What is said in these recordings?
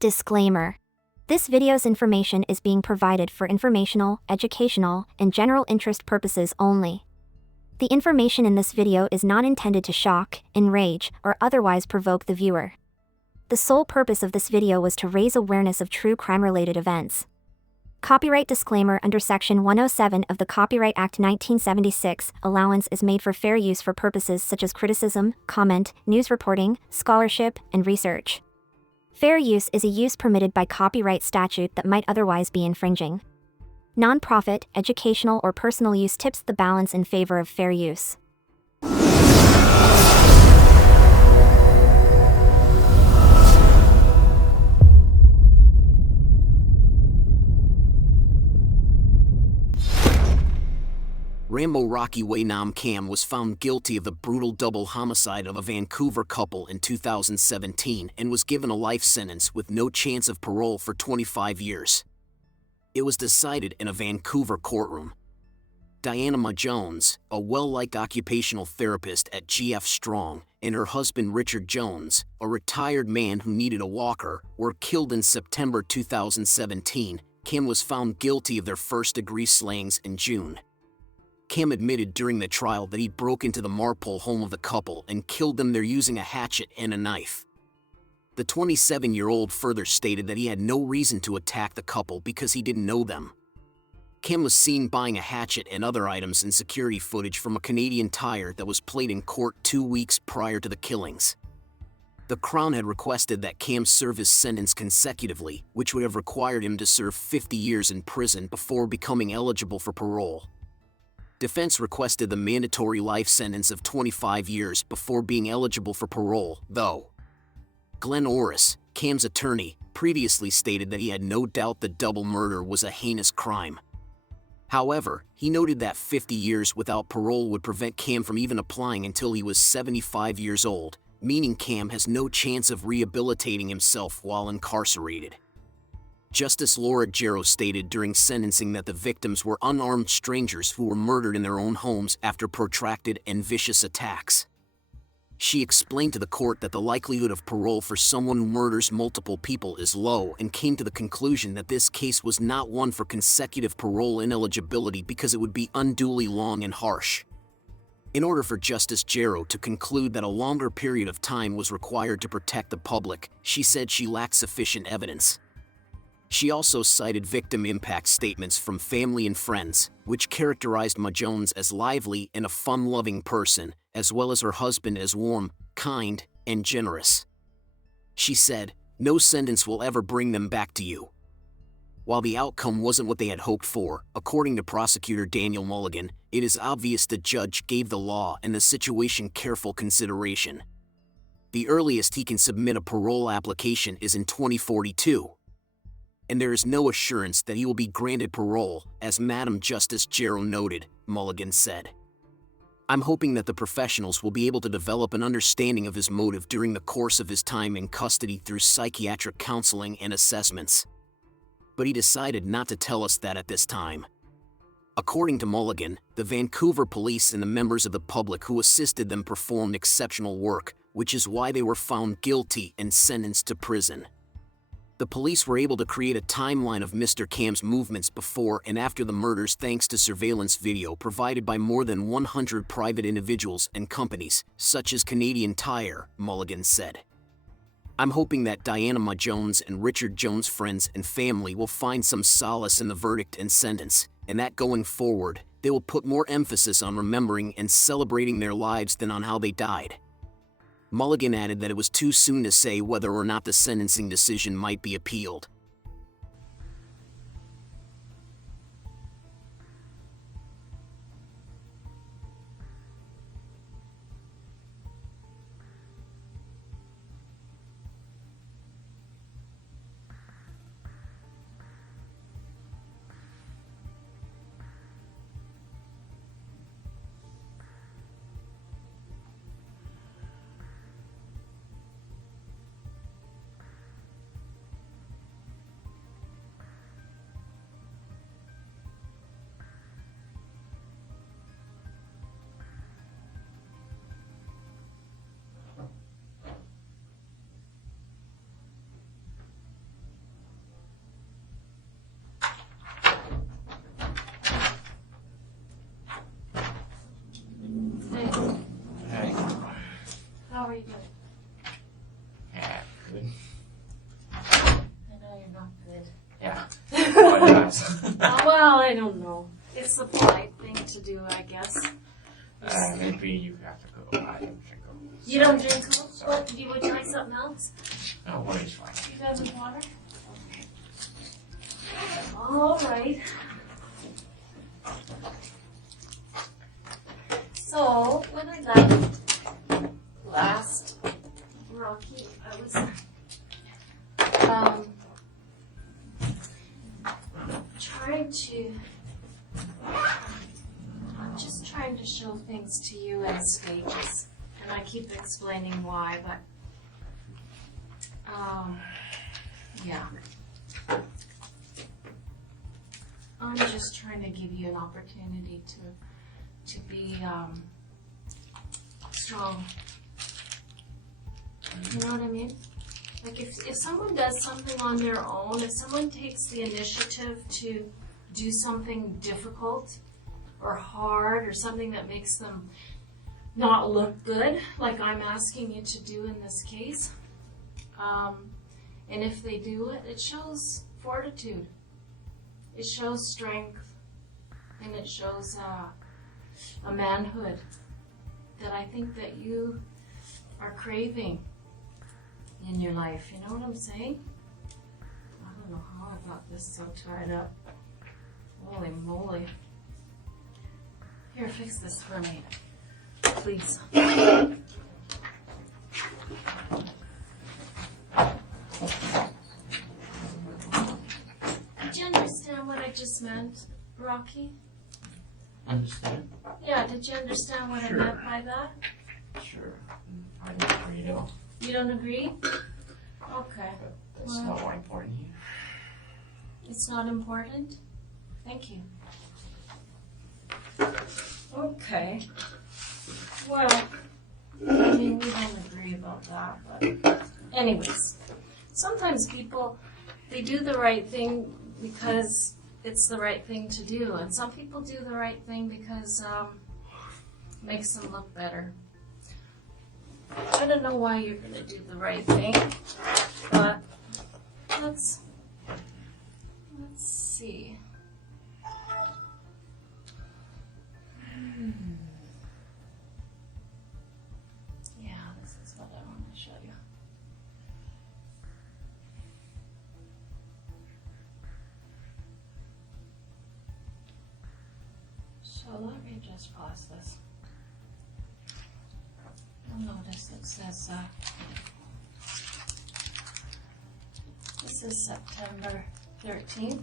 Disclaimer. This video's information is being provided for informational, educational, and general interest purposes only. The information in this video is not intended to shock, enrage, or otherwise provoke the viewer. The sole purpose of this video was to raise awareness of true crime-related events. Copyright disclaimer: under Section 107 of the Copyright Act 1976, allowance is made for fair use for purposes such as criticism, comment, news reporting, scholarship, and research. Fair use is a use permitted by copyright statute that might otherwise be infringing. Non-profit, educational, or personal use tips the balance in favor of fair use. Rambo Rocky Way Nam Cam was found guilty of the brutal double homicide of a Vancouver couple in 2017 and was given a life sentence with no chance of parole for 25 years. It was decided in a Vancouver courtroom. Diana Ma Jones, a well-liked occupational therapist at GF Strong, and her husband Richard Jones, a retired man who needed a walker, were killed in September 2017. Cam was found guilty of their first-degree slayings in June. Cam admitted during the trial that he broke into the Marpole home of the couple and killed them there using a hatchet and a knife. The 27-year-old further stated that he had no reason to attack the couple because he didn't know them. Cam was seen buying a hatchet and other items in security footage from a Canadian Tire that was played in court 2 weeks prior to the killings. The Crown had requested that Cam serve his sentence consecutively, which would have required him to serve 50 years in prison before becoming eligible for parole. Defense requested the mandatory life sentence of 25 years before being eligible for parole, though. Glenn Orris, Cam's attorney, previously stated that he had no doubt the double murder was a heinous crime. However, he noted that 50 years without parole would prevent Cam from even applying until he was 75 years old, meaning Cam has no chance of rehabilitating himself while incarcerated. Justice Laura Jarrow stated during sentencing that the victims were unarmed strangers who were murdered in their own homes after protracted and vicious attacks. She explained to the court that the likelihood of parole for someone who murders multiple people is low and came to the conclusion that this case was not one for consecutive parole ineligibility because it would be unduly long and harsh. In order for Justice Jarrow to conclude that a longer period of time was required to protect the public, she said she lacked sufficient evidence. She also cited victim impact statements from family and friends, which characterized Ma Jones as lively and a fun-loving person, as well as her husband as warm, kind, and generous. She said, "No sentence will ever bring them back to you." While the outcome wasn't what they had hoped for, according to prosecutor Daniel Mulligan, it is obvious the judge gave the law and the situation careful consideration. The earliest he can submit a parole application is in 2042. And there is no assurance that he will be granted parole, as Madam Justice Jarrow noted, Mulligan said. "I'm hoping that the professionals will be able to develop an understanding of his motive during the course of his time in custody through psychiatric counseling and assessments. But he decided not to tell us that at this time." According to Mulligan, the Vancouver police and the members of the public who assisted them performed exceptional work, which is why they were found guilty and sentenced to prison. The police were able to create a timeline of Mr. Cam's movements before and after the murders thanks to surveillance video provided by more than 100 private individuals and companies, such as Canadian Tire, Mulligan said. "I'm hoping that Diana Ma Jones and Richard Jones' friends and family will find some solace in the verdict and sentence, and that going forward, they will put more emphasis on remembering and celebrating their lives than on how they died." Mulligan added that it was too soon to say whether or not the sentencing decision might be appealed. are you doing? Yeah, good. I know you're not good. Yeah. What else? Well, I don't know. It's the polite thing to do, I guess. Maybe you have to go. I don't drink Coke. You don't drink Coke? Sorry. What? You would try something else? No, water's fine. You guys with water? Okay. All right. So, when I left last, Rocky, I was trying to show things to you in stages, and I keep explaining why, but yeah. I'm just trying to give you an opportunity to be strong. You know what I mean? Like if someone does something on their own, if someone takes the initiative to do something difficult or hard or something that makes them not look good, like I'm asking you to do in this case, and if they do it, it shows fortitude. It shows strength, and it shows a manhood that I think that you are craving in your life. You know what I'm saying? I don't know how I got this so tied up. Holy moly. Here, fix this for me, please. Did you understand what I just meant, Rocky? Understand? Yeah, did you understand what Sure. I meant by that? Sure. I don't agree though. You don't agree? Okay. But that's Well, not more important here. it's not important? Thank you. Okay. Well, I mean, we don't agree about that, but anyways. Sometimes people, they do the right thing because it's the right thing to do, and some people do the right thing because it makes them look better. I don't know why you're going to do the right thing, but let's see. Yeah, this is what I want to show you. So let me just pause this. You'll notice it says, this is September 13th.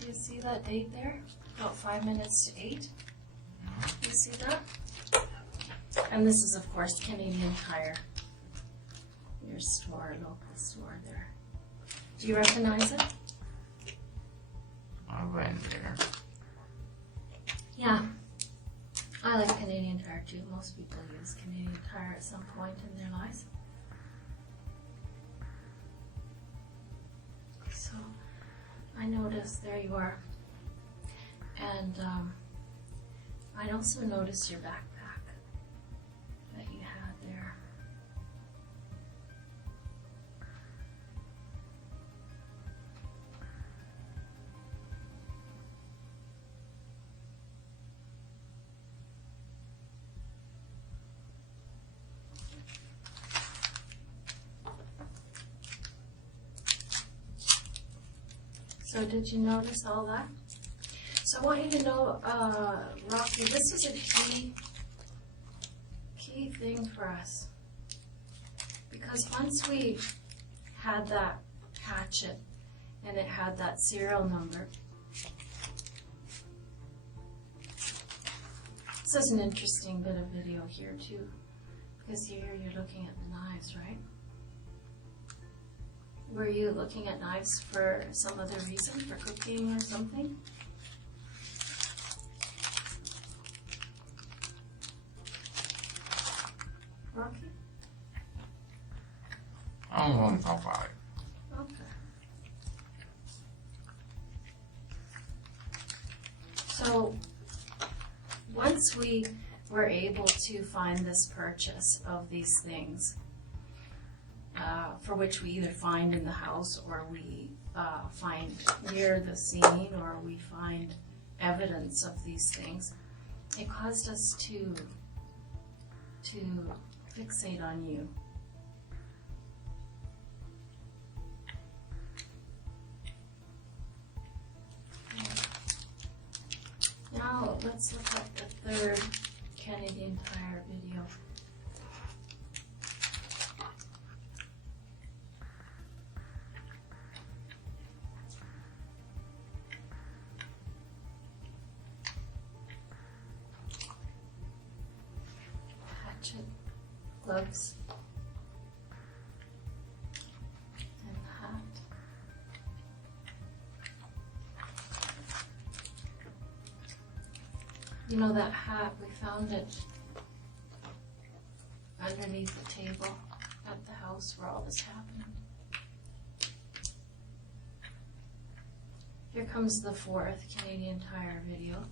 Do you see that date there? About 5 minutes to 8. You see that? And this is, of course, Canadian Tire. Your store, local store there. Do you recognize it? I went there. Yeah. I like Canadian Tire too. Most people use Canadian Tire at some point in their lives. So, I noticed there you are. And I also noticed your backpack that you had there. So did you notice all that? So I want you to know, Rocky, this is a key thing for us. Because once we had that hatchet and it had that serial number, this is an interesting bit of video here too. Because here you're looking at the knives, right? Were you looking at knives for some other reason, for cooking or something? Rocky? I don't want to talk about it. Okay. So, once we we're able to find this purchase of these things, for which we either find in the house or we find near the scene or we find evidence of these things, it caused us to fixate on you. Now let's look at the third Canadian Tire video. Hatchet, gloves, and hat. You know that hat, we found it underneath the table at the house where all this happened. Here comes the fourth Canadian Tire video.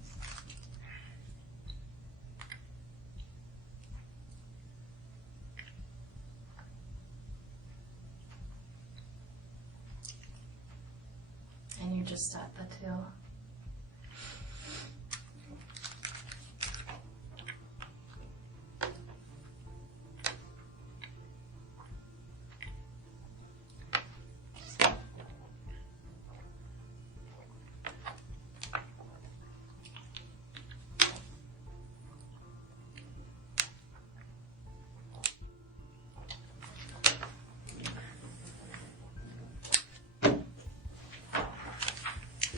And you're just at the till.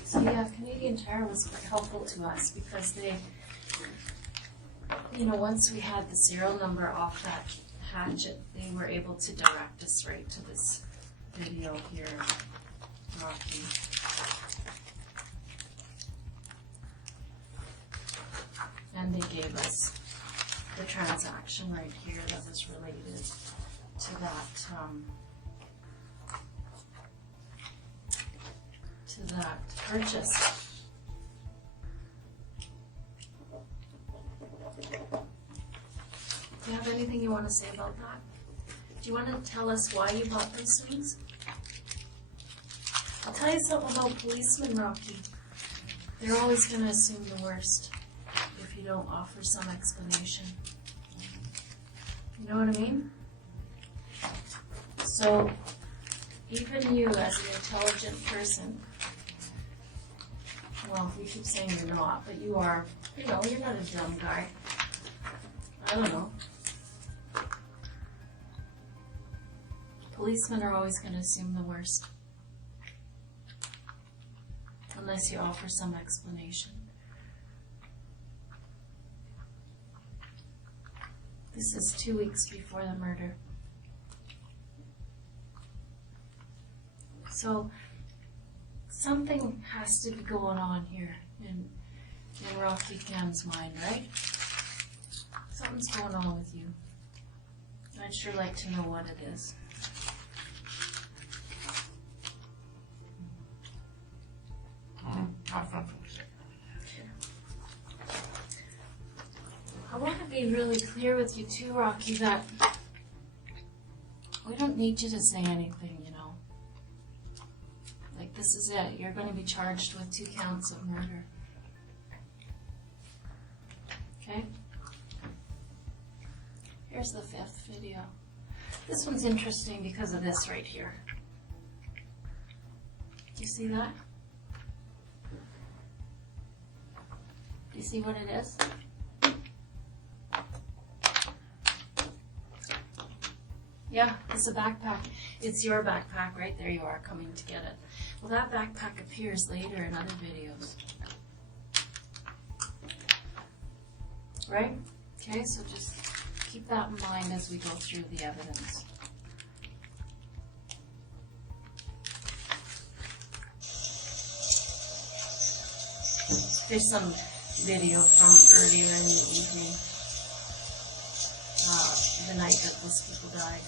So yeah, Canadian Tire was quite helpful to us because they, once we had the serial number off that hatchet, they were able to direct us right to this video here, Rocky. And they gave us the transaction right here that was related to that purchase. Do you have anything you want to say about that? Do you want to tell us why you bought those things? I'll tell you something about policemen, Rocky. They're always going to assume the worst if you don't offer some explanation. You know what I mean? So, even you as an intelligent person, well, you keep saying you're not, but you are, you're not a dumb guy. I don't know. Policemen are always going to assume the worst. Unless you offer some explanation. This is 2 weeks before the murder. So, something has to be going on here in Rocky Cam's mind, right? Something's going on with you. I'd sure like to know what it is. I want to be really clear with you too, Rocky, that we don't need you to say anything, Like, this is it. You're going to be charged with 2 counts of murder. Okay? Here's the 5th video. This one's interesting because of this right here. Do you see that? Do you see what it is? Yeah, it's a backpack. It's your backpack, right? There you are, coming to get it. Well, that backpack appears later in other videos. Right? Okay, so just keep that in mind as we go through the evidence. Here's some video from earlier in the evening, the night that those people died.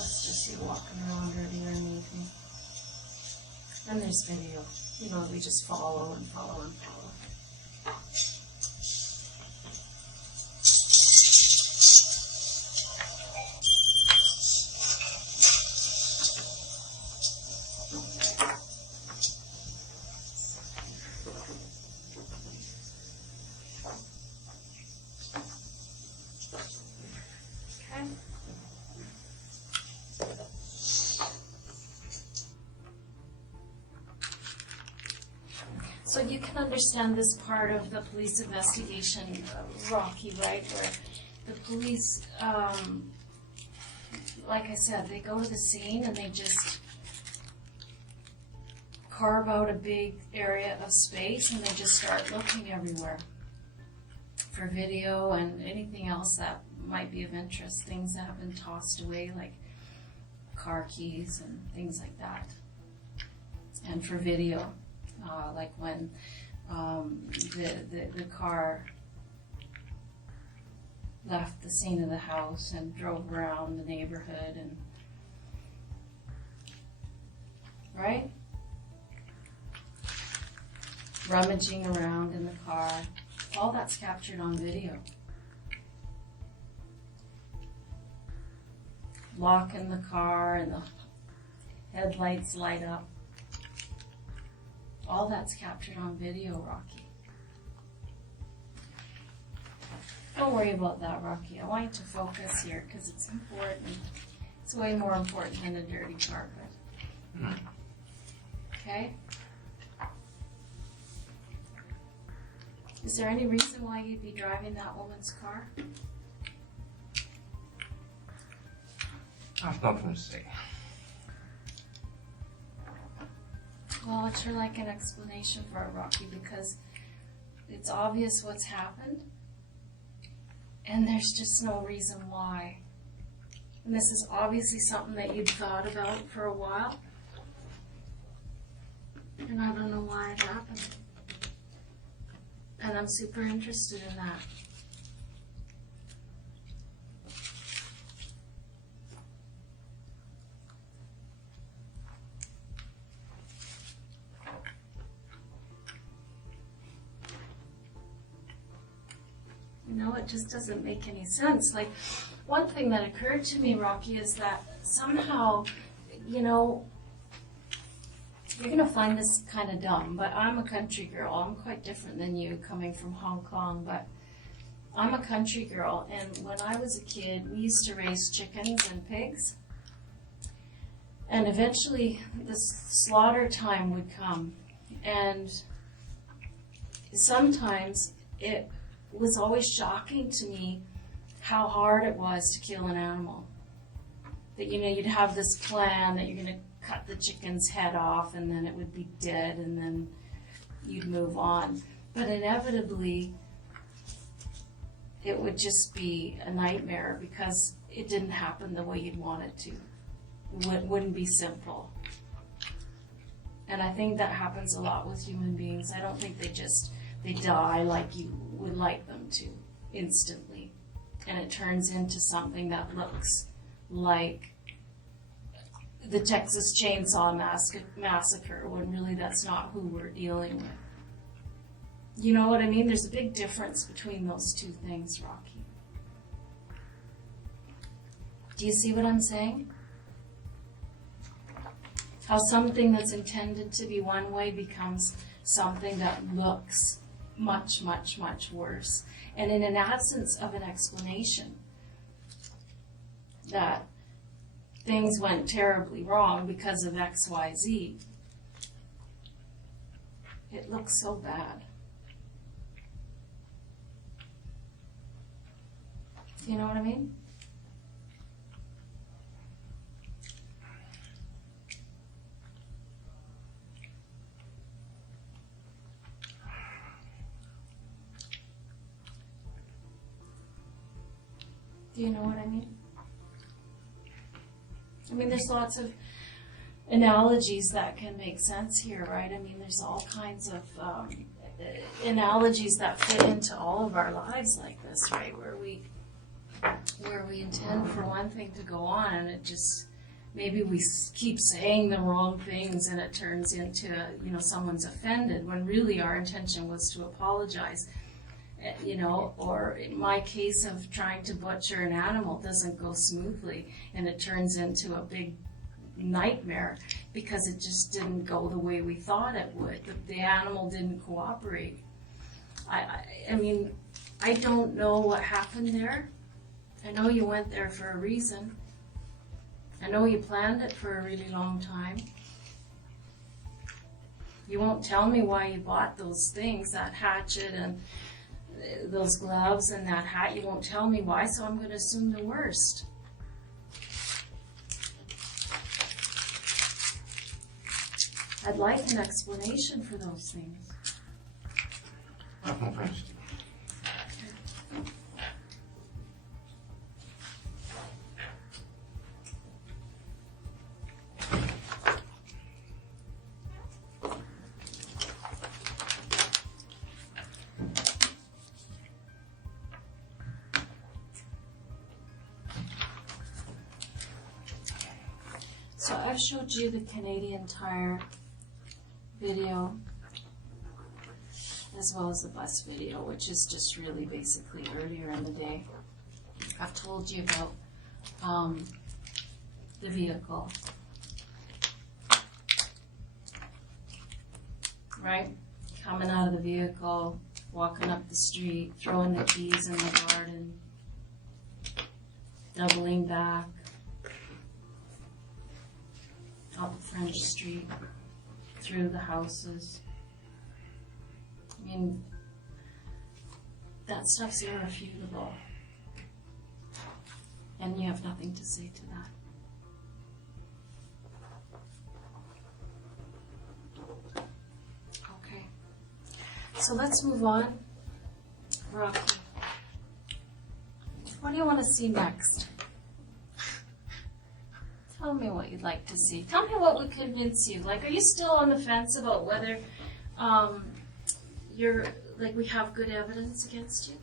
Let's just see walking around earlier in the evening. And there's video. You know, we just follow and follow and follow. So you can understand this part of the police investigation, Rocky, right? Where the police, like I said, they go to the scene and they just carve out a big area of space and they just start looking everywhere for video and anything else that might be of interest, things that have been tossed away, like car keys and things like that. And for video. Like when the car left the scene of the house and drove around the neighborhood, and right? Rummaging around in the car, all that's captured on video. Lock in the car and the headlights light up. All that's captured on video, Rocky. Don't worry about that, Rocky. I want you to focus here because it's important. It's way more important than a dirty carpet. Okay? Is there any reason why you'd be driving that woman's car? I have nothing to say. Well, I'd sure like an explanation for it, Rocky, because it's obvious what's happened, and there's just no reason why. And this is obviously something that you've thought about for a while, and I don't know why it happened. And I'm super interested in that. You know, it just doesn't make any sense. Like, one thing that occurred to me, Rocky, is that somehow, you know, you're going to find this kind of dumb, but I'm a country girl. I'm quite different than you coming from Hong Kong, but I'm a country girl, and when I was a kid, we used to raise chickens and pigs, and eventually the slaughter time would come, and sometimes it was always shocking to me how hard it was to kill an animal. That, you know, you'd have this plan that you're going to cut the chicken's head off and then it would be dead and then you'd move on. But inevitably, it would just be a nightmare because it didn't happen the way you'd want it to. It wouldn't be simple. And I think that happens a lot with human beings. I don't think they die like you would like them to instantly. And it turns into something that looks like the Texas Chainsaw Massacre when really that's not who we're dealing with. You know what I mean? There's a big difference between those two things, Rocky. Do you see what I'm saying? How something that's intended to be one way becomes something that looks much, much, much worse. And in an absence of an explanation that things went terribly wrong because of X, Y, Z, it looks so bad. Do you know what I mean? Do you know what I mean? I mean, there's lots of analogies that can make sense here, right? I mean, there's all kinds of analogies that fit into all of our lives like this, right? Where we intend for one thing to go on and it just maybe we keep saying the wrong things and it turns into, someone's offended when really our intention was to apologize. Or in my case of trying to butcher an animal doesn't go smoothly and it turns into a big nightmare because it just didn't go the way we thought it would. The animal didn't cooperate. I mean, I don't know what happened there. I know you went there for a reason. I know you planned it for a really long time. You won't tell me why you bought those things, that hatchet and those gloves and that hat. You won't tell me why, so I'm going to assume the worst. I'd like an explanation for those things. So I've showed you the Canadian Tire video as well as the bus video, which is just really basically earlier in the day. I've told you about the vehicle, right? Coming out of the vehicle, walking up the street, throwing the keys in the garden, doubling back, up French Street, through the houses. I mean, that stuff's irrefutable. And you have nothing to say to that. Okay. So let's move on. Rocky, what do you want to see next? Tell me what you'd like to see. Tell me what would convince you. Like, are you still on the fence about whether we have good evidence against you?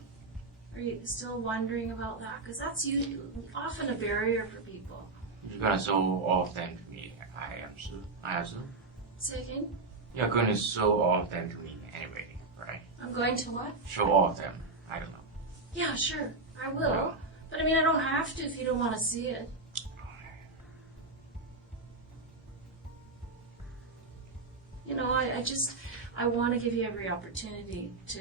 Are you still wondering about that? Because that's often a barrier for people. You're gonna show all of them to me. I assume. Say again? You're gonna show all of them to me anyway, right? I'm going to what? Show all of them. I don't know. Yeah, sure. I will. But I mean, I don't have to if you don't want to see it. I want to give you every opportunity to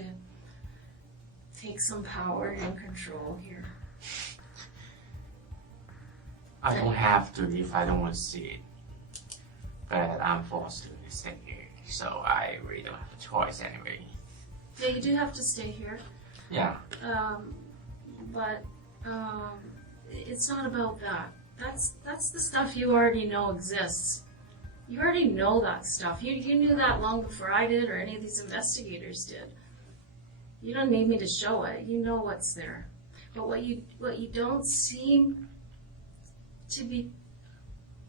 take some power and control here. I don't have to if I don't want to see it. But I'm forced to stay here, so I really don't have a choice anyway. Yeah, you do have to stay here. Yeah. But it's not about that. That's the stuff you already know exists. You already know that stuff. You knew that long before I did or any of these investigators did. You don't need me to show it. You know what's there. But what you don't seem to be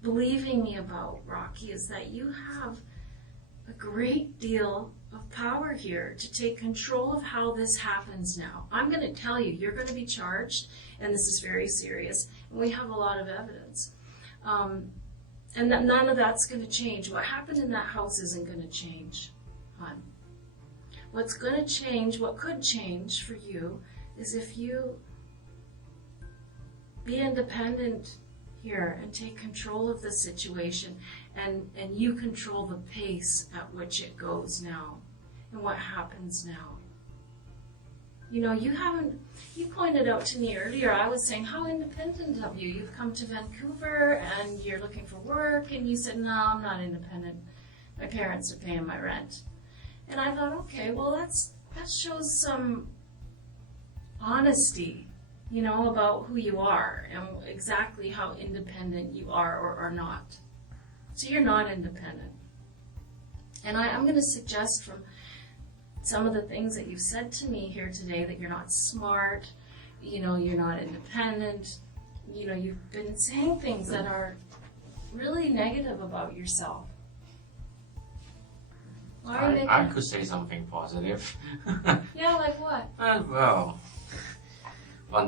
believing me about, Rocky, is that you have a great deal of power here to take control of how this happens now. I'm going to tell you, you're going to be charged, and this is very serious, and we have a lot of evidence. And that none of that's going to change. What happened in that house isn't going to change, hon. What's going to change, what could change for you, is if you be independent here and take control of the situation, and you control the pace at which it goes now and what happens now. You pointed out to me earlier, I was saying, how independent of you? You've come to Vancouver and you're looking for work, and you said, no, I'm not independent. My parents are paying my rent. And I thought, okay, well, that shows some honesty, about who you are and exactly how independent you are or are not. So you're not independent. And I'm going to suggest from some of the things that you've said to me here today that you're not smart, you're not independent, you've been saying things that are really negative about yourself. I could say something positive. Yeah, like what? Well, I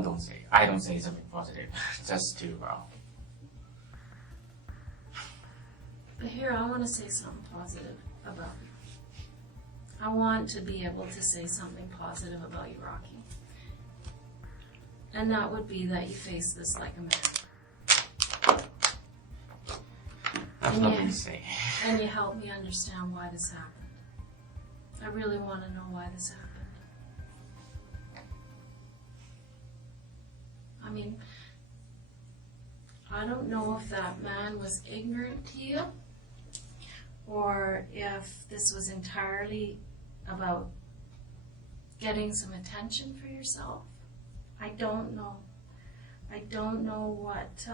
don't say something positive, just to But here, I want to say something positive about you. I want to be able to say something positive about you, Rocky. And that would be that you face this like a man. That's nothing to say. And you help me understand why this happened. I really want to know why this happened. I mean, I don't know if that man was ignorant to you or if this was entirely about getting some attention for yourself. I don't know. I don't know what...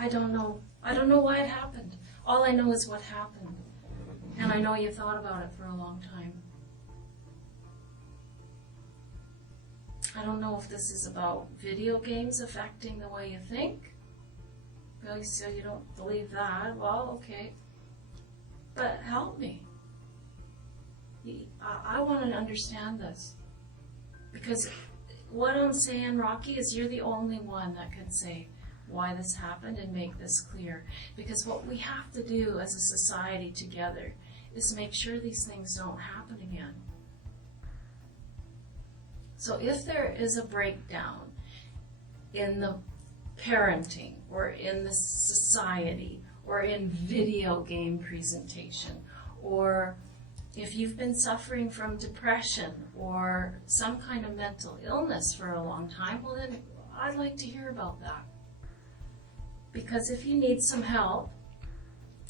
I don't know. I don't know why it happened. All I know is what happened. And I know you thought about it for a long time. I don't know if this is about video games affecting the way you think. Well, so you don't believe that. Well, okay. But help me. I want to understand this. Because what I'm saying, Rocky, is you're the only one that could say why this happened and make this clear. Because what we have to do as a society together is make sure these things don't happen again. So if there is a breakdown in the parenting or in the society or in video game presentation, or if you've been suffering from depression or some kind of mental illness for a long time, well then I'd like to hear about that. Because if you need some help,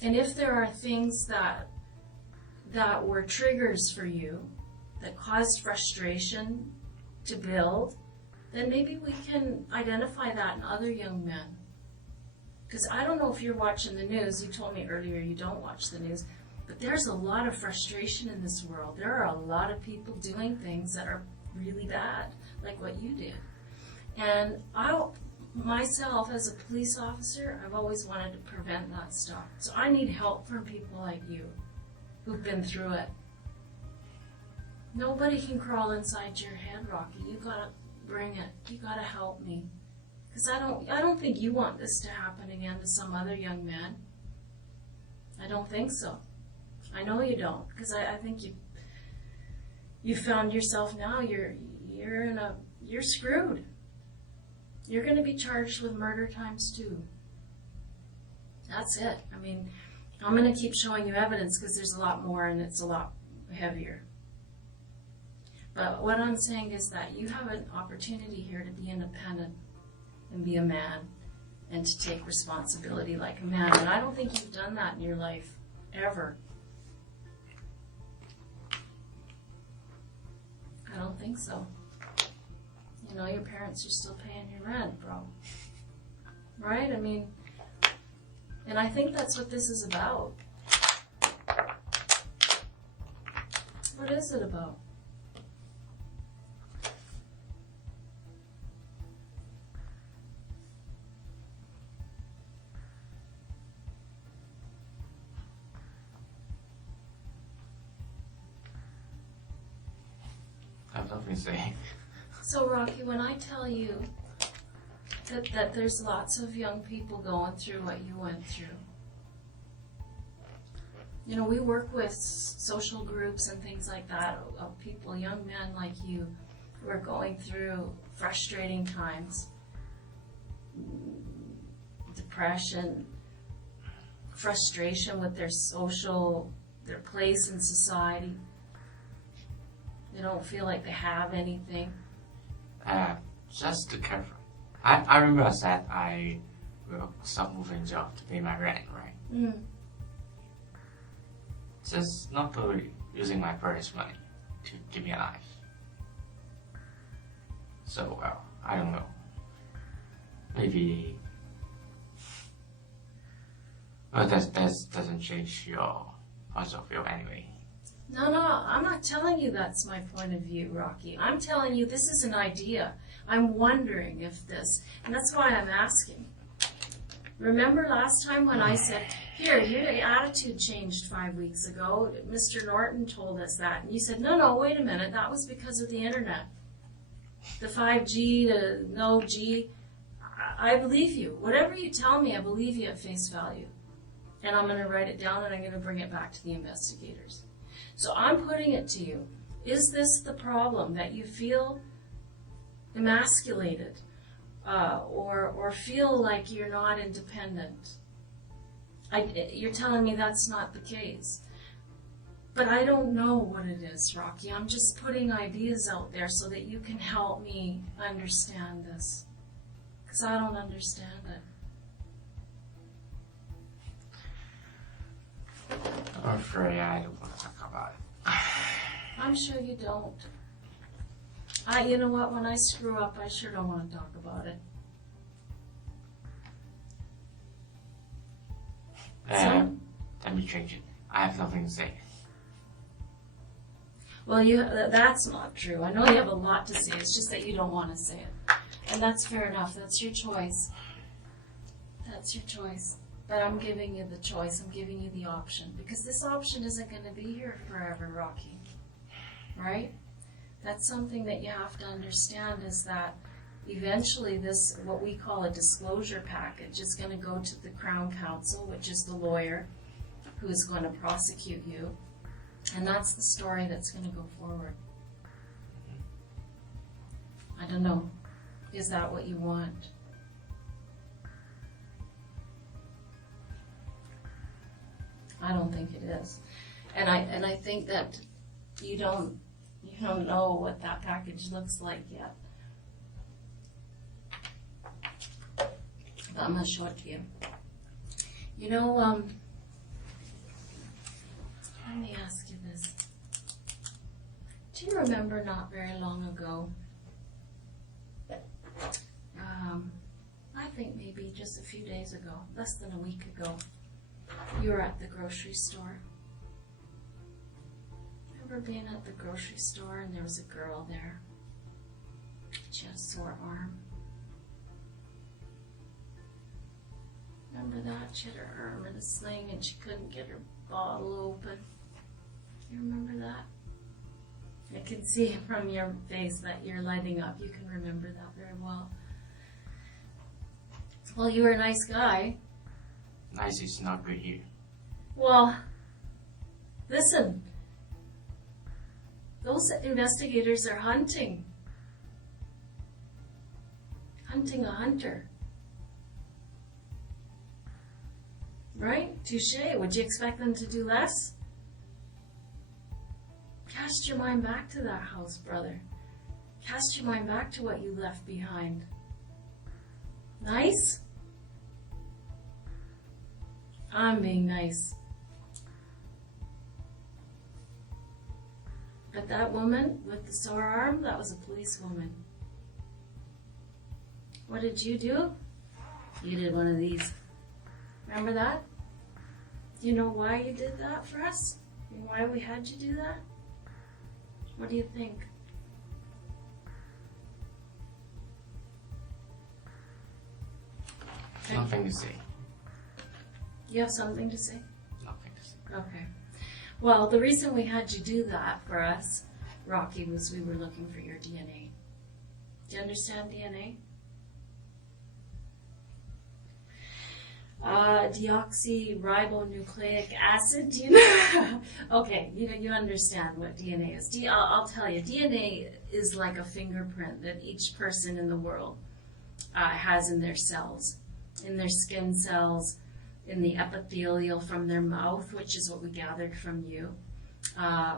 and if there are things that were triggers for you, that caused frustration to build, then maybe we can identify that in other young men. Because I don't know if you're watching the news. You told me earlier you don't watch the news. But there's a lot of frustration in this world. There are a lot of people doing things that are really bad, like what you did. And myself, as a police officer, I've always wanted to prevent that stuff. So I need help from people like you who've been through it. Nobody can crawl inside your head, Rocky. You gotta bring it. You gotta help me. Because I don't think you want this to happen again to some other young man. I don't think so. I know you don't. Because I think you found yourself now, you're screwed. You're going to be charged with murder times 2. That's it. I mean, I'm going to keep showing you evidence because there's a lot more and it's a lot heavier. But what I'm saying is that you have an opportunity here to be independent and be a man and to take responsibility like a man. And I don't think you've done that in your life, ever. I don't think so. You know, your parents are still paying your rent, bro. Right? I mean, and I think that's what this is about. What is it about? I have nothing to say. So, Rocky, when I tell you that there's lots of young people going through what you went through, you know, we work with social groups and things like that of people, young men like you, who are going through frustrating times, depression, frustration with their place in society. They don't feel like they have anything. Just to clarify, I remember I said I will stop moving job to pay my rent, right? Mm. Just not totally using my parents' money to keep me alive. So, well, I don't know. Maybe... Well, that doesn't change your point of view anyway. No, I'm not telling you that's my point of view, Rocky. I'm telling you this is an idea. I'm wondering if this, and that's why I'm asking. Remember last time when I said, here, your attitude changed 5 weeks ago. Mr. Norton told us that. And you said, no, wait a minute. That was because of the internet. The 5G, the no G. I believe you. Whatever you tell me, I believe you at face value. And I'm going to write it down and I'm going to bring it back to the investigators. So I'm putting it to you. Is this the problem, that you feel emasculated or feel like you're not independent? You're telling me that's not the case. But I don't know what it is, Rocky. I'm just putting ideas out there so that you can help me understand this. Because I don't understand it. I'm afraid I don't want to talk about it. I'm sure you don't. You know what? When I screw up, I sure don't want to talk about it. Let me change it. I have nothing to say. Well, that's not true. I know you have a lot to say. It's just that you don't want to say it. And that's fair enough. That's your choice. That's your choice. But I'm giving you the choice. I'm giving you the option. Because this option isn't going to be here forever, Rocky. Right? That's something that you have to understand, is that eventually this, what we call a disclosure package, is going to go to the Crown Counsel, which is the lawyer who is going to prosecute you. And that's the story that's going to go forward. I don't know. Is that what you want? I don't think it is. And I think that you don't know what that package looks like yet. But I'm going to show it to you. You know, let me ask you this. Do you remember not very long ago, I think maybe just a few days ago, less than a week ago, you were at the grocery store? Remember being at the grocery store and there was a girl there? She had a sore arm. Remember that? She had her arm in a sling and she couldn't get her bottle open. You remember that? I can see from your face that you're lighting up. You can remember that very well. Well, you were a nice guy. Nice is not good here. Well, listen. Those investigators are hunting. Hunting a hunter. Right? Touché. Would you expect them to do less? Cast your mind back to that house, brother. Cast your mind back to what you left behind. Nice? I'm being nice. But that woman with the sore arm, that was a policewoman. What did you do? You did one of these. Remember that? Do you know why you did that for us? And why we had you do that? What do you think? Nothing to say. You have something to say? Nothing to say. Okay. Well, the reason we had you do that for us, Rocky, was we were looking for your DNA. Do you understand DNA? Deoxyribonucleic acid. Do you know? Okay, you understand what DNA is. I'll tell you, DNA is like a fingerprint that each person in the world has in their cells, in their skin cells, in the epithelial from their mouth, which is what we gathered from you,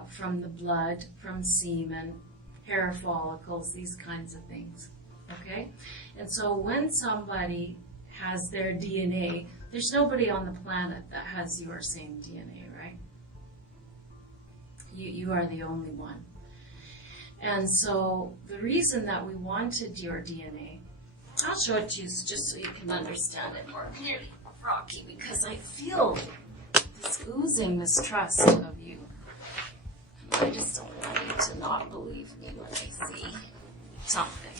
from the blood, from semen, hair follicles, these kinds of things. Okay? And so when somebody has their DNA, there's nobody on the planet that has your same DNA, right? You are the only one. And so the reason that we wanted your DNA, I'll show it to you just so you can understand it more clearly, Rocky, because I feel this oozing mistrust of you. And I just don't want you to not believe me when I see something.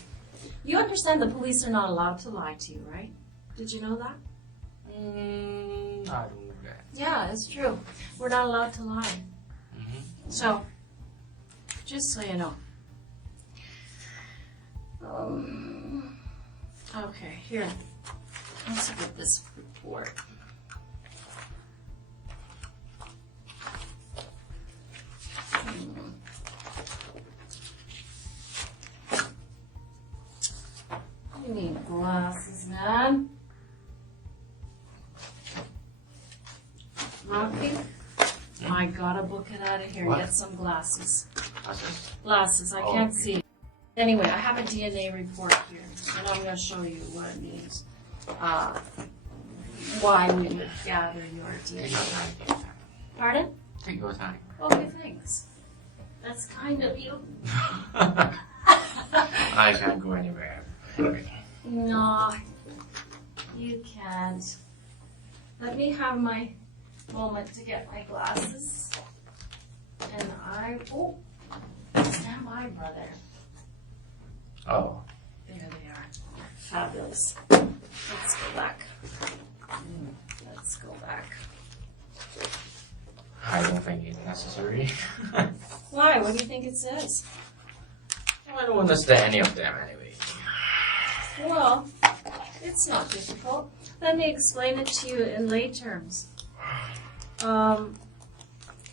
You understand the police are not allowed to lie to you, right? Did you know that? I don't know that. Yeah, it's true. We're not allowed to lie. Mm-hmm. So, just so you know. Okay, here. Let's look at this report. You need glasses, man. Rocky, I gotta book it out of here and What? get some glasses. Glasses? Glasses, I Oh, can't okay. see. Anyway, I have a DNA report here, and I'm gonna show you what it means. Why we would gather your Take your DNA. time. Take your time. Pardon? Take your time. Okay, thanks. That's kind of you. I can't go anywhere. No, you can't. Let me have my moment to get my glasses. And stand by, brother. Oh. There they are. Fabulous. Let's go back. Let's go back. I don't think it's necessary. Why? What do you think it says? I don't understand any of them anyway. Well, it's not difficult. Let me explain it to you in lay terms.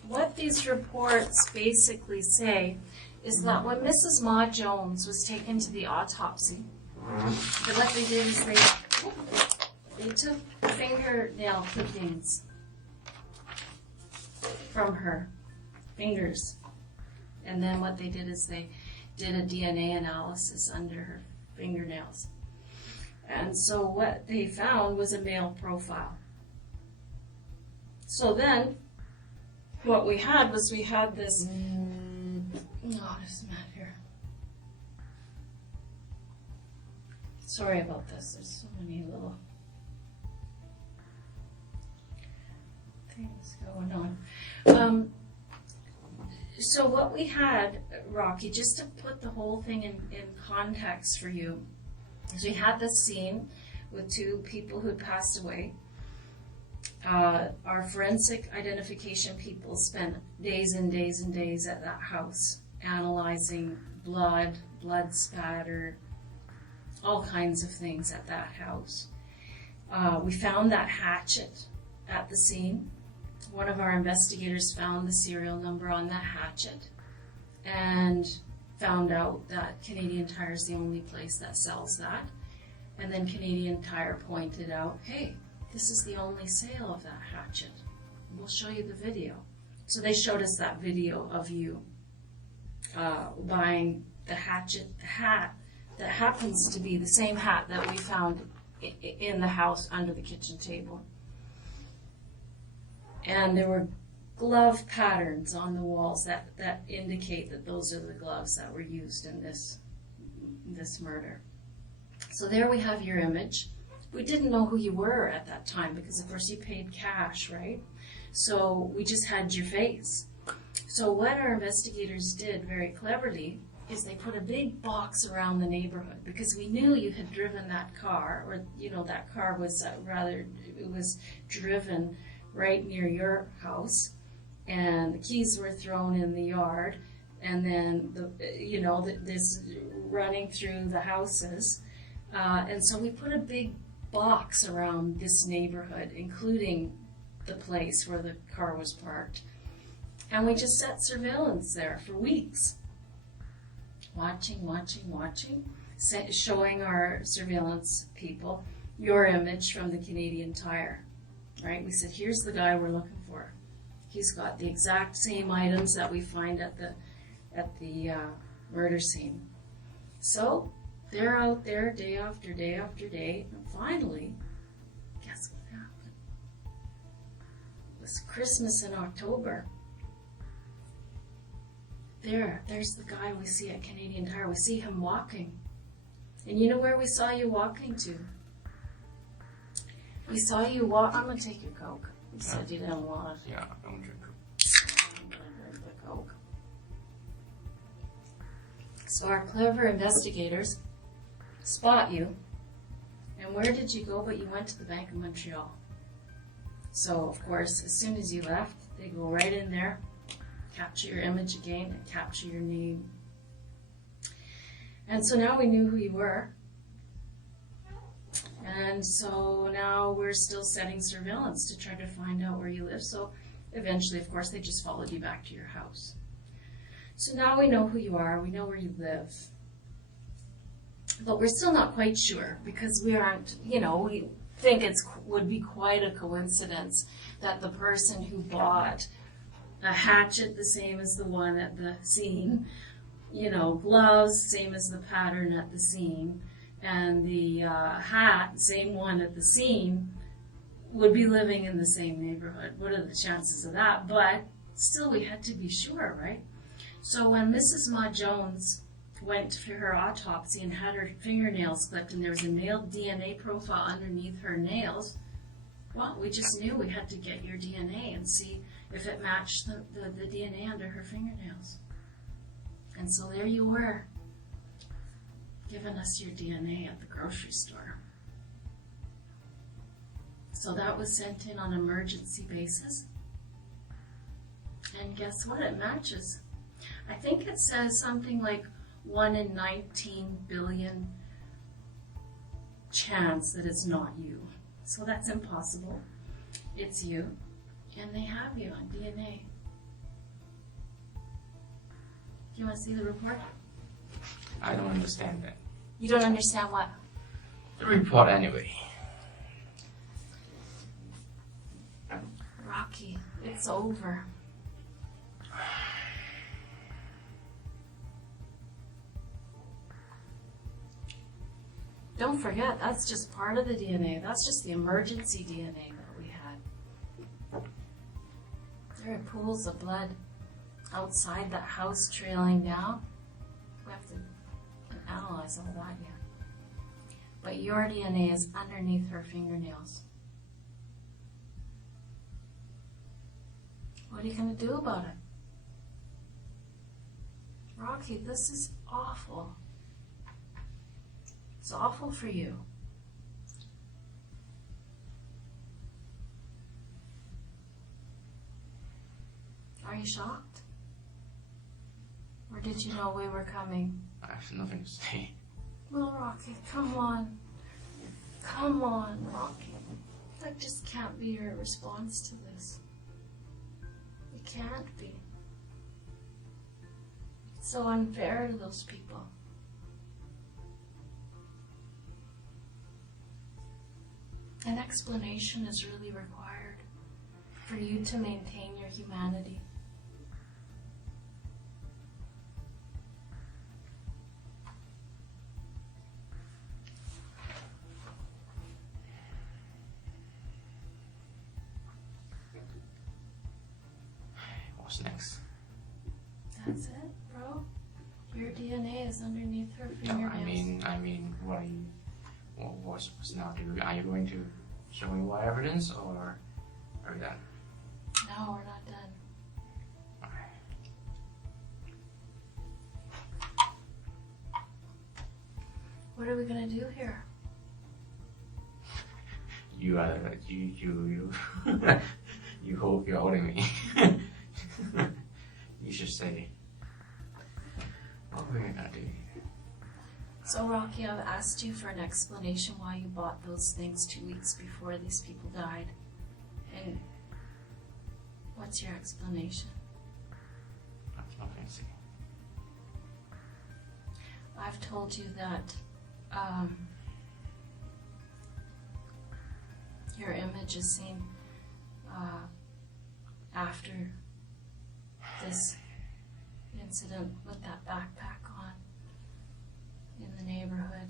What these reports basically say is that when Mrs. Ma Jones was taken to the autopsy, what they did is they took fingernail clippings from her fingers. And then what they did is they did a DNA analysis under her fingernails. And so what they found was a male profile. So then, what we had was this, there's Matt here. Sorry about this, there's so many little things going on. So what we had, Rocky, just to put the whole thing in context for you, is we had this scene with two people who had passed away. Our forensic identification people spent days and days and days at that house analyzing blood spatter, all kinds of things at that house. We found that hatchet at the scene. One of our investigators found the serial number on that hatchet and found out that Canadian Tire is the only place that sells that. And then Canadian Tire pointed out, hey, this is the only sale of that hatchet. We'll show you the video. So they showed us that video of you buying the hatchet, the hat that happens to be the same hat that we found in the house under the kitchen table. And there were glove patterns on the walls that indicate that those are the gloves that were used in this murder. So there we have your image. We didn't know who you were at that time because, of course, you paid cash, right? So we just had your face. So what our investigators did very cleverly is they put a big box around the neighborhood because we knew you had driven that car, or, that car was it was driven right near your house, and the keys were thrown in the yard, and then this running through the houses, and so we put a big box around this neighborhood, including the place where the car was parked, and we just set surveillance there for weeks, watching, showing our surveillance people your image from the Canadian Tire. Right? We said, here's the guy we're looking for. He's got the exact same items that we find at the murder scene. So they're out there day after day after day, and finally, guess what happened? It was Christmas in October. There's the guy we see at Canadian Tire. We see him walking. And you know where we saw you walking to? We saw you walk. I'm going to take your Coke. You said you didn't want it. Yeah, I don't drink I'm going to drink the Coke. So our clever investigators spot you. And where did you go? But you went to the Bank of Montreal. So, of course, as soon as you left, they go right in there, capture your image again, and capture your name. And so now we knew who you were. And so now we're still setting surveillance to try to find out where you live. So eventually, of course, they just followed you back to your house. So now we know who you are, we know where you live. But we're still not quite sure because we aren't, we think would be quite a coincidence that the person who bought a hatchet the same as the one at the scene, gloves, same as the pattern at the scene, and the hat, same one at the scene, would be living in the same neighborhood. What are the chances of that? But still, we had to be sure, right? So when Mrs. Ma Jones went for her autopsy and had her fingernails clipped and there was a male DNA profile underneath her nails, well, we just knew we had to get your DNA and see if it matched the DNA under her fingernails. And so there you were, giving us your DNA at the grocery store. So that was sent in on an emergency basis. And guess what? It matches. I think it says something like 1 in 19 billion chance that it's not you. So that's impossible. It's you. And they have you on DNA. Do you want to see the report? I don't understand that. You don't understand what? The report anyway. Rocky, it's over. Don't forget, that's just part of the DNA. That's just the emergency DNA that we had. There are pools of blood outside that house trailing down. We have to analyze all that yet. But your DNA is underneath her fingernails. What are you going to do about it? Rocky, this is awful. It's awful for you. Are you shocked? Or did you know we were coming? I have nothing to say. Well, Rocky, come on. Come on, Rocky. That just can't be your response to this. It can't be. It's so unfair to those people. An explanation is really required for you to maintain your humanity. What's next? That's it, bro. Your DNA is underneath her No, fingernails. I mean, what are you? What's now? Are you going to show me more evidence, or are we done? No, we're not done. Okay. What are we gonna do here? You you hope you're holding me. You should say, what are we gonna do? So, Rocky, I've asked you for an explanation why you bought those things 2 weeks before these people died. And what's your explanation? That's nothing to say. I've told you that your image is seen after this incident with that backpack on in the neighborhood.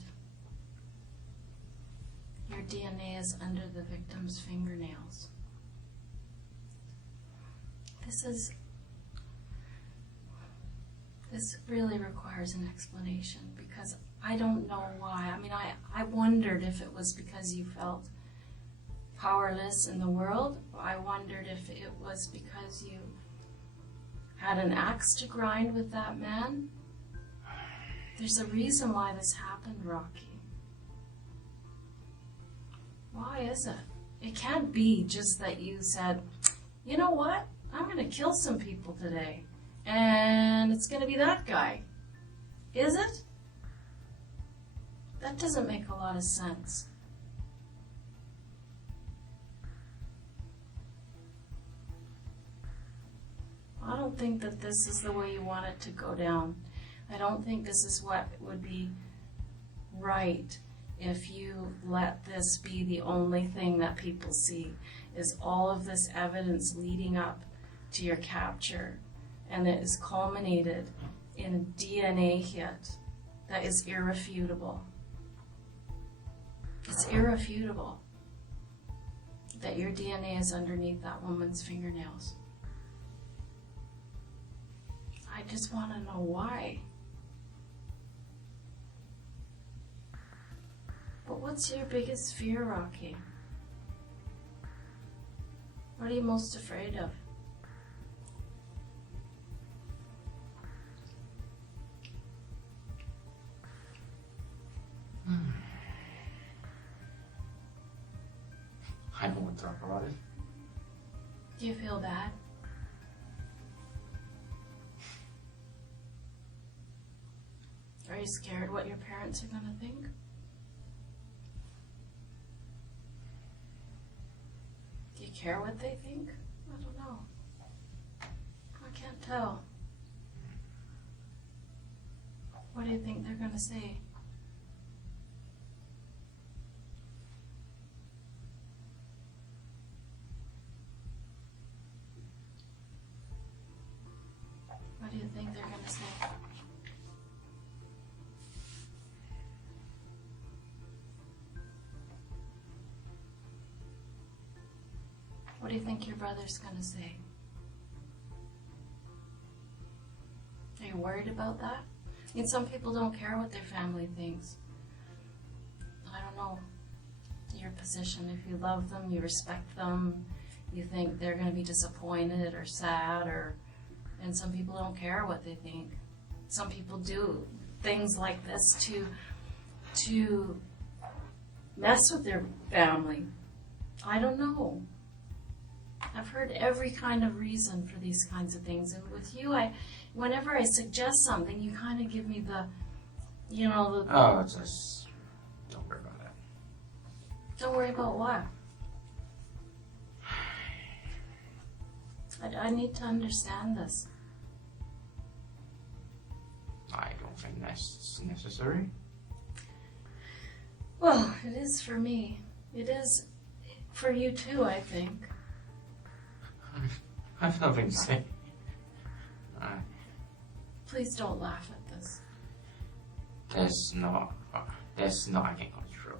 Your DNA is under the victim's fingernails. This really requires an explanation because I don't know why. I mean, I wondered if it was because you felt powerless in the world. I wondered if it was because you had an axe to grind with that man. There's a reason why this happened, Rocky. Why is it? It can't be just that you said, you know what? I'm going to kill some people today. And it's going to be that guy. Is it? That doesn't make a lot of sense. don't think that this is the way you want it to go down. I don't think this is what would be right if you let this be the only thing that people see, is all of this evidence leading up to your capture, and it is culminated in a DNA hit that is irrefutable. It's irrefutable that your DNA is underneath that woman's fingernails. I just want to know why. But what's your biggest fear, Rocky? What are you most afraid of? I don't want to talk about it. Do you feel bad? Are you scared what your parents are going to think? Do you care what they think? I don't know. I can't tell. What do you think they're going to say? What do you think they're going to say? What do you think your brother's going to say? Are you worried about that? I mean, some people don't care what their family thinks. I don't know your position. If you love them, you respect them, you think they're going to be disappointed or sad, and some people don't care what they think. Some people do things like this to mess with their family. I don't know. I've heard every kind of reason for these kinds of things, and with you, whenever I suggest something, you kind of give me the. Oh, just don't worry about it. Don't worry about what? I need to understand this. I don't think that's necessary. Well, it is for me. It is for you too, I think. I have nothing to say. Please don't laugh at this. That's not I can control.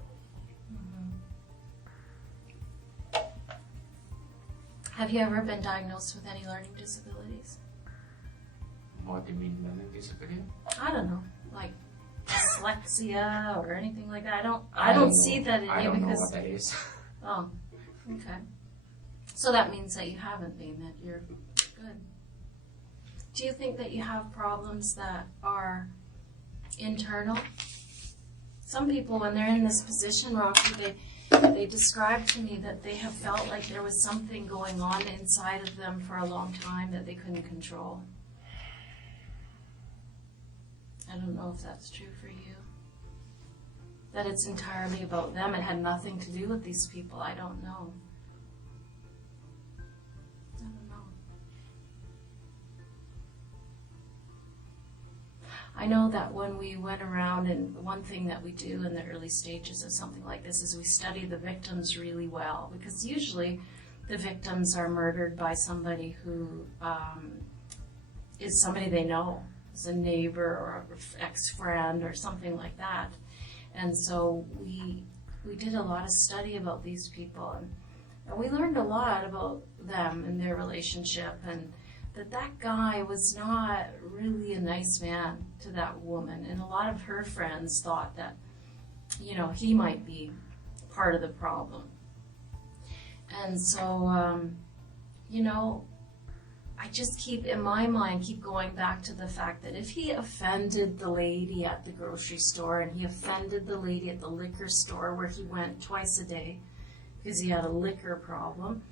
Have you ever been diagnosed with any learning disabilities? What do you mean learning disability? I don't know, like dyslexia or anything like that. I don't see that in you I don't know because. what that is. Oh, okay. So that means that you haven't been, that you're good. Do you think that you have problems that are internal? Some people, when they're in this position, Rocky, they describe to me that they have felt like there was something going on inside of them for a long time that they couldn't control. I don't know if that's true for you. That it's entirely about them. It had nothing to do with these people. I don't know. I don't know. I know that when we went around, and one thing that we do in the early stages of something like this is we study the victims really well, because usually the victims are murdered by somebody who is somebody they know, is a neighbor or an ex-friend or something like that. And so we did a lot of study about these people, and we learned a lot about them and their relationship, and that guy was not really a nice man to that woman, and a lot of her friends thought that, he might be part of the problem. And so, I just keep going back to the fact that if he offended the lady at the grocery store, and he offended the lady at the liquor store where he went twice a day because he had a liquor problem,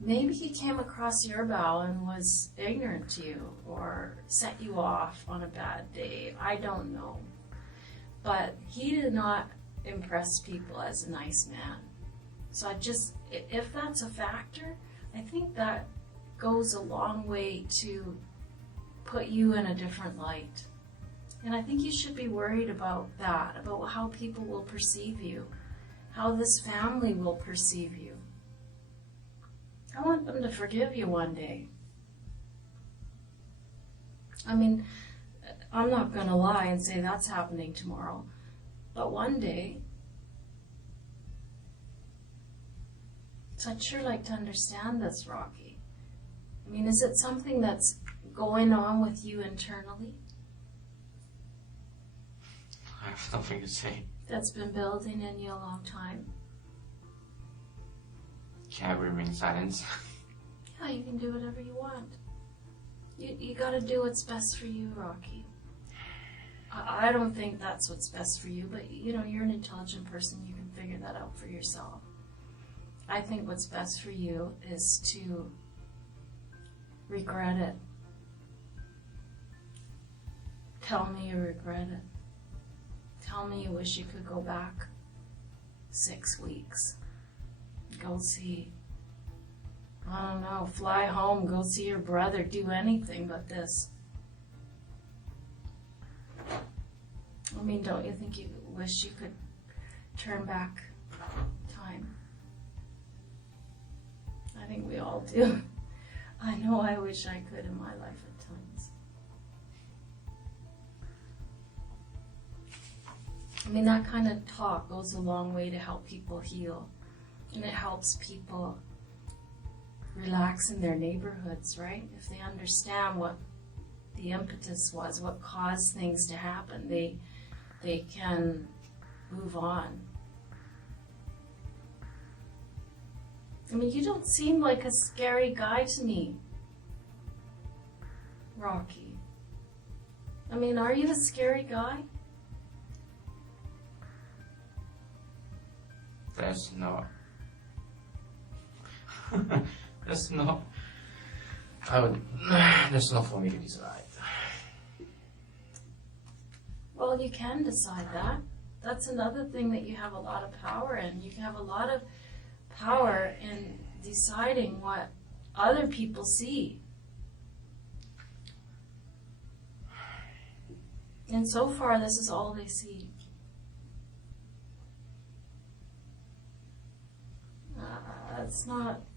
maybe he came across your bow and was ignorant to you or set you off on a bad day. I don't know. But he did not impress people as a nice man. So if that's a factor, I think that goes a long way to put you in a different light. And I think you should be worried about that, about how people will perceive you, how this family will perceive you. I want them to forgive you one day. I mean, I'm not going to lie and say that's happening tomorrow, but one day. So I'd sure like to understand this, Rocky. I mean, is it something that's going on with you internally? I have nothing to say. That's been building in you a long time? Can I remain silent? Yeah, you can do whatever you want. You gotta do what's best for you, Rocky. I don't think that's what's best for you, but you know, you're an intelligent person, you can figure that out for yourself. I think what's best for you is to regret it. Tell me you regret it. Tell me you wish you could go back 6 weeks. Go see, I don't know, fly home, go see your brother, do anything but this. I mean, don't you think you wish you could turn back time? I think we all do. I know I wish I could in my life at times. I mean, that kind of talk goes a long way to help people heal. And it helps people relax in their neighborhoods, right? If they understand what the impetus was, what caused things to happen, they can move on. I mean, you don't seem like a scary guy to me, Rocky. I mean, are you a scary guy? There's no for me to decide. Well, you can decide that. That's another thing that you have a lot of power in. You can have a lot of power in deciding what other people see. And so far, this is all they see.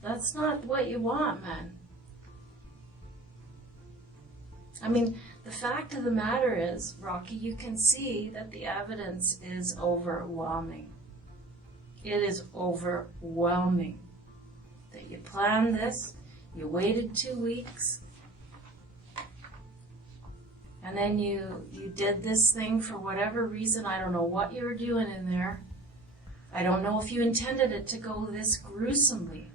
That's not what you want, man. I mean, the fact of the matter is, Rocky, you can see that the evidence is overwhelming. It is overwhelming. That you planned this, you waited 2 weeks, and then you did this thing for whatever reason. I don't know what you were doing in there. I don't know if you intended it to go this gruesomely.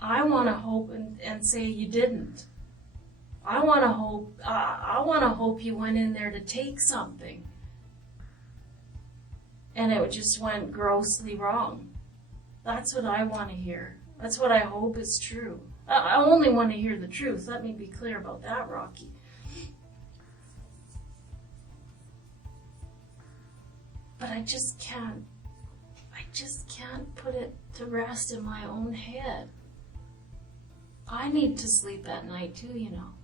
I want to hope and say you didn't. I want to hope you went in there to take something, and it just went grossly wrong. That's what I want to hear. That's what I hope is true. I only want to hear the truth. Let me be clear about that, Rocky. But I just can't put it to rest in my own head. I need to sleep at night too, you know.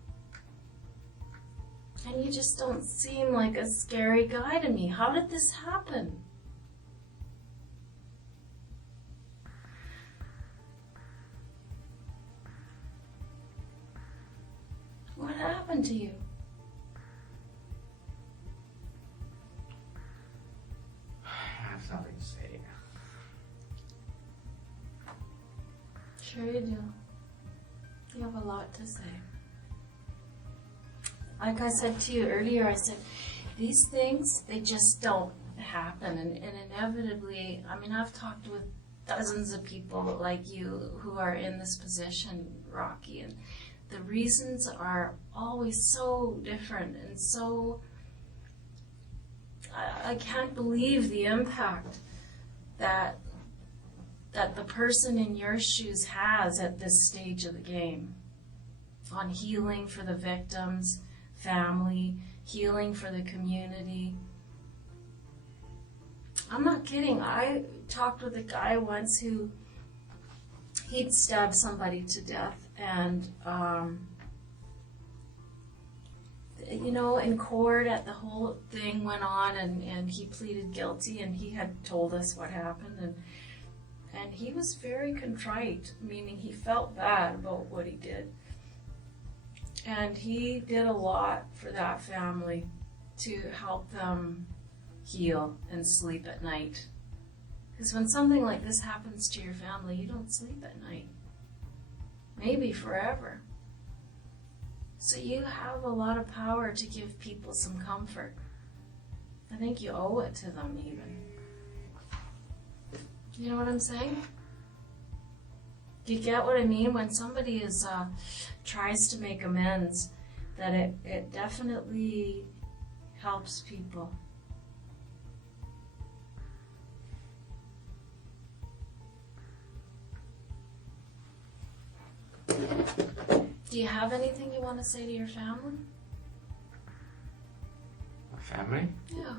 And you just don't seem like a scary guy to me. How did this happen? What happened to you? I have nothing to say. Sure you do. You have a lot to say. Like I said to you earlier, I said, these things, they just don't happen. And inevitably, I mean, I've talked with dozens of people like you who are in this position, Rocky, and the reasons are always so different and so... I can't believe the impact that the person in your shoes has at this stage of the game on healing for the victims, family, healing for the community. I'm not kidding. I talked with a guy once who he'd stabbed somebody to death, And, you know, in court, the whole thing went on, and he pleaded guilty, and he had told us what happened, and he was very contrite, meaning he felt bad about what he did. And he did a lot for that family to help them heal and sleep at night. Because when something like this happens to your family, you don't sleep at night. Maybe forever. So you have a lot of power to give people some comfort. I think you owe it to them even. You know what I'm saying? Do you get what I mean? When somebody tries to make amends, that it definitely helps people. Do you have anything you want to say to your family? My family? Yeah.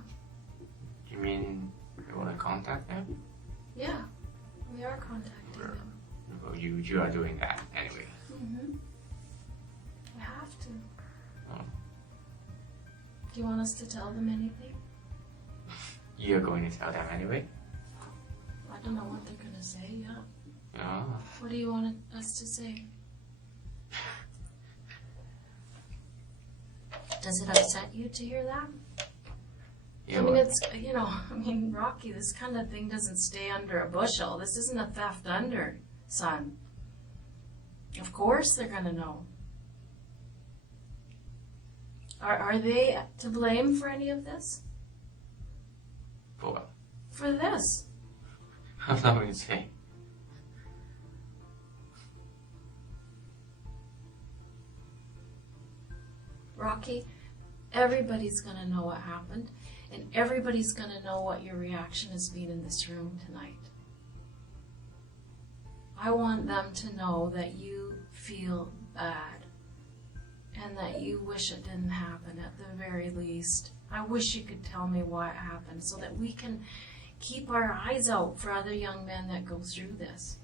You mean you want to contact them? Yeah. We are contacting them. Well, you are doing that anyway. Mm-hmm. We have to. Oh. Do you want us to tell them anything? You're going to tell them anyway? I don't know what they're going to say, yeah. Yeah. What do you want us to say? Does it upset you to hear that? Yeah, I mean, well, it's, you know, Rocky, this kind of thing doesn't stay under a bushel. This isn't a theft under, son. Of course they're going to know. Are they to blame for any of this? for what? For this? I'm not going to say. Rocky, everybody's going to know what happened, and everybody's going to know what your reaction has been in this room tonight. I want them to know that you feel bad and that you wish it didn't happen at the very least. I wish you could tell me what happened so that we can keep our eyes out for other young men that go through this.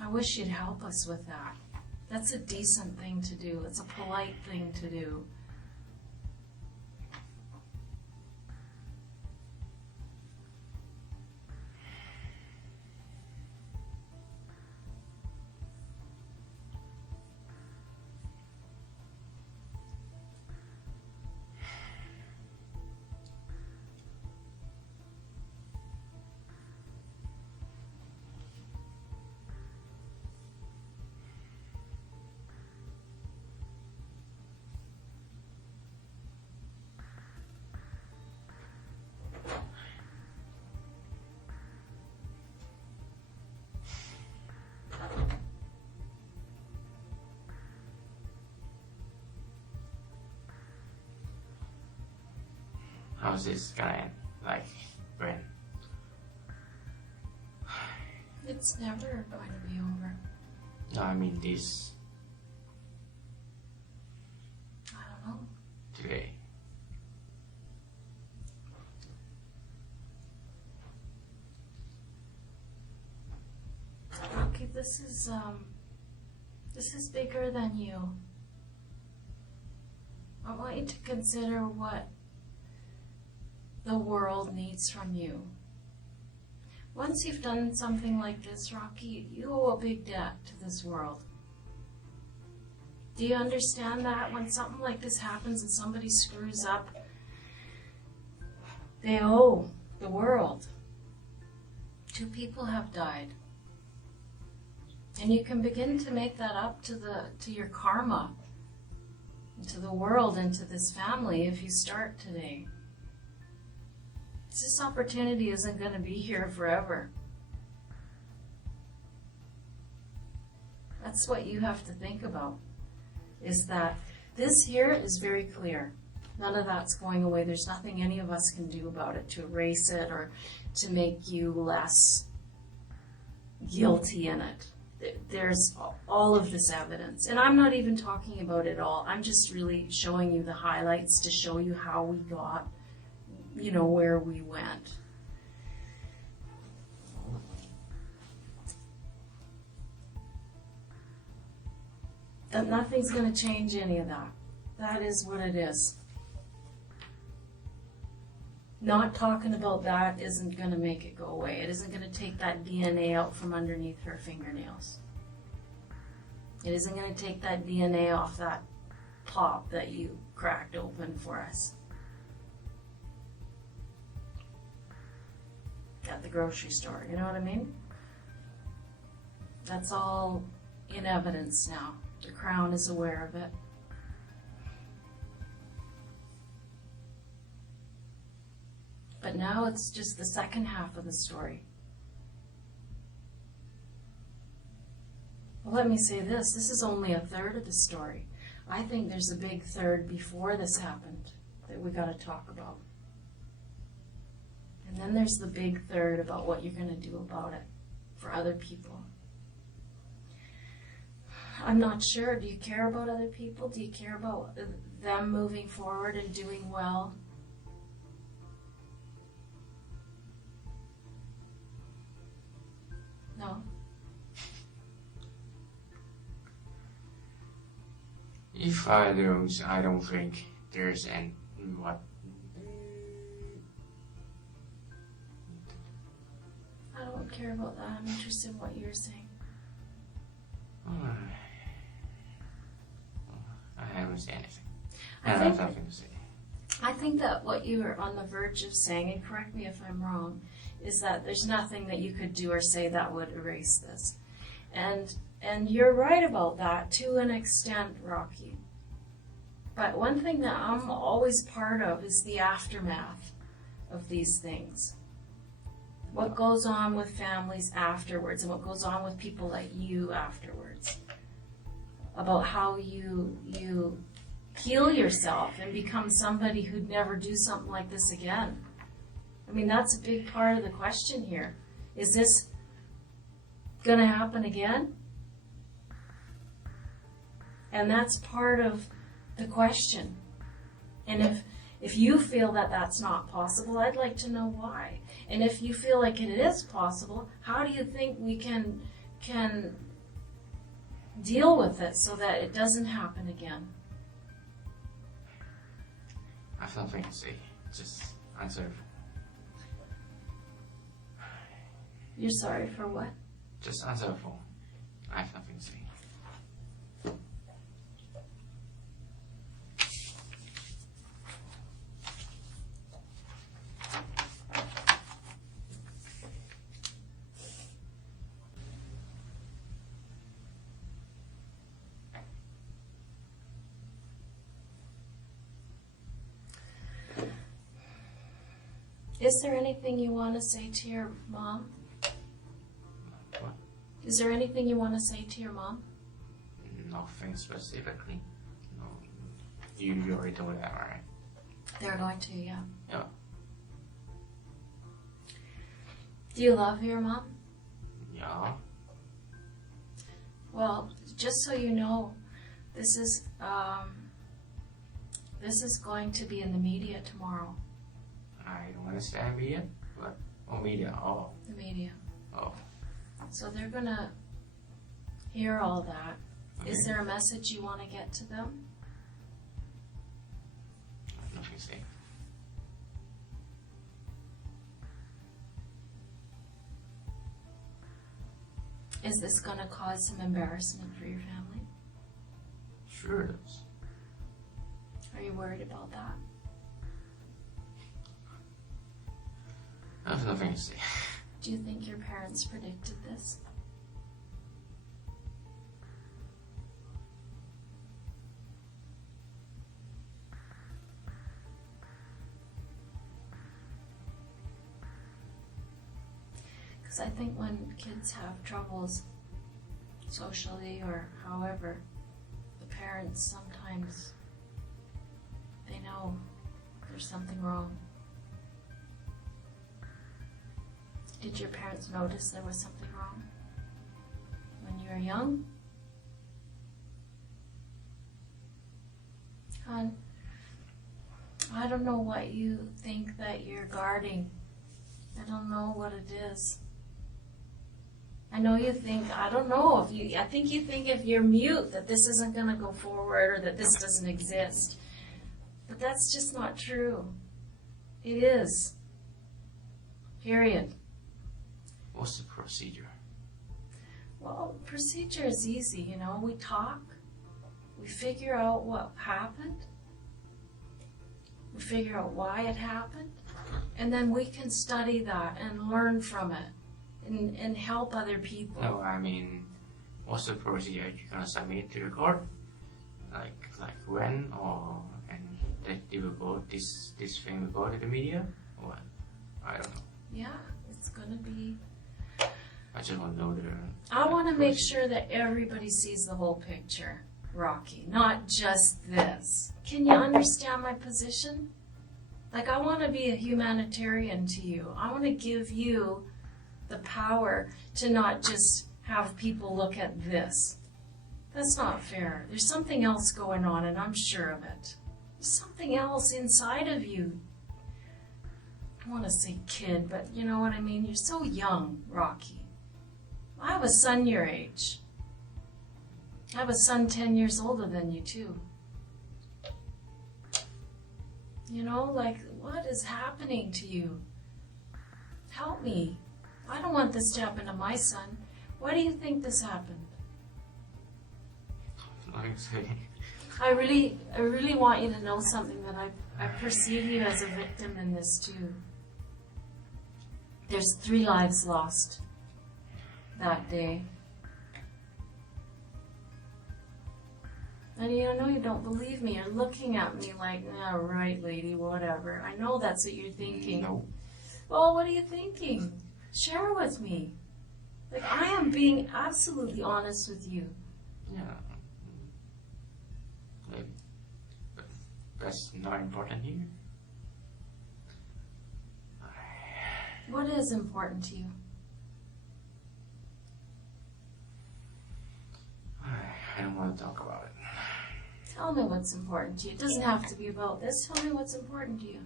I wish you'd help us with that. That's a decent thing to do. It's a polite thing to do. How's this gonna end? Like, when? It's never going to be over. No, I mean this I don't know. today. Rocky, this is bigger than you. I want you to consider what the world needs from you. Once you've done something like this, Rocky, you owe a big debt to this world. Do you understand that? When something like this happens and somebody screws up, they owe the world. 2 people have died. And you can begin to make that up to your karma, to the world, and to this family if you start today. This opportunity isn't going to be here forever. That's what you have to think about, is that this here is very clear. None of that's going away. There's nothing any of us can do about it to erase it or to make you less guilty in it. There's all of this evidence. And I'm not even talking about it all. I'm just really showing you the highlights to show you how we got, where we went. that nothing's going to change any of that. That is what it is. Not talking about that isn't going to make it go away. It isn't going to take that DNA out from underneath her fingernails. It isn't going to take that DNA off that pop that you cracked open for us at the grocery store. You know what I mean? That's all in evidence now. The Crown is aware of it. But now it's just the second half of the story. Well, let me say this. This is only a third of the story. I think there's a big third before this happened that we got to talk about. And then there's the big third about what you're going to do about it for other people. I'm not sure. Do you care about other people? Do you care about them moving forward and doing well? No. If I don't think there's any what. I don't care about that. I'm interested in what you're saying. I haven't said anything. I have nothing to say. I think that what you are on the verge of saying, and correct me if I'm wrong, is that there's nothing that you could do or say that would erase this. And you're right about that to an extent, Rocky. But one thing that I'm always part of is the aftermath of these things. What goes on with families afterwards and what goes on with people like you afterwards. About how you heal yourself and become somebody who'd never do something like this again. I mean, that's a big part of the question here. Is this going to happen again? And that's part of the question. And if you feel that that's not possible, I'd like to know why. And if you feel like it is possible, how do you think we can deal with it so that it doesn't happen again? I have nothing to say. Just answer. You're sorry for what? Just answer the phone. I have nothing to say. Is there anything you want to say to your mom? What? Is there anything you want to say to your mom? Nothing specifically. No. You already told that, right? They're going to, yeah. Yeah. Do you love your mom? Yeah. Well, just so you know, this is going to be in the media tomorrow. I don't understand media. What? Oh, media. Oh. The media. Oh. So they're going to hear all that. Okay. Is there a message you want to get to them? I have nothing to say. Is this going to cause some embarrassment for your family? Sure it is. Are you worried about that? I have nothing to say. Do you think your parents predicted this? Because I think when kids have troubles socially or however, the parents sometimes, they know there's something wrong. Did your parents notice there was something wrong when you were young? Hon, I don't know what you think that you're guarding. I don't know what it is. I know you think, I don't know, I think you think if you're mute that this isn't going to go forward or that this doesn't exist. But that's just not true. It is. Period. What's the procedure? Well, procedure is easy, you know. We talk. We figure out what happened. We figure out why it happened. And then we can study that and learn from it and help other people. No, I mean, what's the procedure? You're gonna submit to the court? Like when or and they will go this thing will go to the media? Or what? I don't know. Yeah, it's gonna be. I just want to know the. I want to make sure that everybody sees the whole picture, Rocky, not just this. Can you understand my position? Like, I want to be a humanitarian to you. I want to give you the power to not just have people look at this. That's not fair. There's something else going on, and I'm sure of it. There's something else inside of you. I want to say kid, but you know what I mean? You're so young, Rocky. I have a son your age. I have a son 10 years older than you, too. You know, like, what is happening to you? Help me. I don't want this to happen to my son. Why do you think this happened? I really want you to know something, that I perceive you as a victim in this, too. There's 3 lives lost that day. And I know you don't believe me. You're looking at me like, nah, right, lady, whatever. I know that's what you're thinking. No. Well, what are you thinking? Share with me. Like, I am being absolutely honest with you. Yeah. Maybe. But that's not important here. What is important to you? I don't want to talk about it. Tell me what's important to you. It doesn't have to be about this. Tell me what's important to you.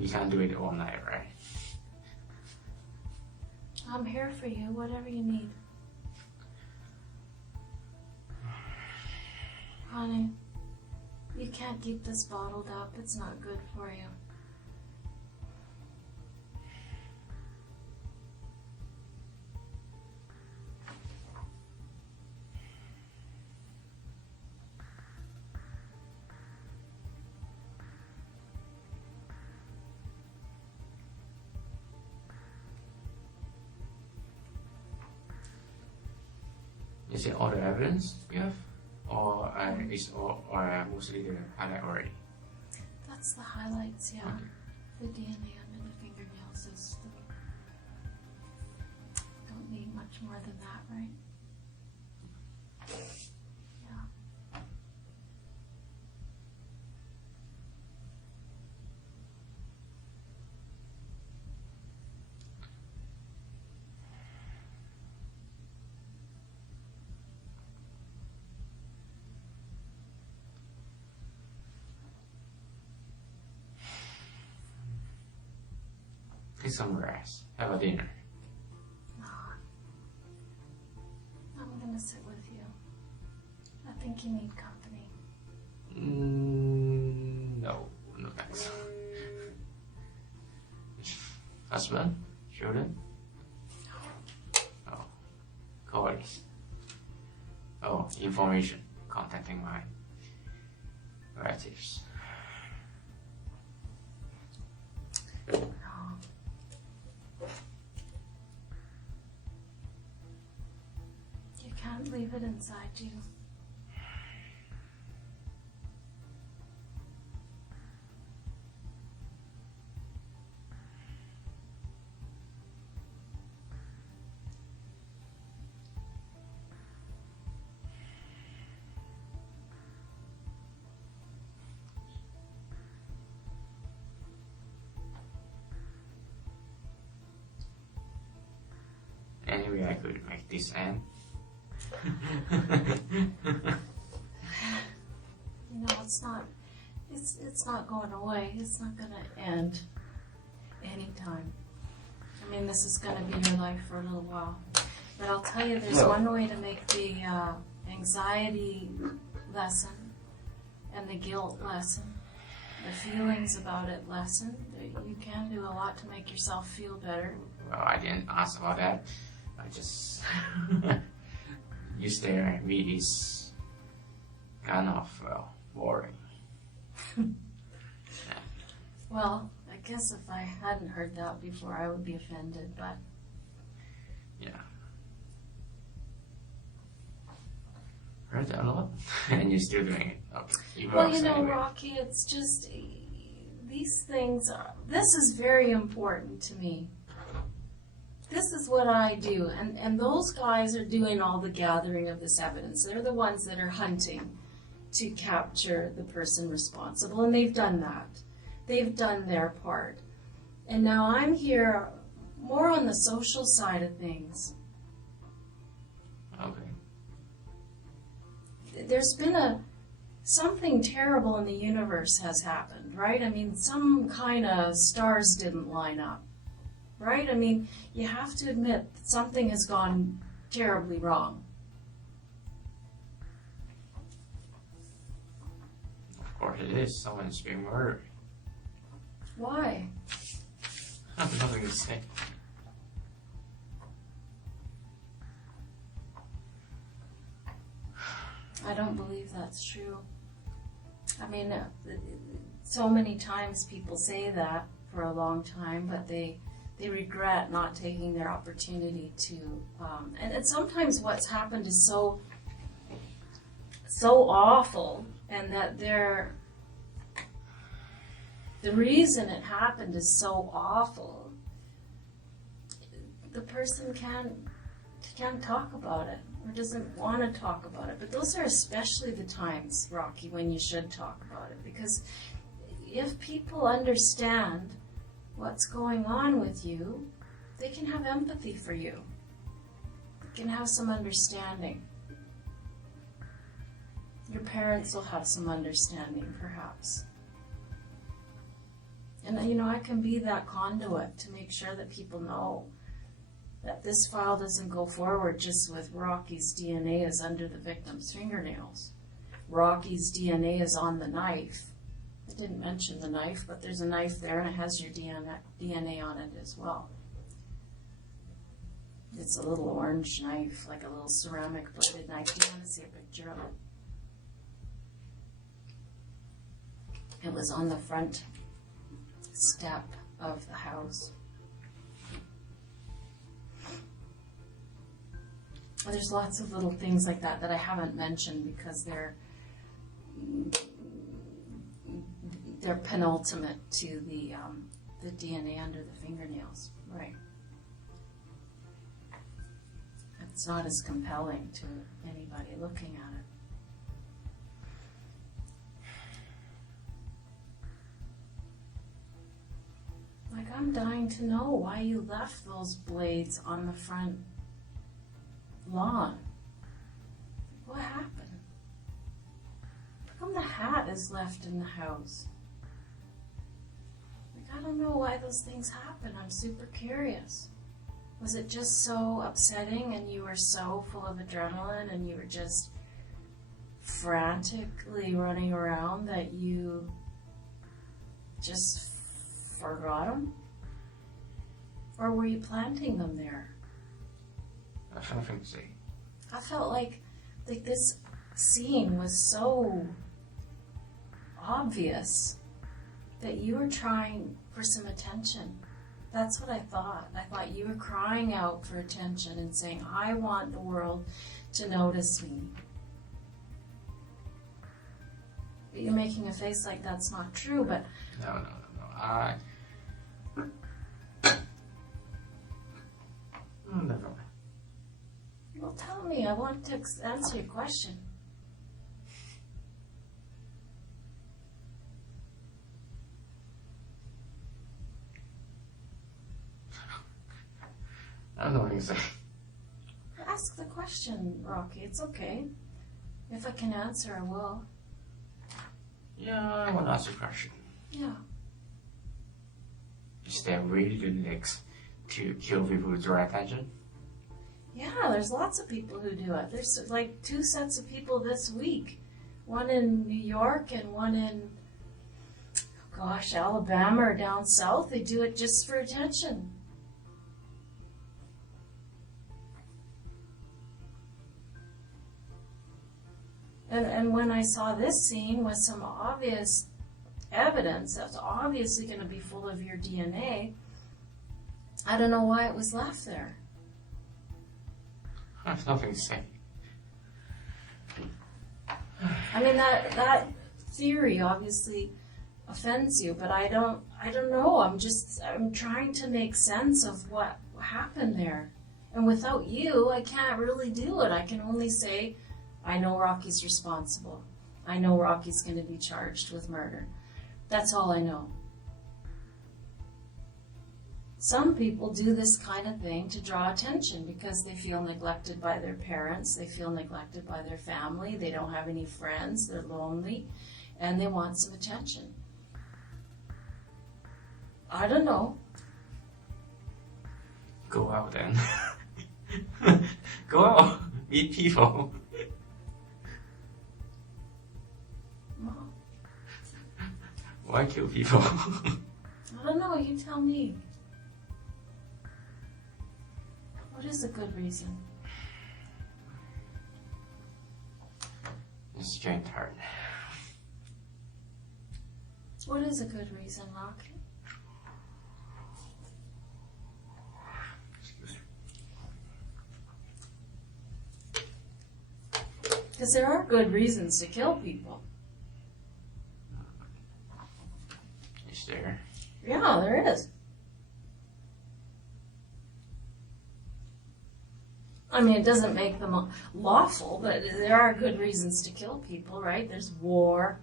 You can't do it all night, right? I'm here for you, whatever you need. Honey, you can't keep this bottled up. It's not good for you. Is it all the evidence you have? Or is or mostly the highlight already? That's the highlights, yeah. Okay. The DNA under the fingernails is don't need much more than that, right? Yeah. Take some rest. Have a dinner. No. I'm gonna sit with you. I think you need company. No thanks. Husband? Children? Oh, colleagues. Oh, information. Contacting my relatives. No. You can't leave it inside you. Anyway, I could make this end. You know, it's not going away. It's not going to end anytime. I mean, this is going to be your life for a little while. But I'll tell you, there's one way to make the anxiety lessen and the guilt lessen, the feelings about it lessen. You can do a lot to make yourself feel better. Well, I didn't ask about that. I just... you stare at me is kind of, boring. Yeah. Well, I guess if I hadn't heard that before, I would be offended, but... Yeah. Heard that a lot, and you're still doing it. Okay. Well, you know, anyway. Rocky, it's just, these things are, this is very important to me. This is what I do, and those guys are doing all the gathering of this evidence. They're the ones that are hunting to capture the person responsible, and they've done that. They've done their part. And now I'm here more on the social side of things. Okay. There's been something terrible in the universe has happened, right? I mean, some kind of stars didn't line up, right? I mean, you have to admit that something has gone terribly wrong. Of course it is. Someone's being murdered. Why? I have nothing to say. I don't believe that's true. I mean, so many times people say that for a long time, but they regret not taking their opportunity to. And sometimes what's happened is so awful, and that the reason it happened is so awful. The person can't talk about it, or doesn't want to talk about it. But those are especially the times, Rocky, when you should talk about it. Because if people understand what's going on with you, they can have empathy for you. They can have some understanding. Your parents will have some understanding, perhaps. And, you know, I can be that conduit to make sure that people know that this file doesn't go forward just with Rocky's DNA is under the victim's fingernails. Rocky's DNA is on the knife. I didn't mention the knife, but there's a knife there and it has your DNA on it as well. It's a little orange knife, like a little ceramic bladed knife. You want to see a picture of it? It was on the front step of the house. There's lots of little things like that that I haven't mentioned because they're penultimate to the DNA under the fingernails, right? It's not as compelling to anybody looking at it. Like, I'm dying to know why you left those blades on the front lawn. What happened? How come the hat is left in the house? Like, I don't know why those things happen. I'm super curious. Was it just so upsetting and you were so full of adrenaline and you were just frantically running around that you just forgot them? Or were you planting them there? I have nothing to say. I felt like this scene was so obvious that you were trying for some attention. That's what I thought. I thought you were crying out for attention and saying, I want the world to notice me. But you're making a face like that's not true, but... No. Never mind. Well, tell me. I want to answer your question. I don't know what to say. question, Rocky. It's okay. If I can answer, I will. Yeah, I want to ask a question. Yeah. Is there really good licks to kill people with dry attention? Yeah, there's lots of people who do it. There's like 2 sets of people this week. One in New York and one in, gosh, Alabama or down south. They do it just for attention. And when I saw this scene with some obvious evidence that's obviously going to be full of your DNA, I don't know why it was left there. I have nothing to say. I mean, that theory obviously offends you, but I don't know. I'm trying to make sense of what happened there. And without you, I can't really do it. I can only say, I know Rocky's responsible. I know Rocky's going to be charged with murder. That's all I know. Some people do this kind of thing to draw attention because they feel neglected by their parents, they feel neglected by their family, they don't have any friends, they're lonely, and they want some attention. I don't know. Go out then. Go out. Meet people. Well, Why kill people? I don't know, you tell me. What is a good reason? It's getting tired. What is a good reason, Rocky? Because there are good reasons to kill people. Is there? Yeah, there is. I mean, it doesn't make them lawful, but there are good reasons to kill people, right? There's war,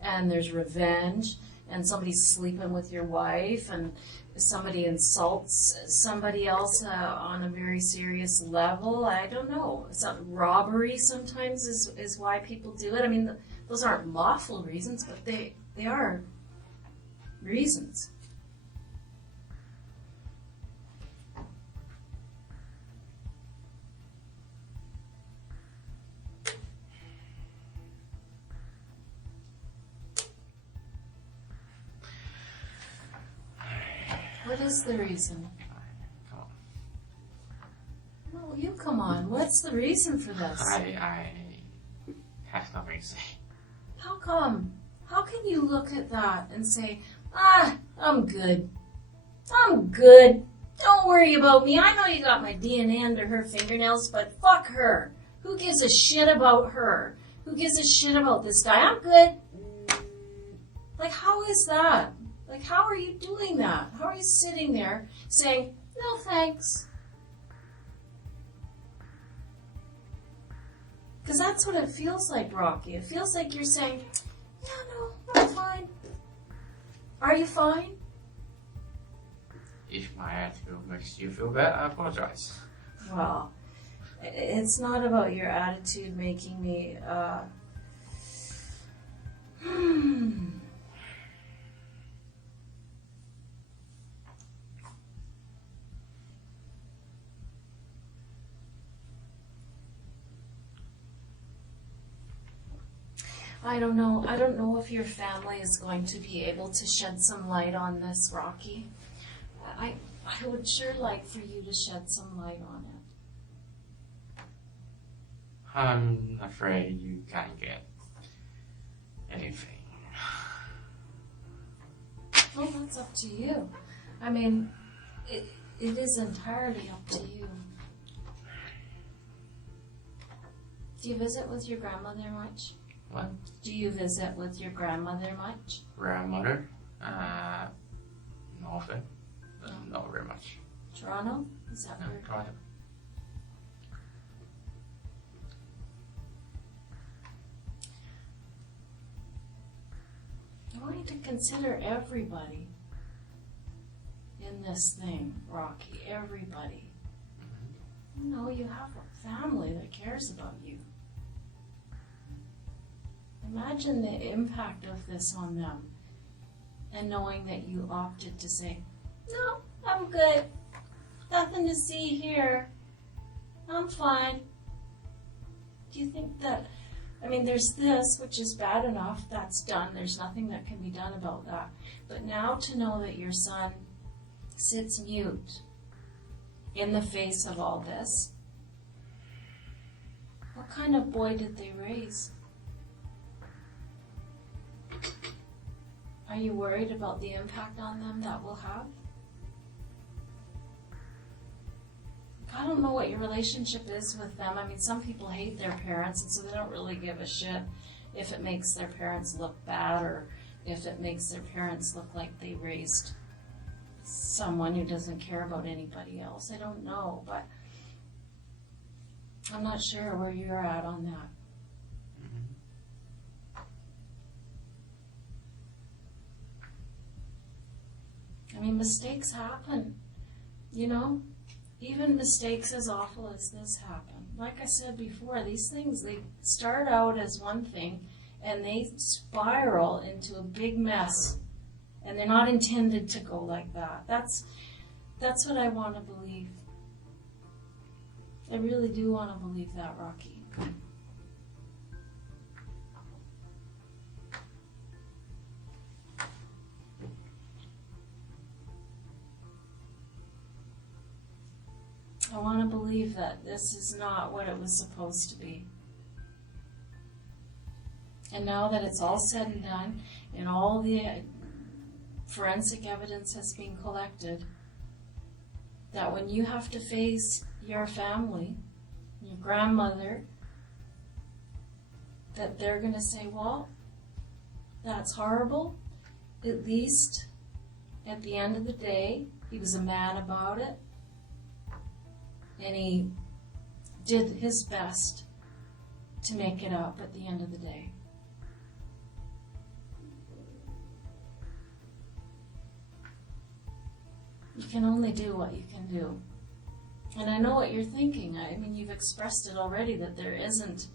and there's revenge, and somebody's sleeping with your wife, and somebody insults somebody else on a very serious level. I don't know. Robbery sometimes is why people do it. I mean, those aren't lawful reasons, but they are reasons. What is the reason? Come on. No, you come on. What's the reason for this? I have nothing to say. How come? How can you look at that and say, I'm good. I'm good. Don't worry about me. I know you got my DNA under her fingernails, but fuck her. Who gives a shit about her? Who gives a shit about this guy? I'm good. Like, how is that? Like, how are you doing that? How are you sitting there saying, no thanks? Because that's what it feels like, Rocky. It feels like you're saying, yeah, no, I'm fine. Are you fine? If my attitude makes you feel bad, I apologize. Well, it's not about your attitude making me, I don't know. I don't know if your family is going to be able to shed some light on this, Rocky. I would sure like for you to shed some light on it. I'm afraid you can't get anything. Well, that's up to you. I mean, it is entirely up to you. Do you visit with your grandmother much? What? Do you visit with your grandmother much? Grandmother? Not often. Not very much. Toronto? Is that No, where? Toronto. I want you to consider everybody in this thing, Rocky. Everybody. You know, you have family that cares about you. Imagine the impact of this on them, and knowing that you opted to say, no, I'm good. Nothing to see here. I'm fine. Do you think that, I mean, there's this, which is bad enough. That's done. There's nothing that can be done about that. But now to know that your son sits mute in the face of all this, what kind of boy did they raise? Are you worried about the impact on them that will have? I don't know what your relationship is with them. I mean, some people hate their parents, and so they don't really give a shit if it makes their parents look bad or if it makes their parents look like they raised someone who doesn't care about anybody else. I don't know, but I'm not sure where you're at on that. I mean, mistakes happen, you know? Even mistakes as awful as this happen. Like I said before, these things, they start out as one thing and they spiral into a big mess. And they're not intended to go like that. That's what I want to believe. I really do want to believe that, Rocky. I want to believe that this is not what it was supposed to be. And now that it's all said and done, and all the forensic evidence has been collected, that when you have to face your family, your grandmother, that they're going to say, well, that's horrible. At least, at the end of the day, he was a man about it. And he did his best to make it up at the end of the day. You can only do what you can do. And I know what you're thinking. I mean, you've expressed it already, that there isn't,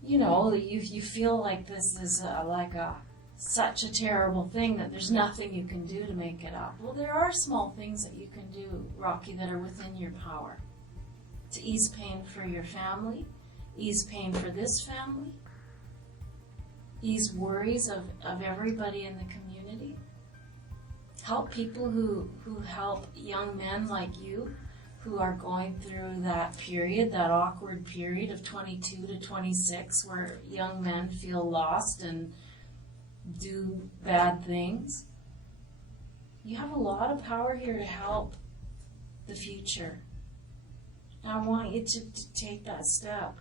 you know, you feel like this is such a terrible thing that there's nothing you can do to make it up. Well, there are small things that you can do, Rocky, that are within your power to ease pain for your family, ease pain for this family, ease worries of everybody in the community, help people who help young men like you who are going through that period, that awkward period of 22 to 26 where young men feel lost and do bad things. You have a lot of power here to help the future. And I want you to take that step.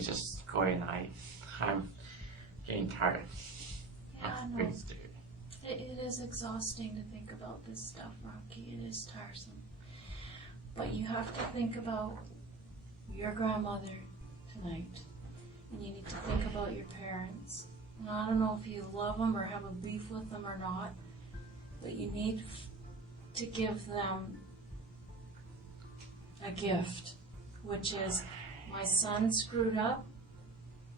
it's just Korean night. I'm getting tired. Yeah, I know. Pretty stupid. It is exhausting to think about this stuff, Rocky. It is tiresome. But you have to think about your grandmother tonight. And you need to think about your parents. And I don't know if you love them or have a beef with them or not, but you need to give them a gift, which is, my son screwed up,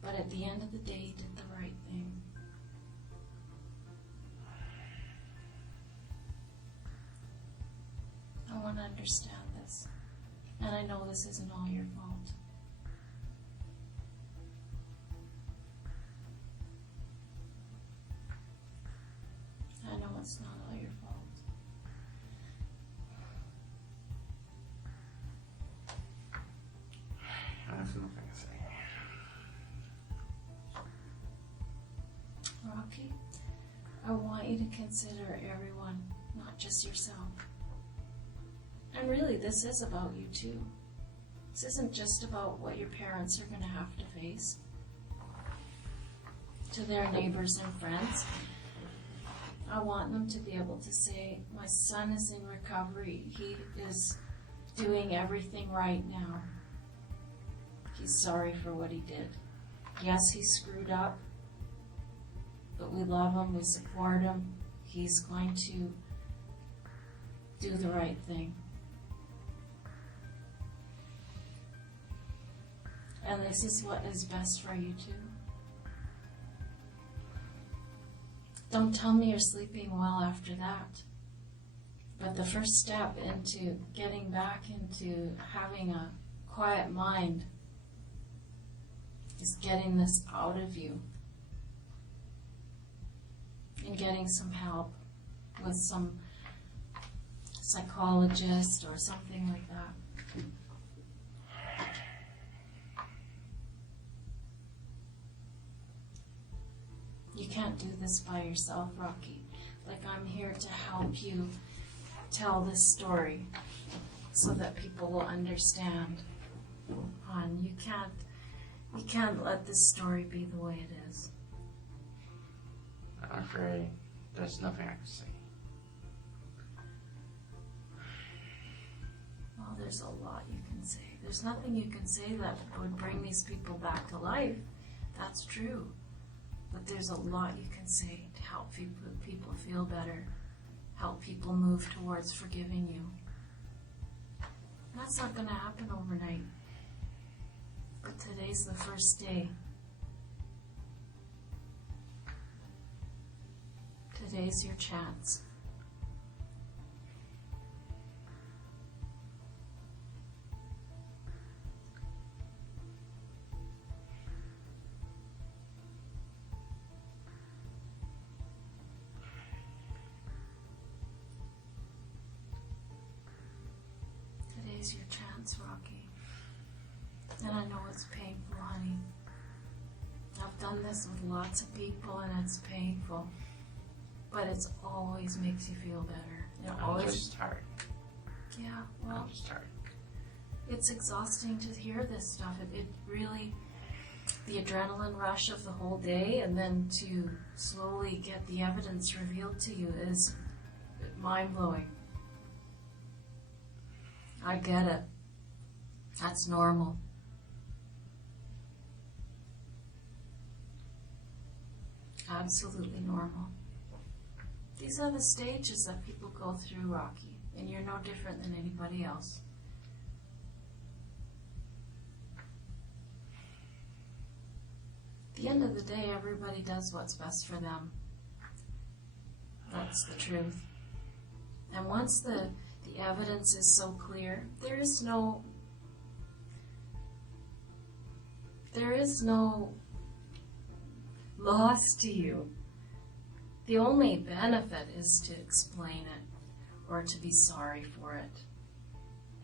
but at the end of the day, he did the right thing. I want to understand this. And I know this isn't all your fault. I know it's not all your fault. I have nothing to say. Rocky, I want you to consider everyone, not just yourself. And really, this is about you too. This isn't just about what your parents are going to have to face to their neighbors and friends. I want them to be able to say, my son is in recovery. He is doing everything right now. He's sorry for what he did. Yes, he screwed up, but we love him, we support him. He's going to do the right thing. And this is what is best for you too. Don't tell me you're sleeping well after that. But the first step into getting back into having a quiet mind is getting this out of you and getting some help with some psychologist or something like that. You can't do this by yourself, Rocky. Like, I'm here to help you tell this story so that people will understand. You can't let this story be the way it is. I'm afraid there's nothing I can say. Well, there's a lot you can say. There's nothing you can say that would bring these people back to life. That's true. But there's a lot you can say to help people feel better, help people move towards forgiving you. And that's not going to happen overnight. But today's the first day. Today's your chance. Today's your chance, Rocky. And I know it's painful, honey. I've done this with lots of people and it's painful. But it always makes you feel better. I'm just tired. Yeah, well, I'm just tired. It's exhausting to hear this stuff. It really, the adrenaline rush of the whole day and then to slowly get the evidence revealed to you is mind-blowing. I get it. That's normal. Absolutely normal. These are the stages that people go through, Rocky, and you're no different than anybody else. At the end of the day, everybody does what's best for them. That's the truth. And once the evidence is so clear, there is no loss to you. The only benefit is to explain it or to be sorry for it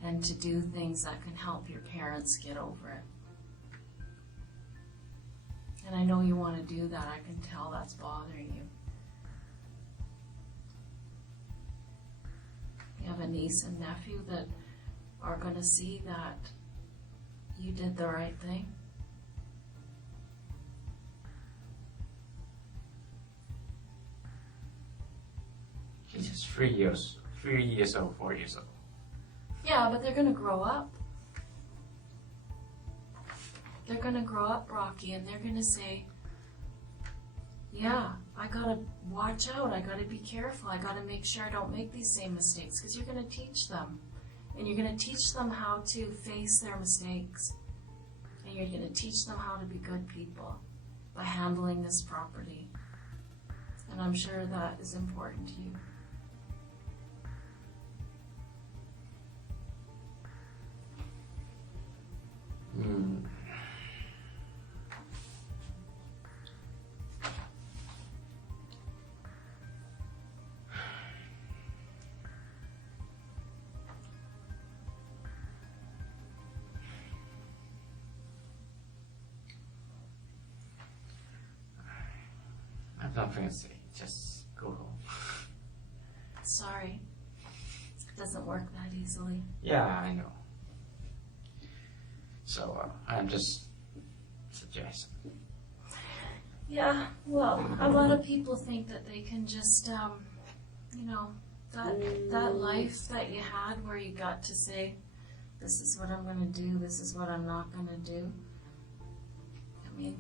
and to do things that can help your parents get over it. And I know you want to do that. I can tell that's bothering you. You have a niece and nephew that are going to see that you did the right thing. 3 years old, 4 years old. Yeah, but they're gonna grow up. They're gonna grow up, Rocky, and they're gonna say, yeah, I gotta watch out, I gotta be careful, I gotta make sure I don't make these same mistakes, because you're gonna teach them. And you're gonna teach them how to face their mistakes. And you're gonna teach them how to be good people by handling this property. And I'm sure that is important to you. I have nothing to say. Just go home. Sorry. It doesn't work that easily. Yeah, I know. So I'm just suggesting. Yeah, well, a lot of people think that they can just, you know, that life that you had where you got to say, this is what I'm going to do, this is what I'm not going to do. I mean,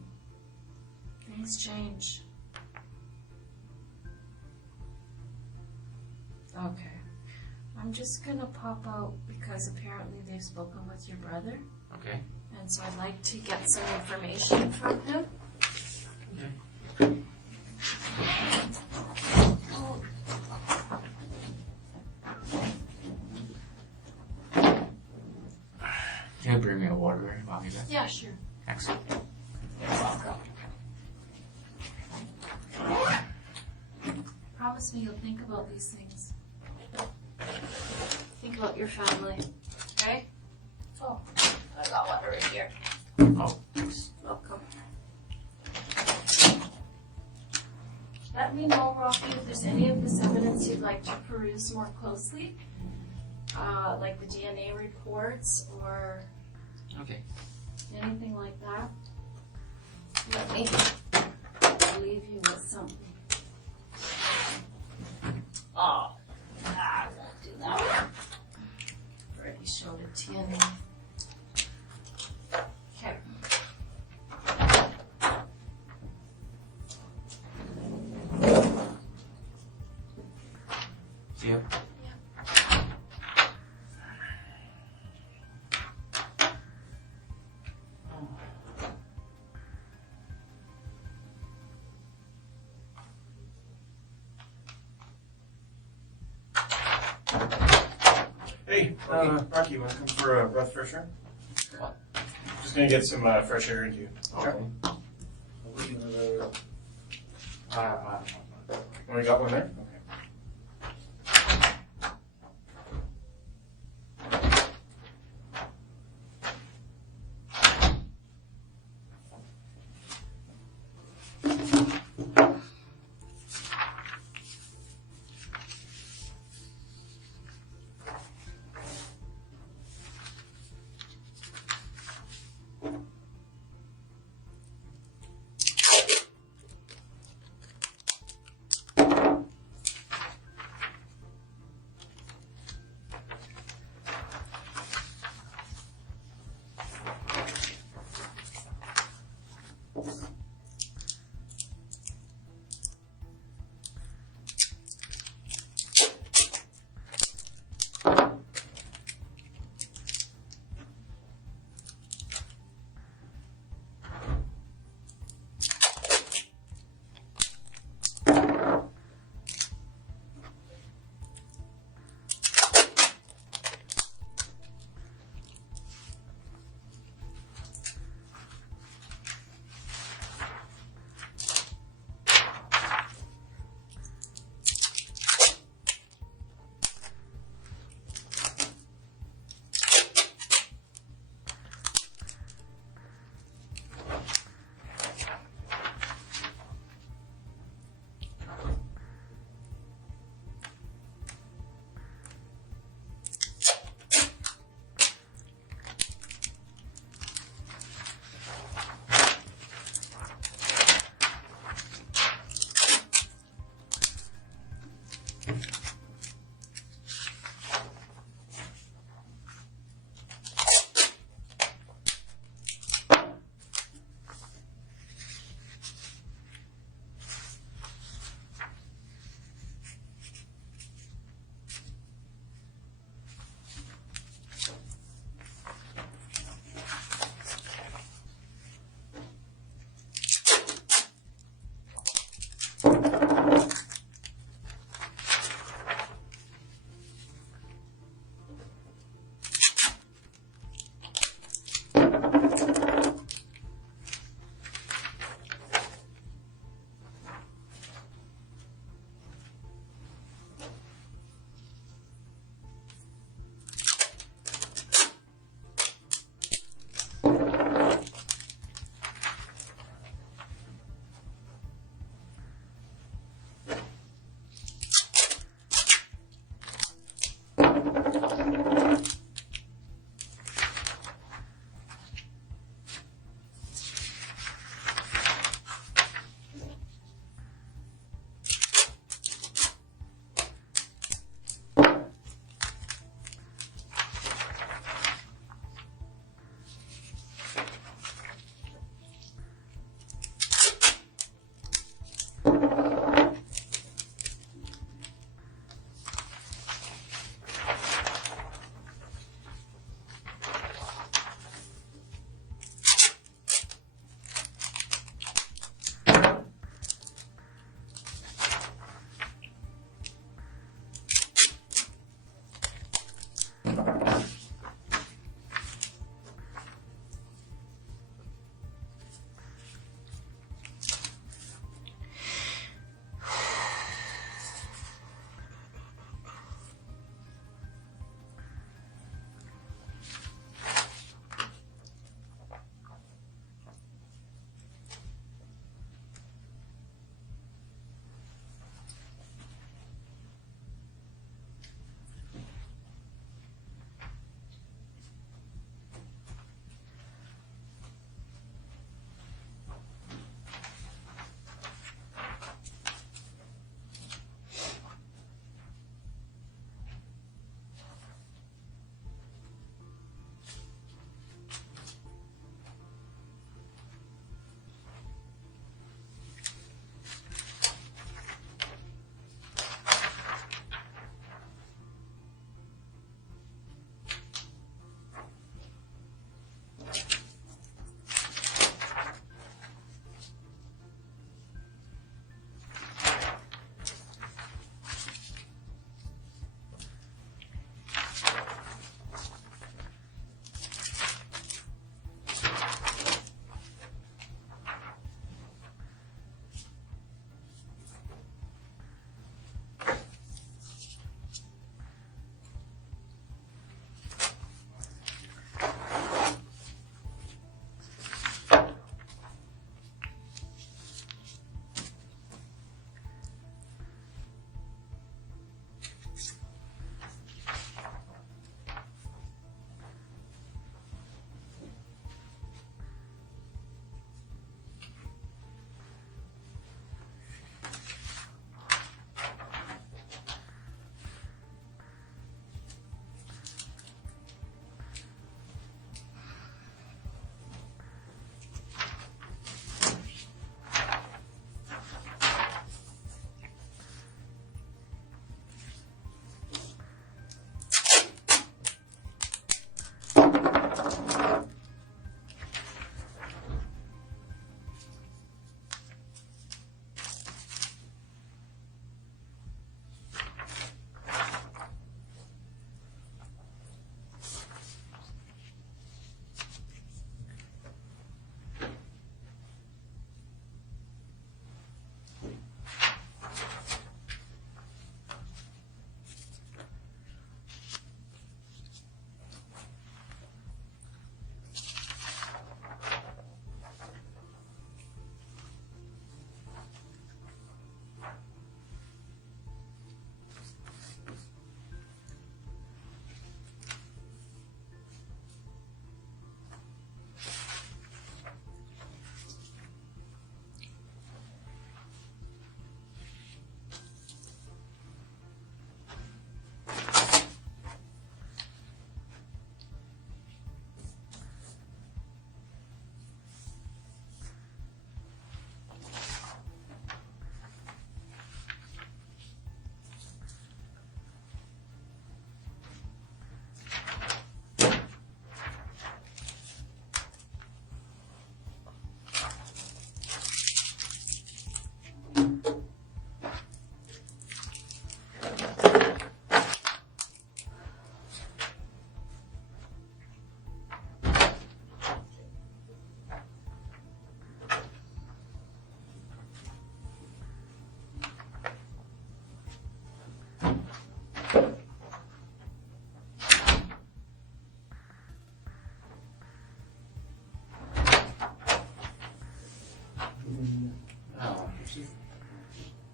things change. Okay. I'm just going to pop out because apparently they've spoken with your brother. Okay. And so I'd like to get some information from him. Okay. Can you bring me a water while you're there? Yeah, sure. Excellent. You're welcome. Promise me you'll think about these things. Think about your family, okay? Oh, I got water right here. Oh, thanks. Welcome. Let me know, Rocky, if there's any of this evidence you'd like to peruse more closely, like the DNA reports or Okay. anything like that. Let me leave you with something. Oh, I won't do that one. Already showed it to you. Okay. See you. Hey, Rocky, you want to come for a breath fresher? What? Just gonna get some fresh air into you. Okay. Only got one there? Okay.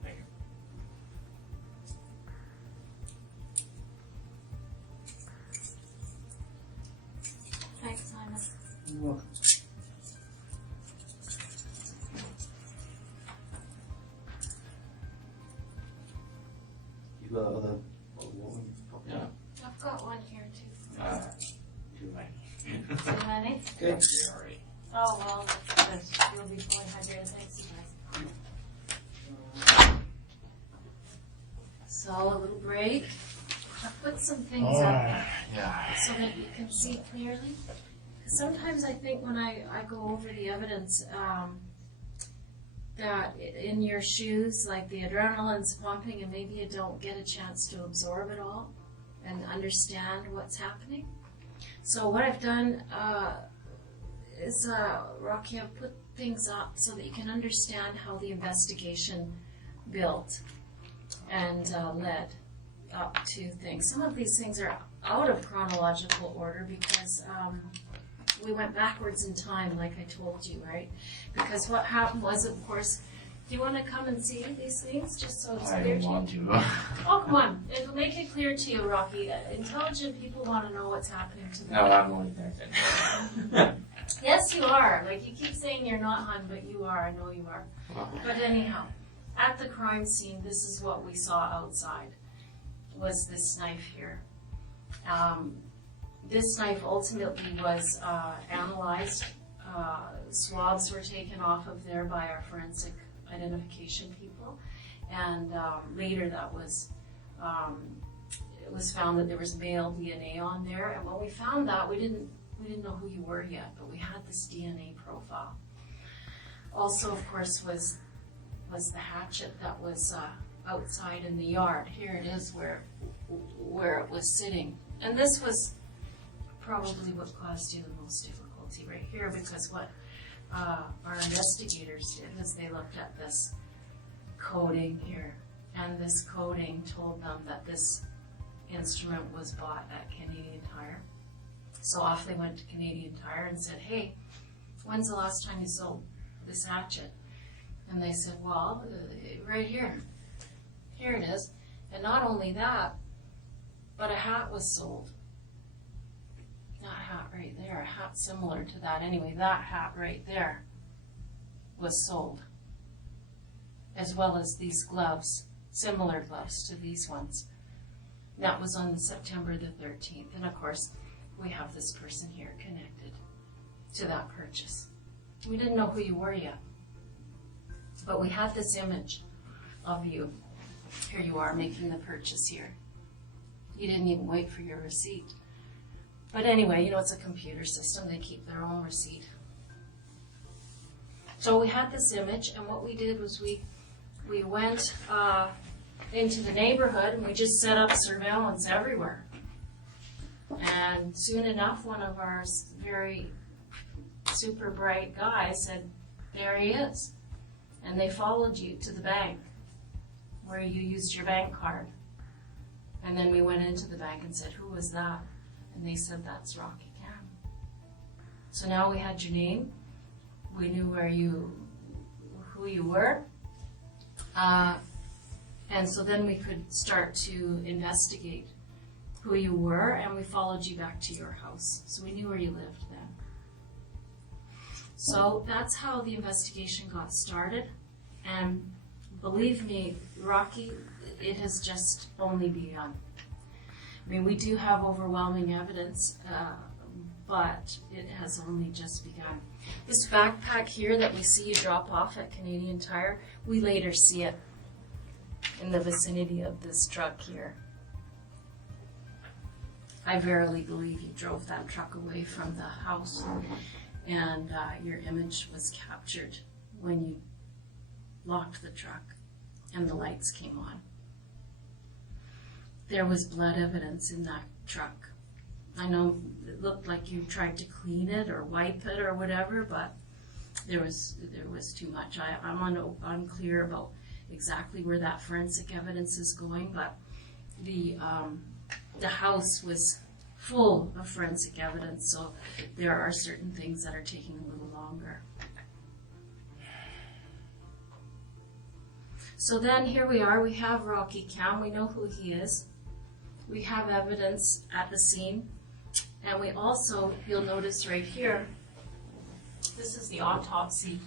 Thank you. Thanks, Simon. You're welcome. You got other woman? Yeah. I've got one here too. Too many. Too many? Okay. Yeah, already. Oh, well, that's good. You'll be fully hydrated. Thanks, you guys. So, a little break. I'll put some things up Yeah. so that you can see clearly. Sometimes I think when I go over the evidence, that in your shoes, like the adrenaline's pumping and maybe you don't get a chance to absorb it all and understand what's happening. So what I've done is, Rocky, I've put things up so that you can understand how the investigation built and led up to things. Some of these things are out of chronological order because we went backwards in time, like I told you, right? Because what happened was, of course, do you want to come and see these things just so it's I clear don't to you? want to. Oh, come on. It'll make it clear to you, Rocky. Intelligent people want to know what's happening to them. No, I'm only that. Yes, you are. Like, you keep saying you're not, hon, but you are. I know you are. But anyhow, at the crime scene, this is what we saw outside, was this knife here. This knife ultimately was analyzed. Swabs were taken off of there by our forensic identification people, and later that was it was found that there was male DNA on there. And when we found that, we didn't know who you were yet, but we had this DNA profile. Also, of course, was the hatchet that was outside in the yard. Here it is where it was sitting, and this was probably what caused you the most difficulty right here, because what our investigators did is they looked at this coding here, and this coding told them that this instrument was bought at Canadian Tire. So off they went to Canadian Tire and said, hey, when's the last time you sold this hatchet? And they said, well, right here. Here it is. And not only that, but a hat was sold. That hat right there, a hat similar to that. Anyway, that hat right there was sold, as well as these gloves, similar gloves to these ones. That was on September the 13th. And of course, we have this person here connected to that purchase. We didn't know who you were yet, but we had this image of you. Here you are making the purchase here. You didn't even wait for your receipt. But anyway, you know, it's a computer system. They keep their own receipt. So we had this image, and what we did was we went into the neighborhood, and we just set up surveillance everywhere. And soon enough, one of our very super bright guys said, there he is. And they followed you to the bank where you used your bank card. And then we went into the bank and said, who was that? And they said, that's Rocky Cam. So now we had your name. We knew who you were. And so then we could start to investigate who you were, and we followed you back to your house. So we knew where you lived then. So that's how the investigation got started. And believe me, Rocky, it has just only begun. I mean, we do have overwhelming evidence, but it has only just begun. This backpack here that we see you drop off at Canadian Tire, we later see it in the vicinity of this truck here. I verily believe you drove that truck away from the house, and your image was captured when you locked the truck and the lights came on. There was blood evidence in that truck. I know it looked like you tried to clean it or wipe it or whatever, but there was too much. I'm unclear about exactly where that forensic evidence is going, but the house was full of forensic evidence, so there are certain things that are taking a little longer. So then here we are, we have Rocky Cam, we know who he is. We have evidence at the scene. And we also, you'll notice right here, this is the autopsy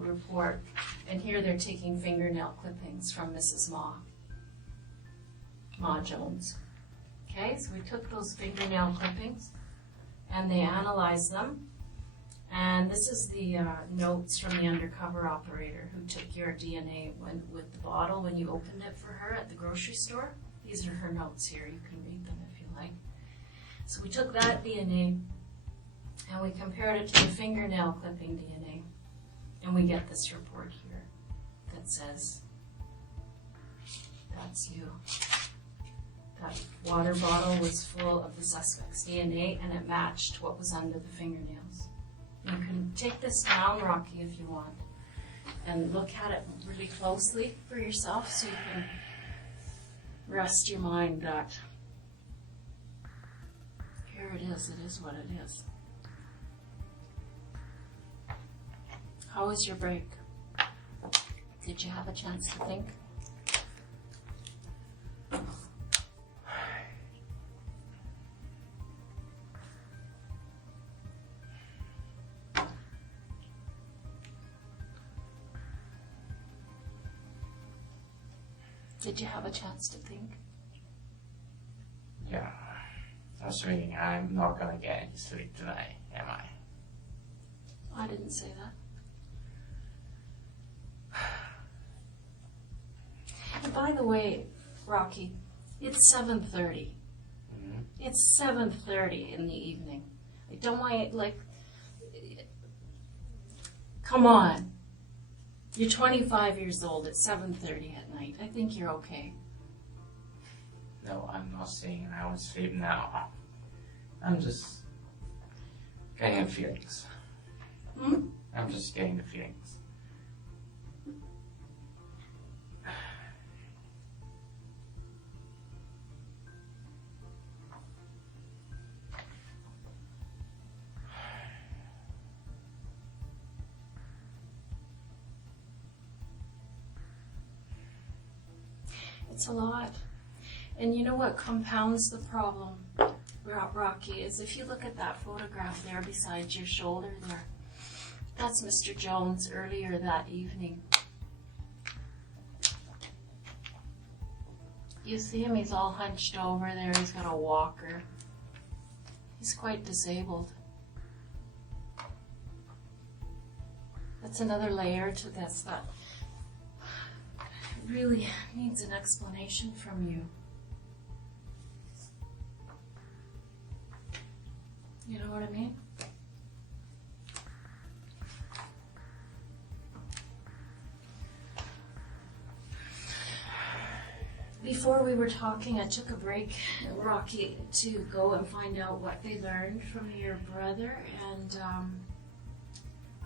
report. And here they're taking fingernail clippings from Mrs. Ma Jones. Okay, so we took those fingernail clippings and they analyzed them. And this is the notes from the undercover operator who took your DNA with the bottle when you opened it for her at the grocery store. These are her notes here. You can read them if you like. So we took that DNA and we compared it to the fingernail clipping DNA. And we get this report here that says, that's you. That water bottle was full of the suspect's DNA and it matched what was under the fingernails. You can take this down, Rocky, if you want, and look at it really closely for yourself so you can rest your mind that here it is what it is. How was your break? Did you have a chance to think? Did you have a chance to think? Yeah. I was thinking I'm not gonna get any sleep tonight, am I? I didn't say that. And by the way, Rocky, it's 7:30. Mm-hmm. It's 7:30 in the evening. I don't want you, come on. You're 25 years old. It's 7:30 at night. I think you're okay. No, I'm not saying I won't sleep now. I'm just getting the feelings. I'm just getting the feelings. It's a lot. And you know what compounds the problem, Rocky, is if you look at that photograph there beside your shoulder there, that's Mr. Jones earlier that evening. You see him, he's all hunched over there, he's got a walker. He's quite disabled. That's another layer to this that really needs an explanation from you. You know what I mean? Before we were talking, I took a break, Rocky, to go and find out what they learned from your brother, and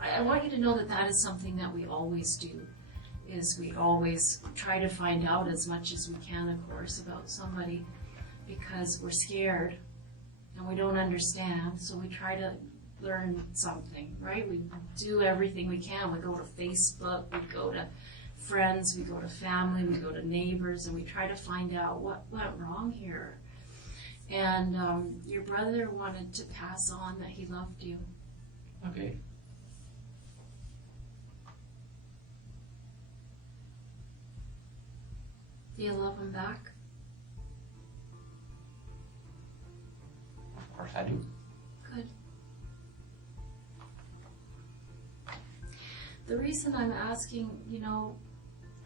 I want you to know that that is something that we always do. Is we always try to find out as much as we can, of course, about somebody because we're scared and we don't understand, so we try to learn something, right? We do everything we can. We go to Facebook, we go to friends, we go to family, we go to neighbors, and we try to find out what went wrong here. And your brother wanted to pass on that he loved you. Okay. Do you love him back? Of course I do. Good. The reason I'm asking,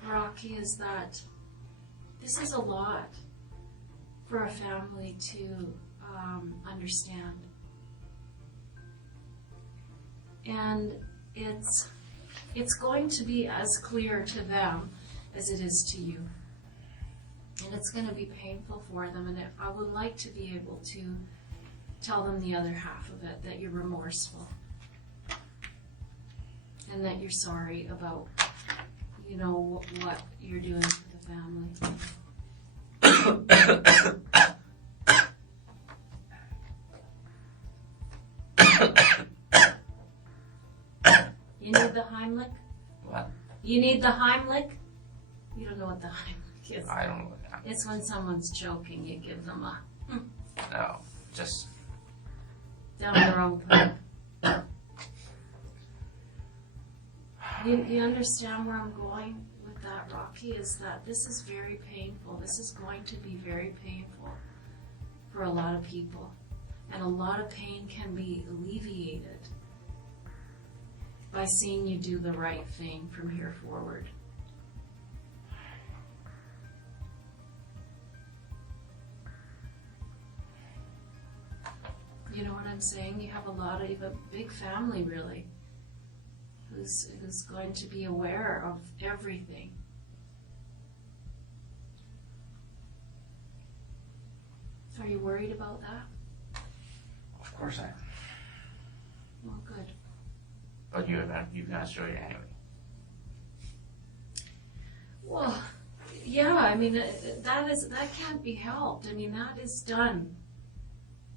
Rocky, is that this is a lot for a family to understand. And it's going to be as clear to them as it is to you. And it's going to be painful for them, and I would like to be able to tell them the other half of it, that you're remorseful and that you're sorry about, what you're doing for the family. You need the Heimlich? What? You need the Heimlich? You don't know what the Heimlich is? I don't know what that It's when someone's choking, you give them a No, just down their own throat. You understand where I'm going with that, Rocky? Is that this is very painful. This is going to be very painful for a lot of people. And a lot of pain can be alleviated by seeing you do the right thing from here forward. You know what I'm saying? You have you have a big family, really, who's going to be aware of everything. Are you worried about that? of course I am. Well, good. But you're gonna show it anyway. Well, yeah, I mean, that can't be helped. I mean, that is done.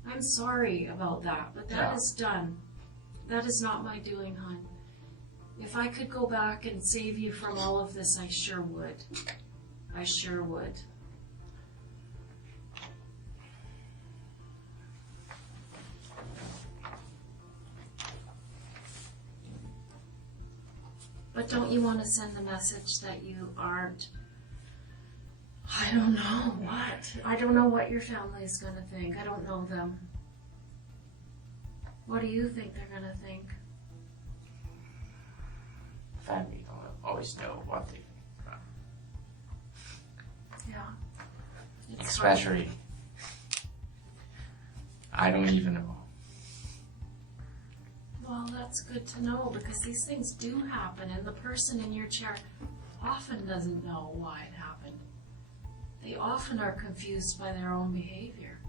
I'm sorry about that, but that is done. That is not my doing, hon. If I could go back and save you from all of this, I sure would. I sure would. But don't you want to send the message that you aren't, I don't know what. I don't know what your family is going to think. I don't know them. What do you think they're going to think? Family don't always know what they think. Yeah. It's Especially, I don't even know. Well, that's good to know because these things do happen, and the person in your chair often doesn't know why it happened. They often are confused by their own behavior.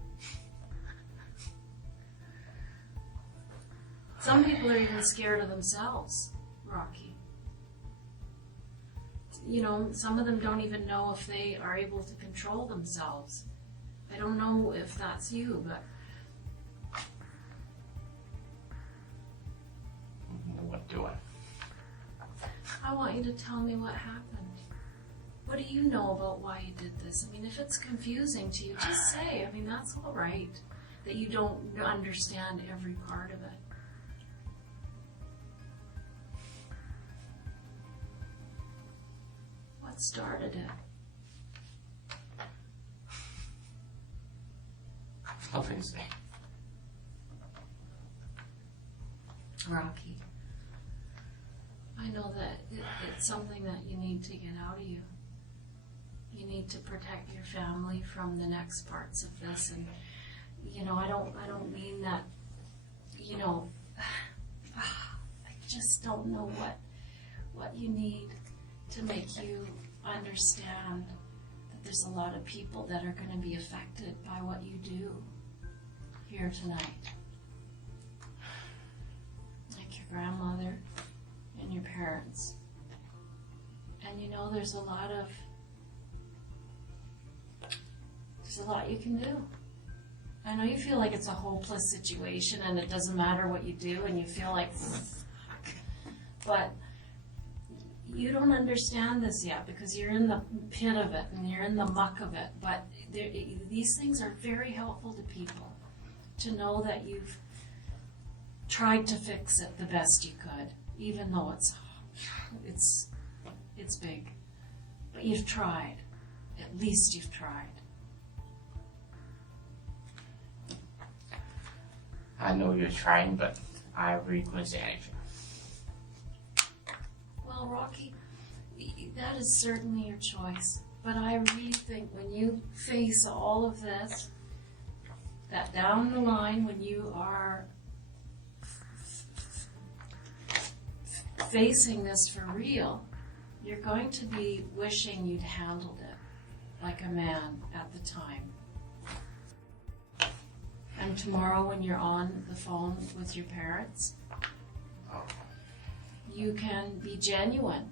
Some people are even scared of themselves, Rocky. You know, some of them don't even know if they are able to control themselves. I don't know if that's you, but What do I? I want you to tell me what happened. What do you know about why you did this? I mean, if it's confusing to you, just say. I mean, that's all right, that you don't understand every part of it. What started it? Nothing to say. Rocky, I know that it's something that you need to get out of you. You need to protect your family from the next parts of this, and you know, I don't mean that. You know, I just don't know what you need to make you understand that there's a lot of people that are going to be affected by what you do here tonight. Like your grandmother and your parents. And you know, there's a lot you can do. I know you feel like it's a hopeless situation and it doesn't matter what you do and you feel like, fuck. But you don't understand this yet because you're in the pit of it and you're in the muck of it. But these things are very helpful to people to know that you've tried to fix it the best you could, even though it's big. But you've tried. At least you've tried. I know you're trying, but I really couldn't say anything. Well, Rocky, that is certainly your choice. But I really think when you face all of this, that down the line when you are facing this for real, you're going to be wishing you'd handled it like a man at the time. And tomorrow when you're on the phone with your parents, you can be genuine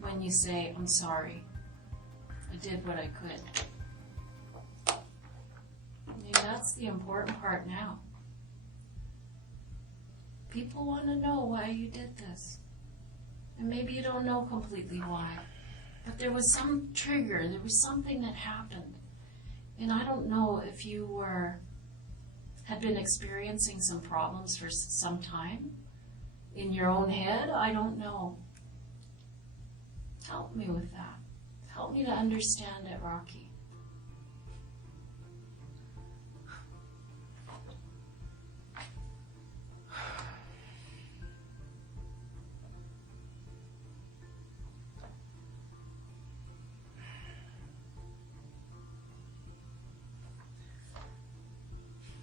when you say, I'm sorry, I did what I could. I mean, that's the important part now. People want to know why you did this. And maybe you don't know completely why, But there was some trigger, there was something that happened. And I don't know if you had been experiencing some problems for some time in your own head. I don't know. Help me with that. Help me to understand it, Rocky.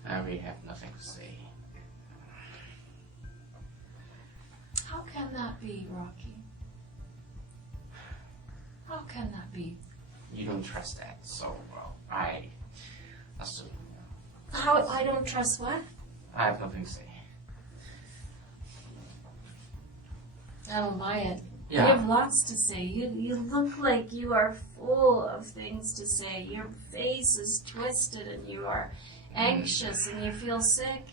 I really have nothing to say. How can that be, Rocky? How can that be? You don't trust that, so well, I assume. How I don't trust what? I have nothing to say. I don't buy it. Yeah. You have lots to say. You look like you are full of things to say. Your face is twisted and you are anxious and you feel sick.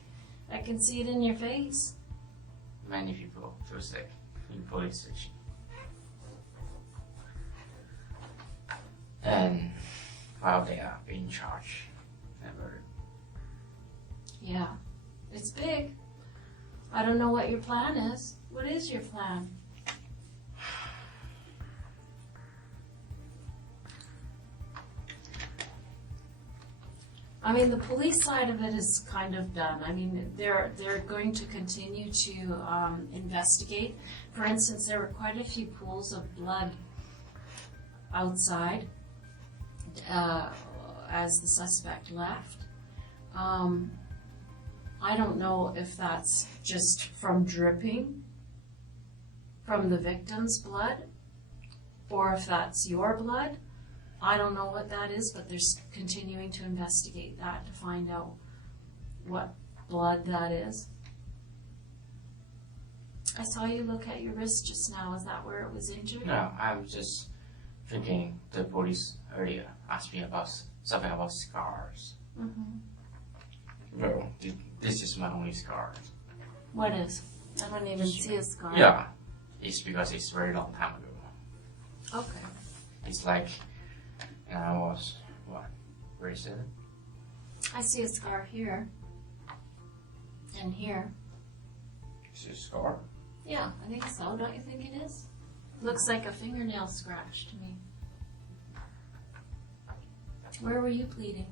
I can see it in your face. Many people feel sick in police station. And while they are being charged and murdered. Yeah, it's big. I don't know what your plan is. What is your plan? I mean, the police side of it is kind of done. I mean, they're going to continue to investigate. For instance, there were quite a few pools of blood outside as the suspect left. I don't know if that's just from dripping from the victim's blood or if that's your blood. I don't know what that is, but they're continuing to investigate that to find out what blood that is. I saw you look at your wrist just now. Is that where it was injured? No, I'm just thinking the police earlier asked me about something about scars. Mm-hmm. Well, this is my only scar. What is? I don't even see a scar. Yeah, it's because it's very long time ago. Okay. It's like, and I was, what, grade 7? I see a scar here. And here. Is it a scar? Yeah, I think so. Don't you think it is? Looks like a fingernail scratch to me. Where were you bleeding?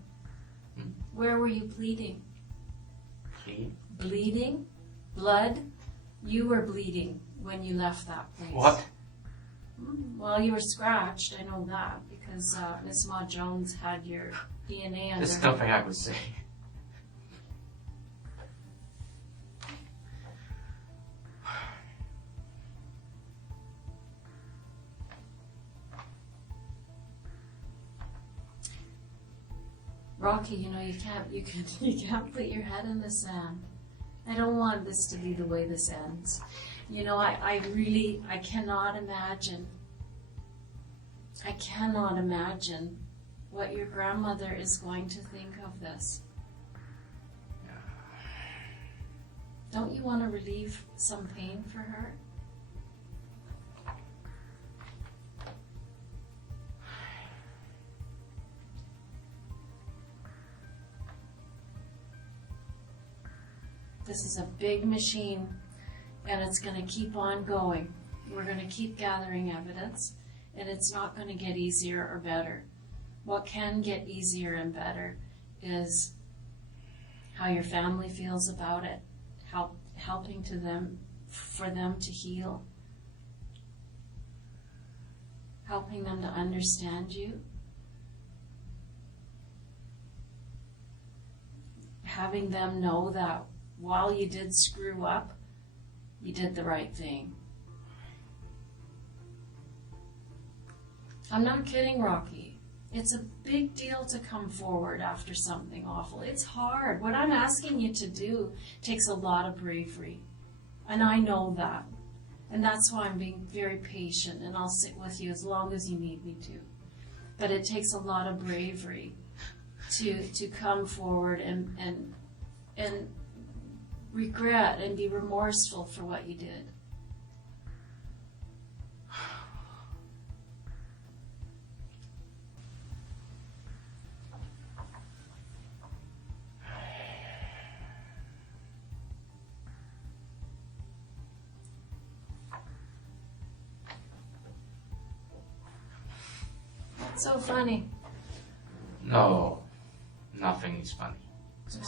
Where were you bleeding? Bleed? Bleeding? Blood? You were bleeding when you left that place. What? Well, you were scratched. I know that because Miss Ma Jones had your DNA under There's her. nothing I could say. Rocky, you know, you can't put your head in the sand. I don't want this to be the way this ends. You know, I cannot imagine. I cannot imagine what your grandmother is going to think of this. Don't you want to relieve some pain for her? This is a big machine, and it's going to keep on going. We're going to keep gathering evidence, and it's not going to get easier or better. What can get easier and better is how your family feels about it, helping for them to heal, helping them to understand you, having them know that while you did screw up, you did the right thing. I'm not kidding, Rocky. It's a big deal to come forward after something awful. It's hard. What I'm asking you to do takes a lot of bravery. And I know that. And that's why I'm being very patient, and I'll sit with you as long as you need me to. But it takes a lot of bravery to come forward and regret and be remorseful for what you did. So funny. No, nothing is funny. No.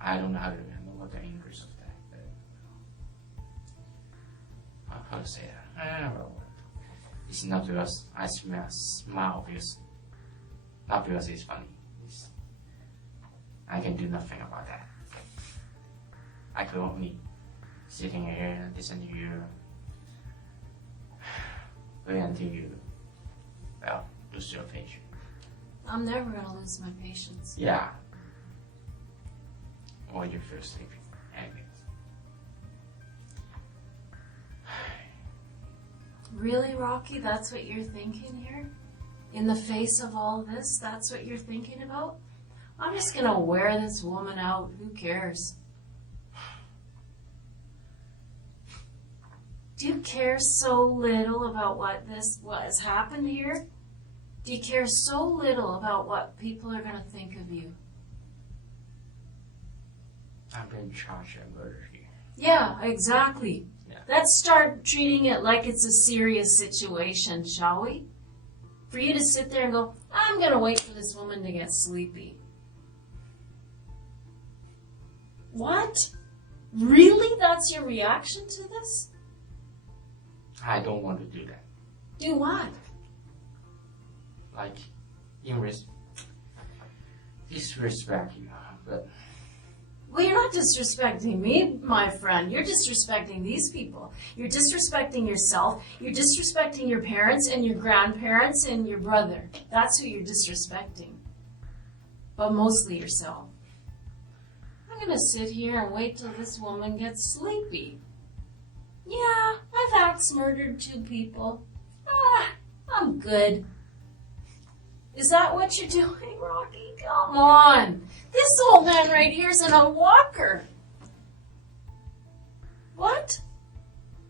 I don't know how to handle the English of that. How to say that? It's not because I smile because not because it's funny. I can do nothing about that. I could only sitting here and listen to you. Wait until you, lose your patience. I'm never gonna lose my patience. Yeah. Or you feel sleepy. Anyway. Really, Rocky? That's what you're thinking here? In the face of all this, that's what you're thinking about? I'm just gonna wear this woman out. Who cares? Do you care so little about what has happened here? Do you care so little about what people are gonna think of you? I'm being charged with murder here. Yeah, exactly. Yeah. Let's start treating it like it's a serious situation, shall we? For you to sit there and go, I'm gonna wait for this woman to get sleepy. What? Really? That's your reaction to this? I don't want to do that. Do what? Like, disrespect you, but Well, you're not disrespecting me, my friend. You're disrespecting these people. You're disrespecting yourself. You're disrespecting your parents and your grandparents and your brother. That's who you're disrespecting. But mostly yourself. I'm going to sit here and wait till this woman gets sleepy. Yeah, I've axe-murdered 2 people. I'm good. Is that what you're doing, Rocky? Come on. This old man right here's in a walker. What?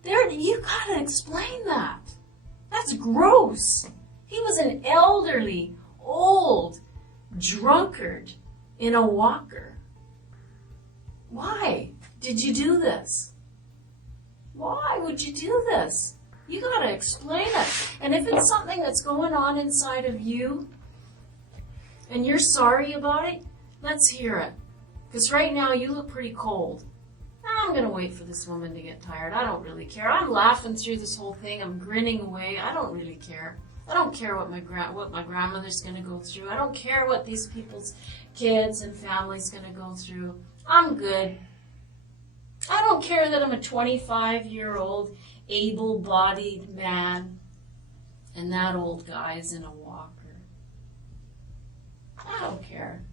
You gotta explain that. That's gross. He was an elderly, old drunkard in a walker. Why did you do this? Why would you do this? You gotta explain it. And if it's something that's going on inside of you, and you're sorry about it, let's hear it. Because right now you look pretty cold. I'm going to wait for this woman to get tired. I don't really care. I'm laughing through this whole thing. I'm grinning away. I don't really care. I don't care what my grandmother's going to go through. I don't care what these people's kids and families going to go through. I'm good. I don't care that I'm a 25-year-old able-bodied man and that old guy's in a walker. I don't care.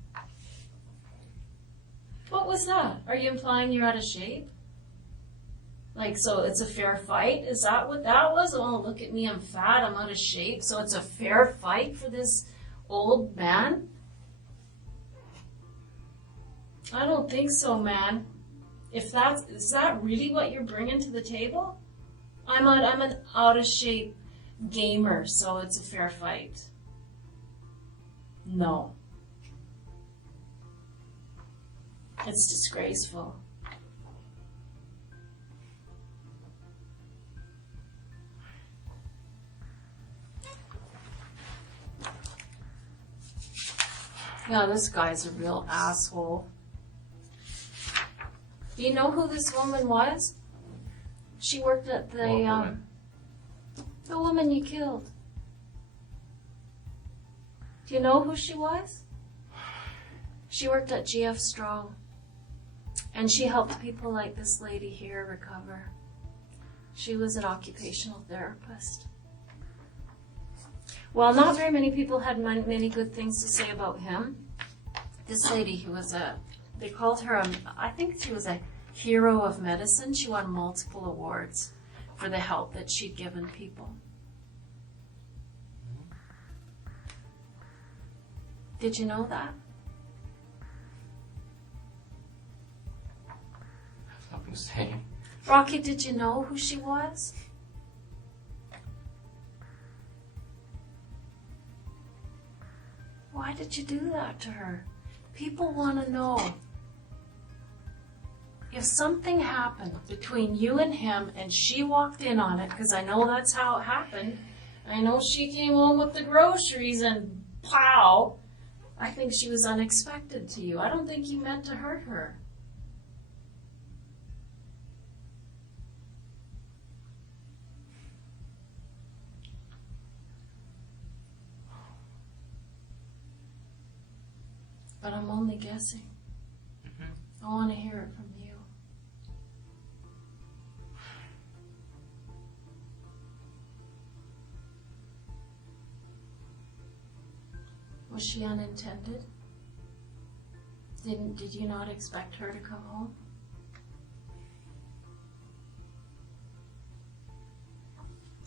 What was that? Are you implying you're out of shape? Like, so it's a fair fight? Is that what that was? Oh, look at me, I'm fat, I'm out of shape. So it's a fair fight for this old man? I don't think so, man. Is that really what you're bringing to the table? I'm an out of shape gamer, so it's a fair fight. No. It's disgraceful. Yeah, this guy's a real asshole. Do you know who this woman was? She worked at the woman you killed. Do you know who she was? She worked at GF Strong. And she helped people like this lady here recover. She was an occupational therapist. Well, not very many people had many good things to say about him. This lady, they called her, I think she was a hero of medicine. She won multiple awards for the help that she'd given people. Did you know that? Nothing to say. Rocky, did you know who she was? Why did you do that to her? People want to know. If something happened between you and him and she walked in on it, because I know that's how it happened, I know she came home with the groceries and pow! I think she was unexpected to you. I don't think you meant to hurt her. But I'm only guessing. I want to hear it from you. Was she unintended? Did you not expect her to come home?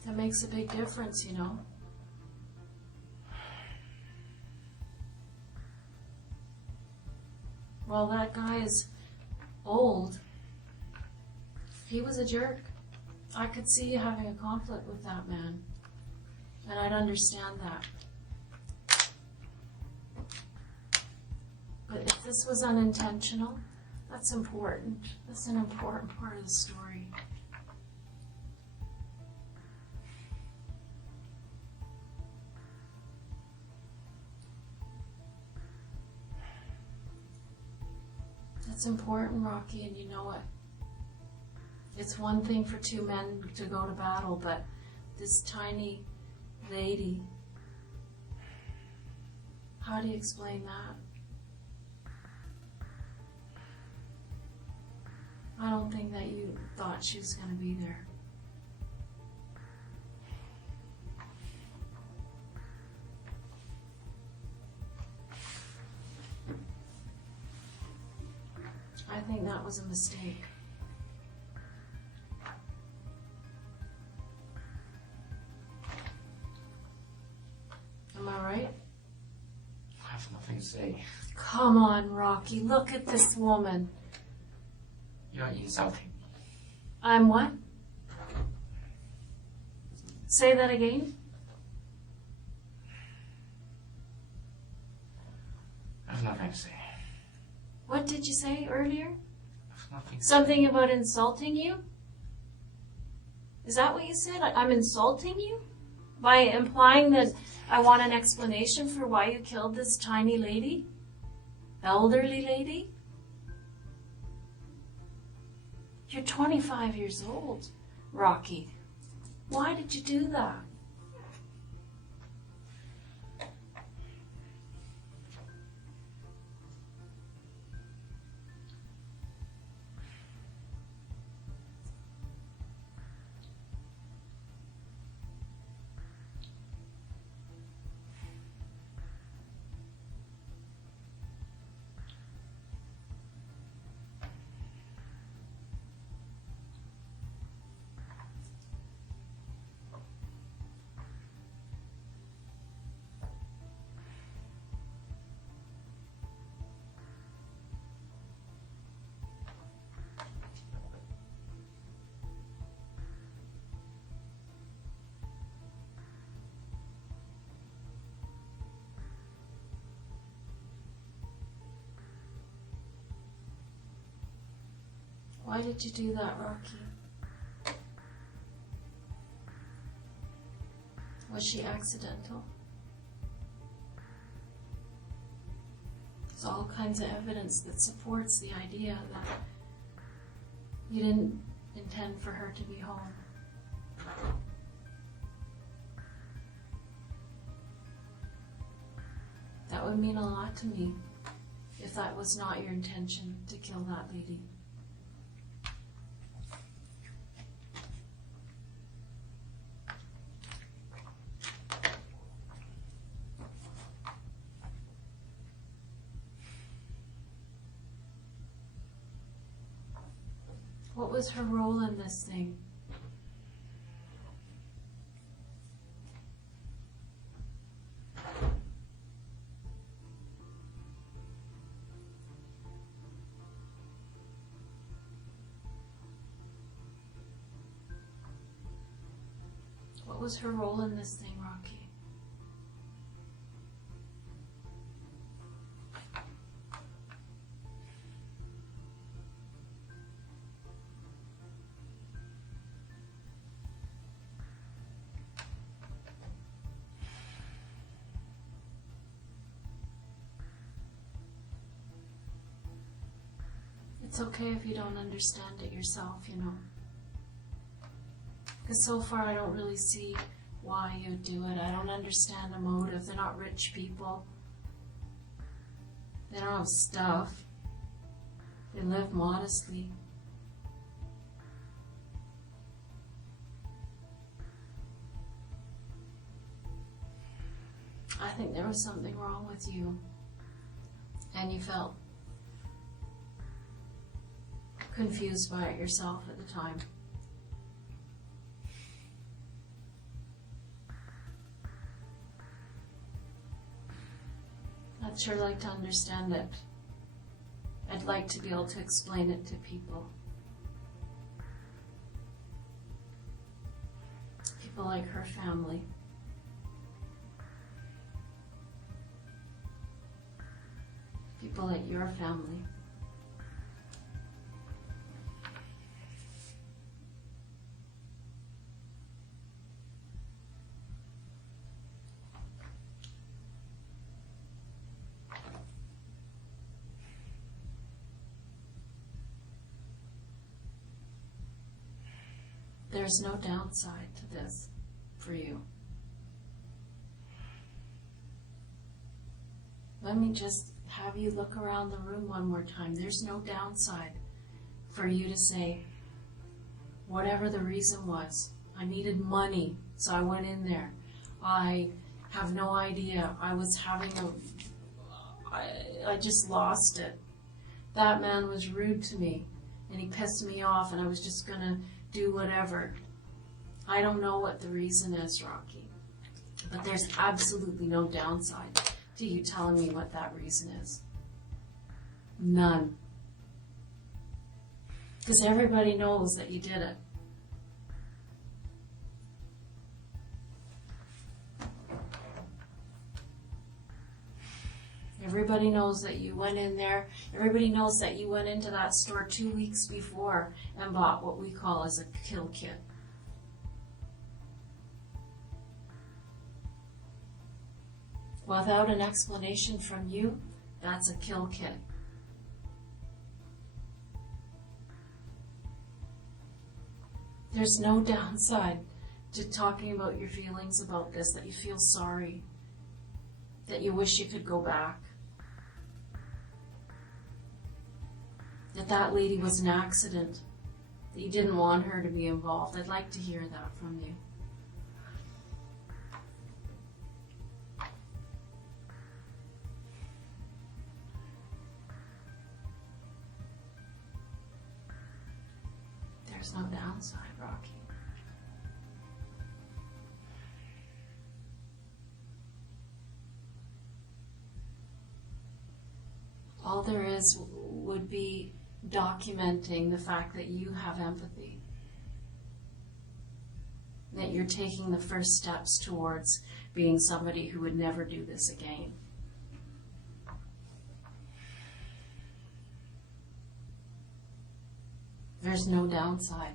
That makes a big difference, you know. Well, that guy is old. He was a jerk. I could see you having a conflict with that man. And I'd understand that. But if this was unintentional, that's important. That's an important part of the story. That's important, Rocky, and you know it. It's one thing for two men to go to battle, but this tiny lady, how do you explain that? I don't think that you thought she was going to be there. I think that was a mistake. Am I right? I have nothing to say. Come on, Rocky. Look at this woman. You're insulting me. I'm what? Say that again. I have nothing to say. What did you say earlier? I have nothing to Something about insulting you? Is that what you said? I'm insulting you? By implying that I want an explanation for why you killed this tiny lady? Elderly lady? You're 25 years old, Rocky. Why did you do that? Why did you do that, Rocky? Was she accidental? There's all kinds of evidence that supports the idea that you didn't intend for her to be home. That would mean a lot to me if that was not your intention to kill that lady. What was her role in this thing? What was her role in this thing, Rocky? It's okay if you don't understand it yourself, you know. Because so far I don't really see why you do it. I don't understand the motive. They're not rich people. They don't have stuff. They live modestly. I think there was something wrong with you. And you felt confused by it yourself at the time. I'd sure like to understand it. I'd like to be able to explain it to people. People like her family. People like your family. There's no downside to this for you. Let me just have you look around the room one more time. There's no downside for you to say, whatever the reason was, I needed money, so I went in there. I have no idea. I was having I just lost it. That man was rude to me, and he pissed me off, and I was just gonna do whatever. I don't know what the reason is, Rocky, but there's absolutely no downside to you telling me what that reason is. None. Because everybody knows that you did it. Everybody knows that you went in there. Everybody knows that you went into that store 2 weeks before and bought what we call as a kill kit. Without an explanation from you, that's a kill kit. There's no downside to talking about your feelings about this, that you feel sorry, that you wish you could go back, that that lady was an accident, that you didn't want her to be involved. I'd like to hear that from you. There's no downside, Rocky. All there is would be documenting the fact that you have empathy, that you're taking the first steps towards being somebody who would never do this again. There's no downside.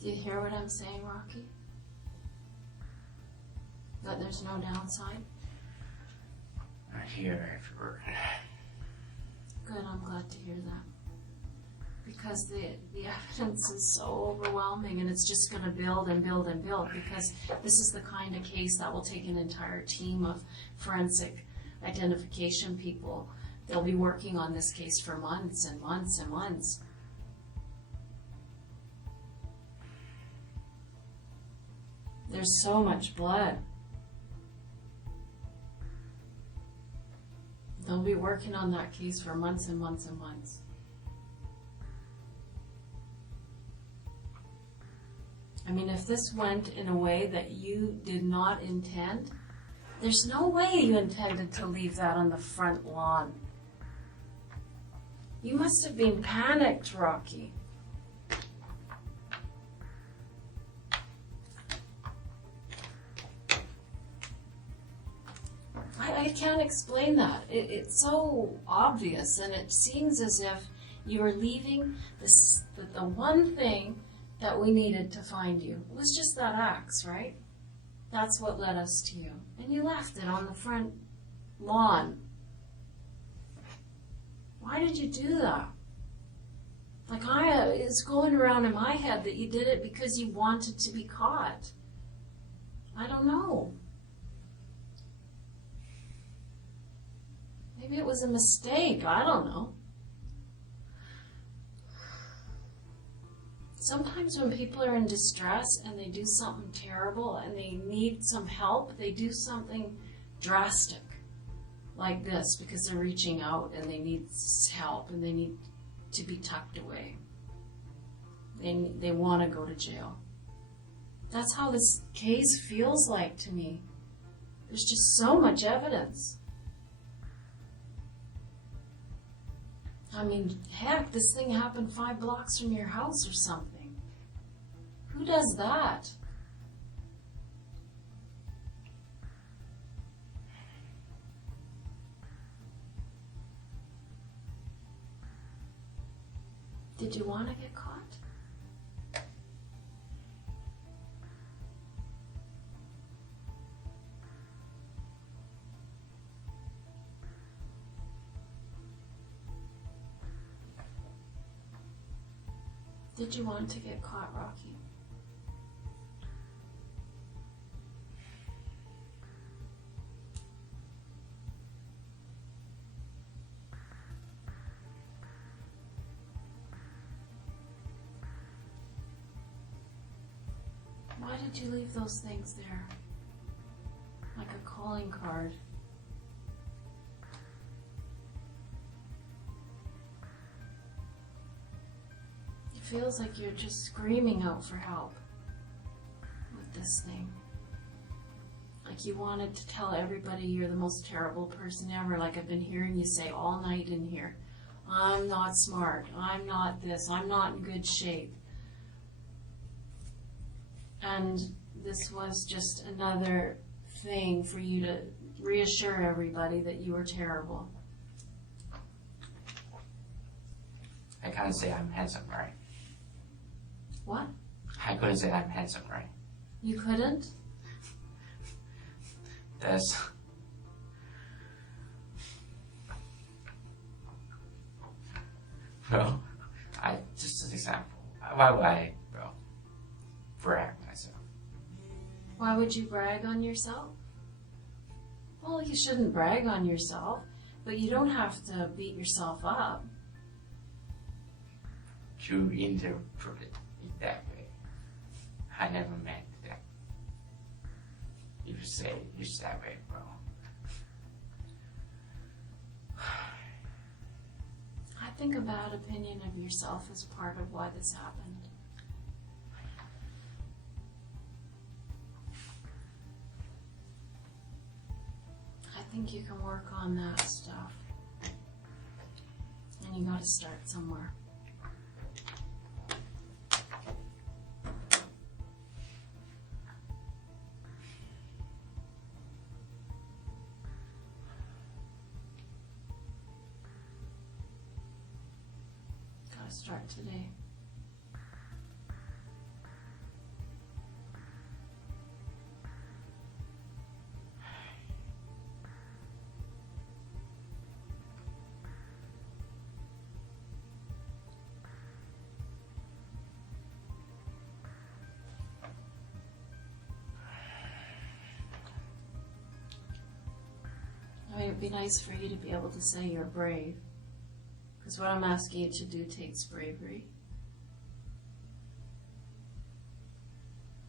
Do you hear what I'm saying, Rocky? That there's no downside? I hear every word. Good, I'm glad to hear that. Because the evidence is so overwhelming, and it's just going to build and build and build, because this is the kind of case that will take an entire team of forensic identification people. They'll be working on this case for months and months and months. There's so much blood. They'll be working on that case for months and months and months. I mean, if this went in a way that you did not intend, there's no way you intended to leave that on the front lawn. You must have been panicked, Rocky. I can't explain that. It's so obvious, and it seems as if you were leaving the one thing that we needed to find you. It was just that axe, right? That's what led us to you. And you left it on the front lawn. Why did you do that? Like, it's going around in my head that you did it because you wanted to be caught. I don't know. Maybe it was a mistake. I don't know. Sometimes when people are in distress and they do something terrible and they need some help, they do something drastic like this because they're reaching out and they need help and they need to be tucked away. They want to go to jail. That's how this case feels like to me. There's just so much evidence. I mean, heck, this thing happened 5 blocks from your house or something. Who does that? Did you want to get caught? Did you want to get caught, Rocky? Why did you leave those things there? Like a calling card. It feels like you're just screaming out for help with this thing. Like you wanted to tell everybody you're the most terrible person ever, like I've been hearing you say all night in here. I'm not smart, I'm not this, I'm not in good shape. And this was just another thing for you to reassure everybody that you were terrible. I can't say I'm handsome, right? What? I couldn't say I'm handsome, right? You couldn't? That's... Well, just an example. Why would I, brag myself? Why would you brag on yourself? Well, you shouldn't brag on yourself, but you don't have to beat yourself up. You interpret it that way. I never meant that. You say it just that way, bro. I think a bad opinion of yourself is part of why this happened. I think you can work on that stuff. And you gotta start somewhere. Gotta start today. I mean, it'd be nice for you to be able to say you're brave. Because what I'm asking you to do takes bravery.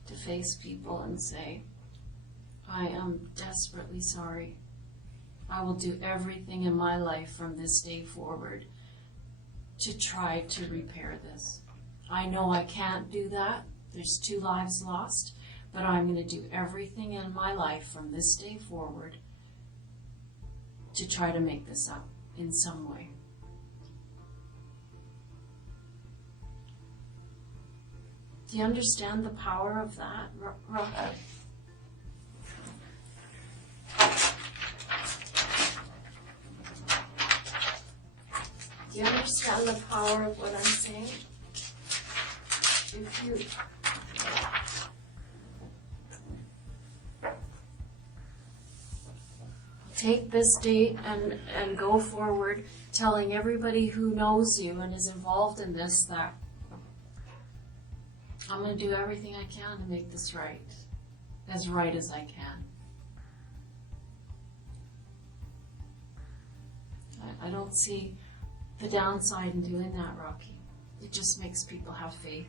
To face people and say, I am desperately sorry. I will do everything in my life from this day forward to try to repair this. I know I can't do that. There's 2 lives lost. But I'm going to do everything in my life from this day forward to try to make this up in some way. Do you understand the power of that, Rocky? Do you understand the power of what I'm saying? If you take this date and go forward telling everybody who knows you and is involved in this that I'm going to do everything I can to make this right as I can. I don't see the downside in doing that, Rocky. It just makes people have faith.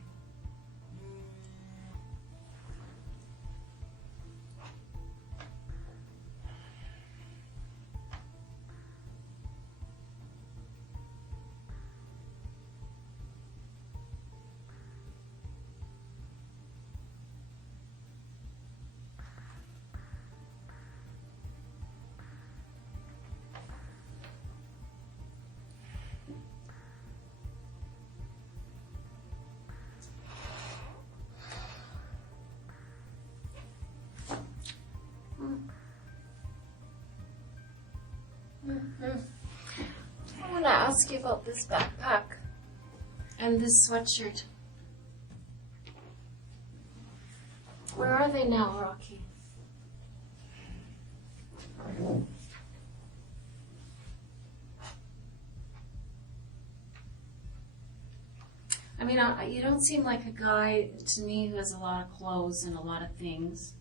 I want to ask you about this backpack and this sweatshirt. Where are they now, Rocky? I mean, you don't seem like a guy to me who has a lot of clothes and a lot of things.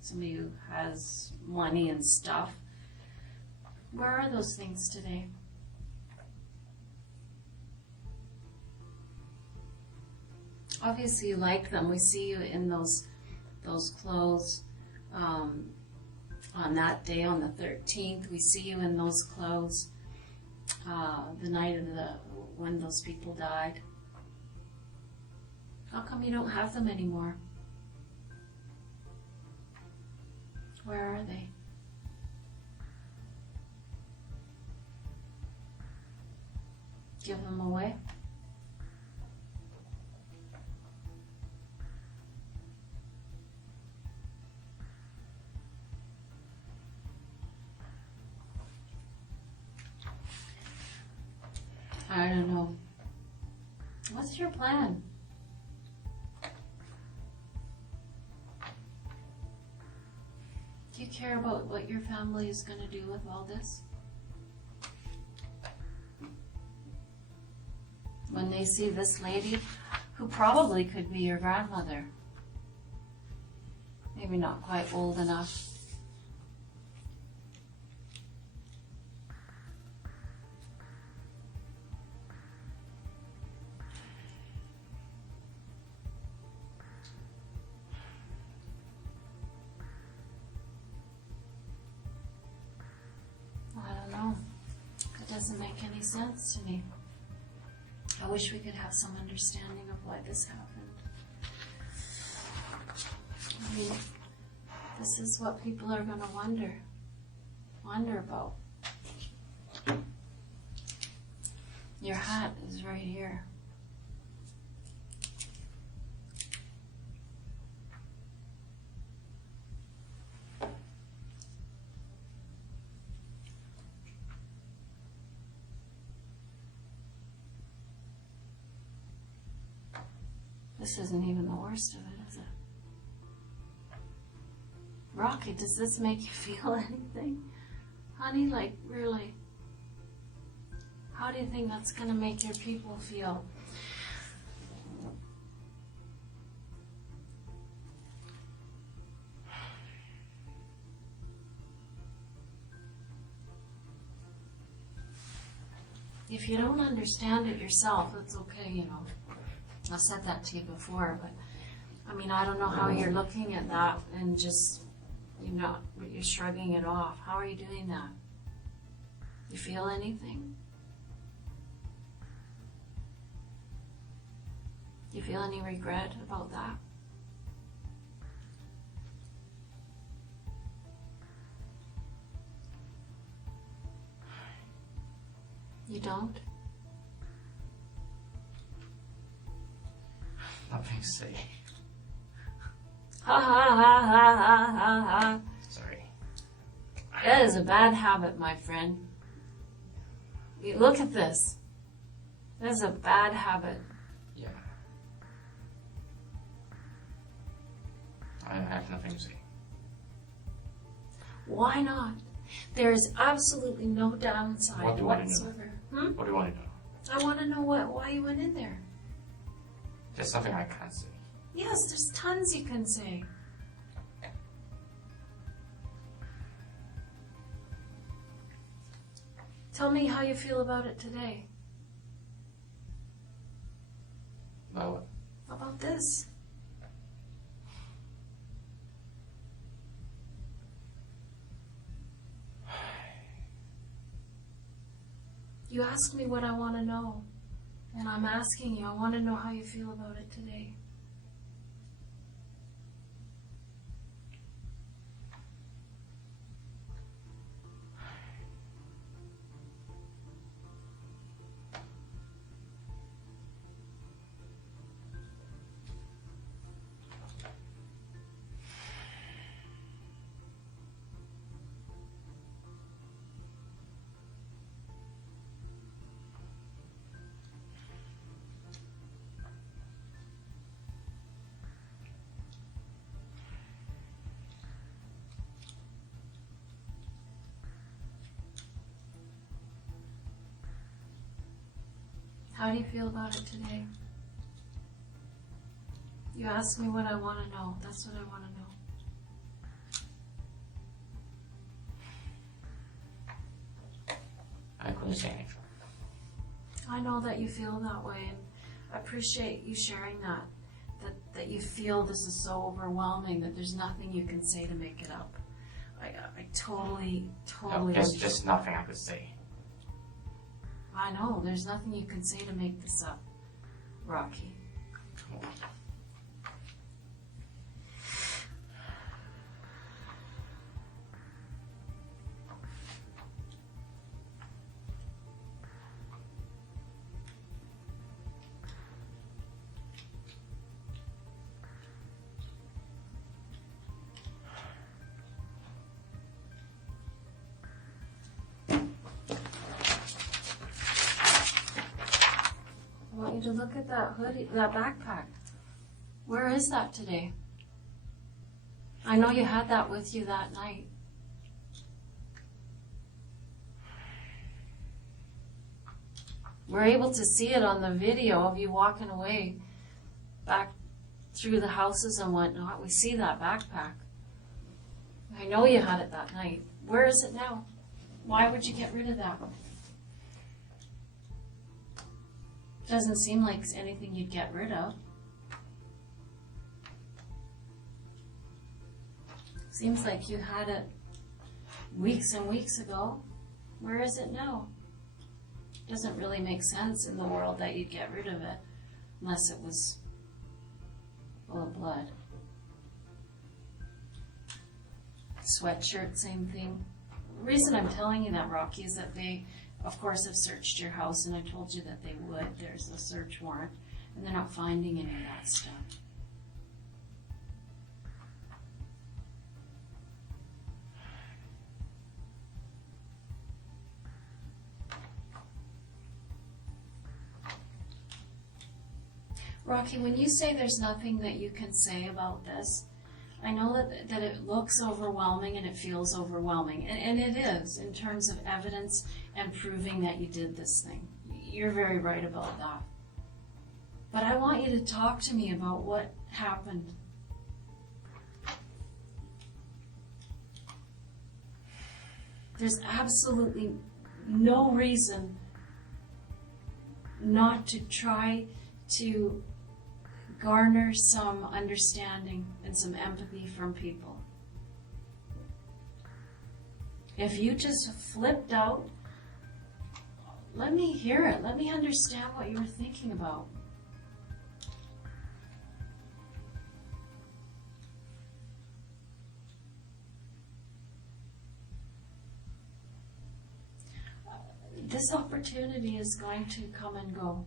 Somebody who has money and stuff. Where are those things today? Obviously you like them. We see you in those clothes on that day, on the 13th. We see you in those clothes the night of when those people died. How come you don't have them anymore? Where are they? Give them away? I don't know. What's your plan? Do you care about what your family is going to do with all this? When they see this lady, who probably could be your grandmother, maybe not quite old enough. I don't know. It doesn't make any sense to me. I wish we could have some understanding of why this happened. I mean, this is what people are going to wonder about. Your hat is right here. This isn't even the worst of it, is it? Rocky, does this make you feel anything? Honey, like, really? How do you think that's going to make your people feel? If you don't understand it yourself, it's okay, you know. I've said that to you before, but I mean, I don't know how you're looking at that and just, you're shrugging it off. How are you doing that? You feel anything? You feel any regret about that? You don't? Nothing to say. Ha ha ha ha ha ha ha. Sorry. That is a bad habit, my friend. You look at this. That's a bad habit. Yeah. I have nothing to say. Why not? There's absolutely no downside What do you want to know? whatsoever. What do you want to know? I want to know why you went in there. There's something I can't say. Yes, there's tons you can say. Tell me how you feel about it today. About what? About this. You asked me what I want to know, and I'm asking you, I want to know how you feel about it today. How do you feel about it today? You asked me what I want to know. That's what I want to know. I couldn't say anything. I know that you feel that way, and I appreciate you sharing that. That you feel this is so overwhelming that there's nothing you can say to make it up. I totally No, there's just nothing I could say. I know, there's nothing you can say to make this up, Rocky. I want you to look at that hoodie, that backpack. Where is that today? I know you had that with you that night. We're able to see it on the video of you walking away back through the houses and whatnot. We see that backpack. I know you had it that night. Where is it now? Why would you get rid of that? Doesn't seem like anything you'd get rid of. Seems like you had it weeks and weeks ago. Where is it now? Doesn't really make sense in the world that you'd get rid of it unless it was full of blood. Sweatshirt, same thing. The reason I'm telling you that, Rocky, is that they, of course, have searched your house, and I told you that they would. There's a search warrant, and they're not finding any of that stuff. Rocky, when you say there's nothing that you can say about this, I know that it looks overwhelming and it feels overwhelming, and it is in terms of evidence and proving that you did this thing. You're very right about that. But I want you to talk to me about what happened. There's absolutely no reason not to try to garner some understanding and some empathy from people. If you just flipped out, let me hear it. Let me understand what you were thinking about. This opportunity is going to come and go.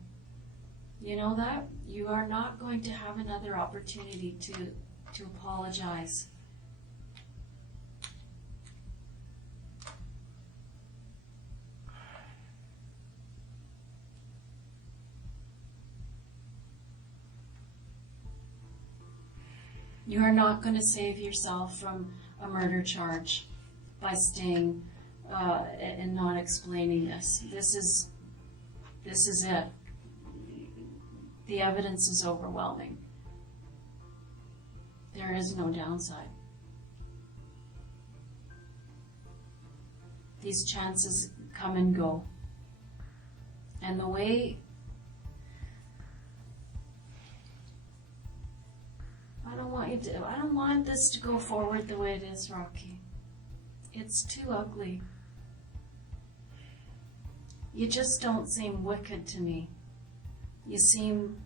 You know that? You are not going to have another opportunity to apologize. You are not going to save yourself from a murder charge by staying and not explaining this. This is it. The evidence is overwhelming. There is no downside. These chances come and go. And the way I don't want this to go forward the way it is, Rocky. It's too ugly. You just don't seem wicked to me. You seem,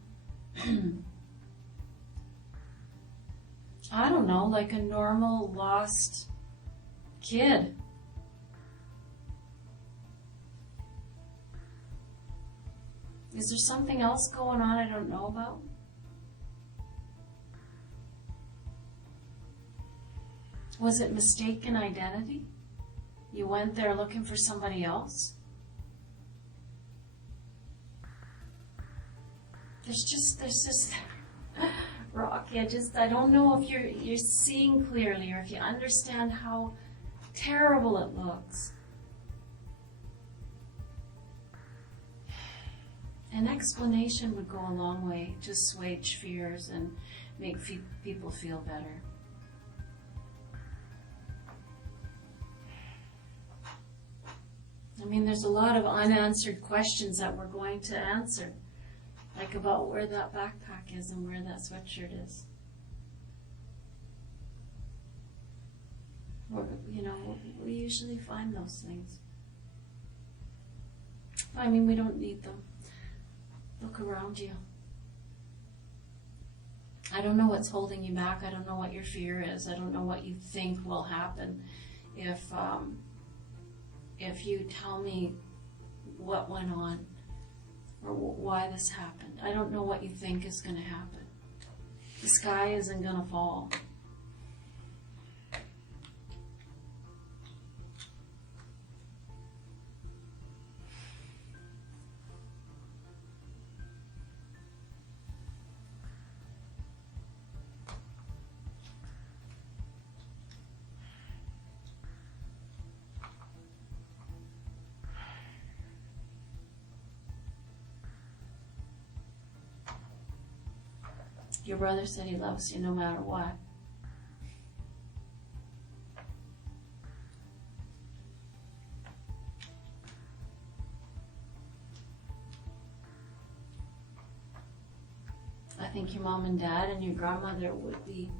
I don't know, like a normal lost kid. Is there something else going on I don't know about? Was it mistaken identity? You went there looking for somebody else? There's just Rocky, I don't know if you're seeing clearly or if you understand how terrible it looks. An explanation would go a long way to assuage fears and make people feel better. I mean, there's a lot of unanswered questions that we're going to answer, like about where that backpack is and where that sweatshirt is. Or, we usually find those things. I mean, we don't need them. Look around you. I don't know what's holding you back. I don't know what your fear is. I don't know what you think will happen if you tell me what went on or why this happened. I don't know what you think is going to happen. The sky isn't going to fall. Your brother said he loves you no matter what. I think your mom and dad and your grandmother would be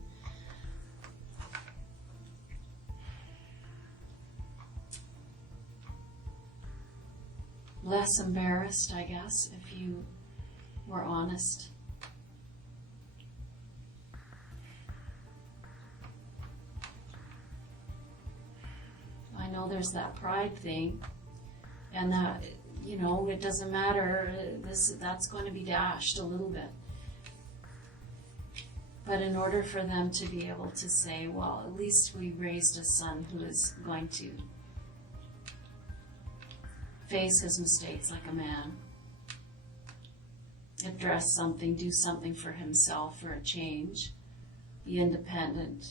less embarrassed, I guess, if you were honest. I know there's that pride thing, and that, it doesn't matter, that's going to be dashed a little bit. But in order for them to be able to say, well, at least we raised a son who is going to face his mistakes like a man, address something, do something for himself for a change, be independent,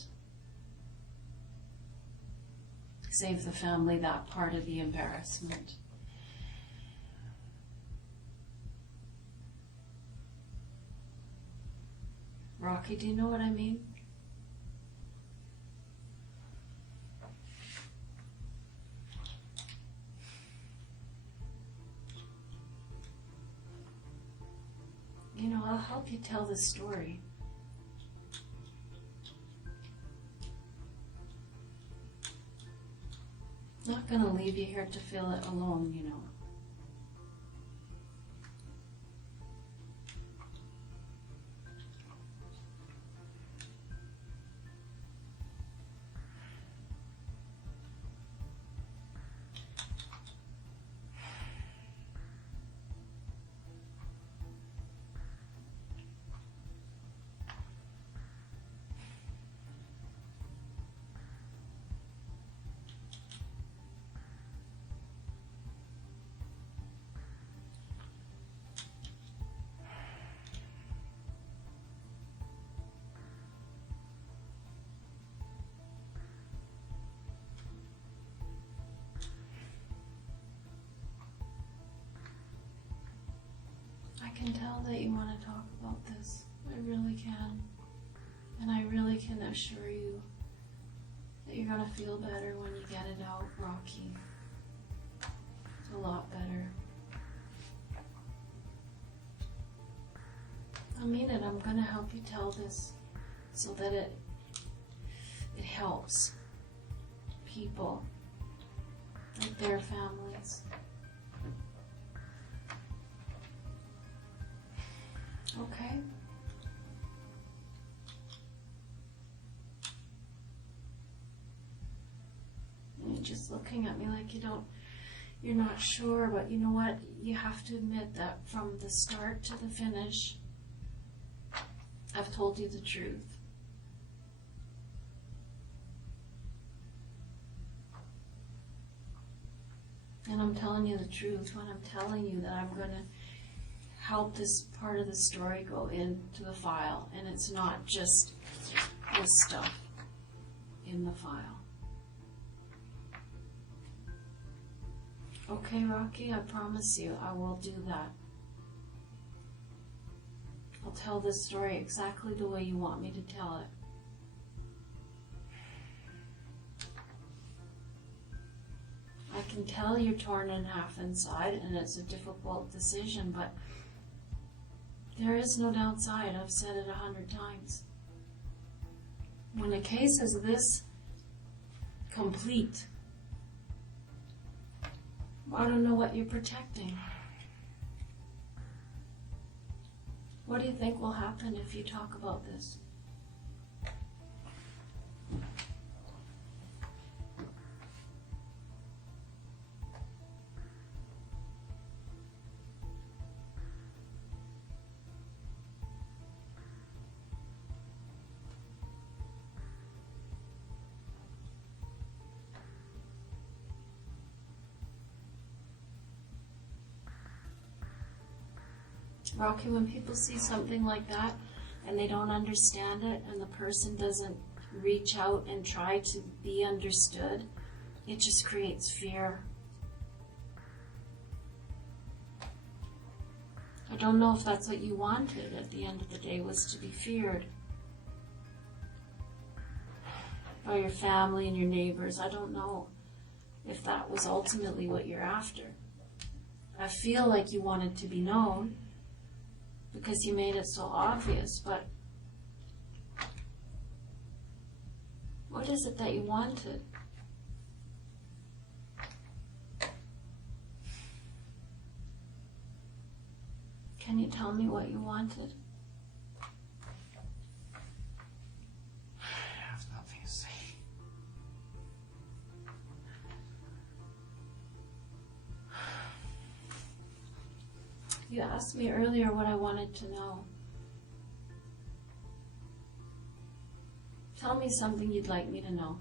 save the family that part of the embarrassment. Rocky, do you know what I mean? I'll help you tell this story. I'm not going to leave you here to feel it alone, can tell that you want to talk about this. I really can. And I really can assure you that you're going to feel better when you get it out, Rocky. It's a lot better. I mean it. I'm going to help you tell this so that it helps people, like their families. Okay? And you're just looking at me like you're not sure, but you know what? You have to admit that from the start to the finish, I've told you the truth. And I'm telling you the truth when I'm telling you that I'm going to help this part of the story go into the file. And it's not just this stuff in the file. Okay, Rocky, I promise you I will do that. I'll tell this story exactly the way you want me to tell it. I can tell you're torn in half inside and it's a difficult decision, but there is no downside. I've said it 100 times. When a case is this complete, I don't know what you're protecting. What do you think will happen if you talk about this? Rocky, when people see something like that and they don't understand it and the person doesn't reach out and try to be understood, it just creates fear. I don't know if that's what you wanted at the end of the day, was to be feared by your family and your neighbors. I don't know if that was ultimately what you're after. I feel like you wanted to be known because you made it so obvious, but what is it that you wanted? Can you tell me what you wanted? I have nothing to say. You asked me earlier what I wanted to know. Tell me something you'd like me to know.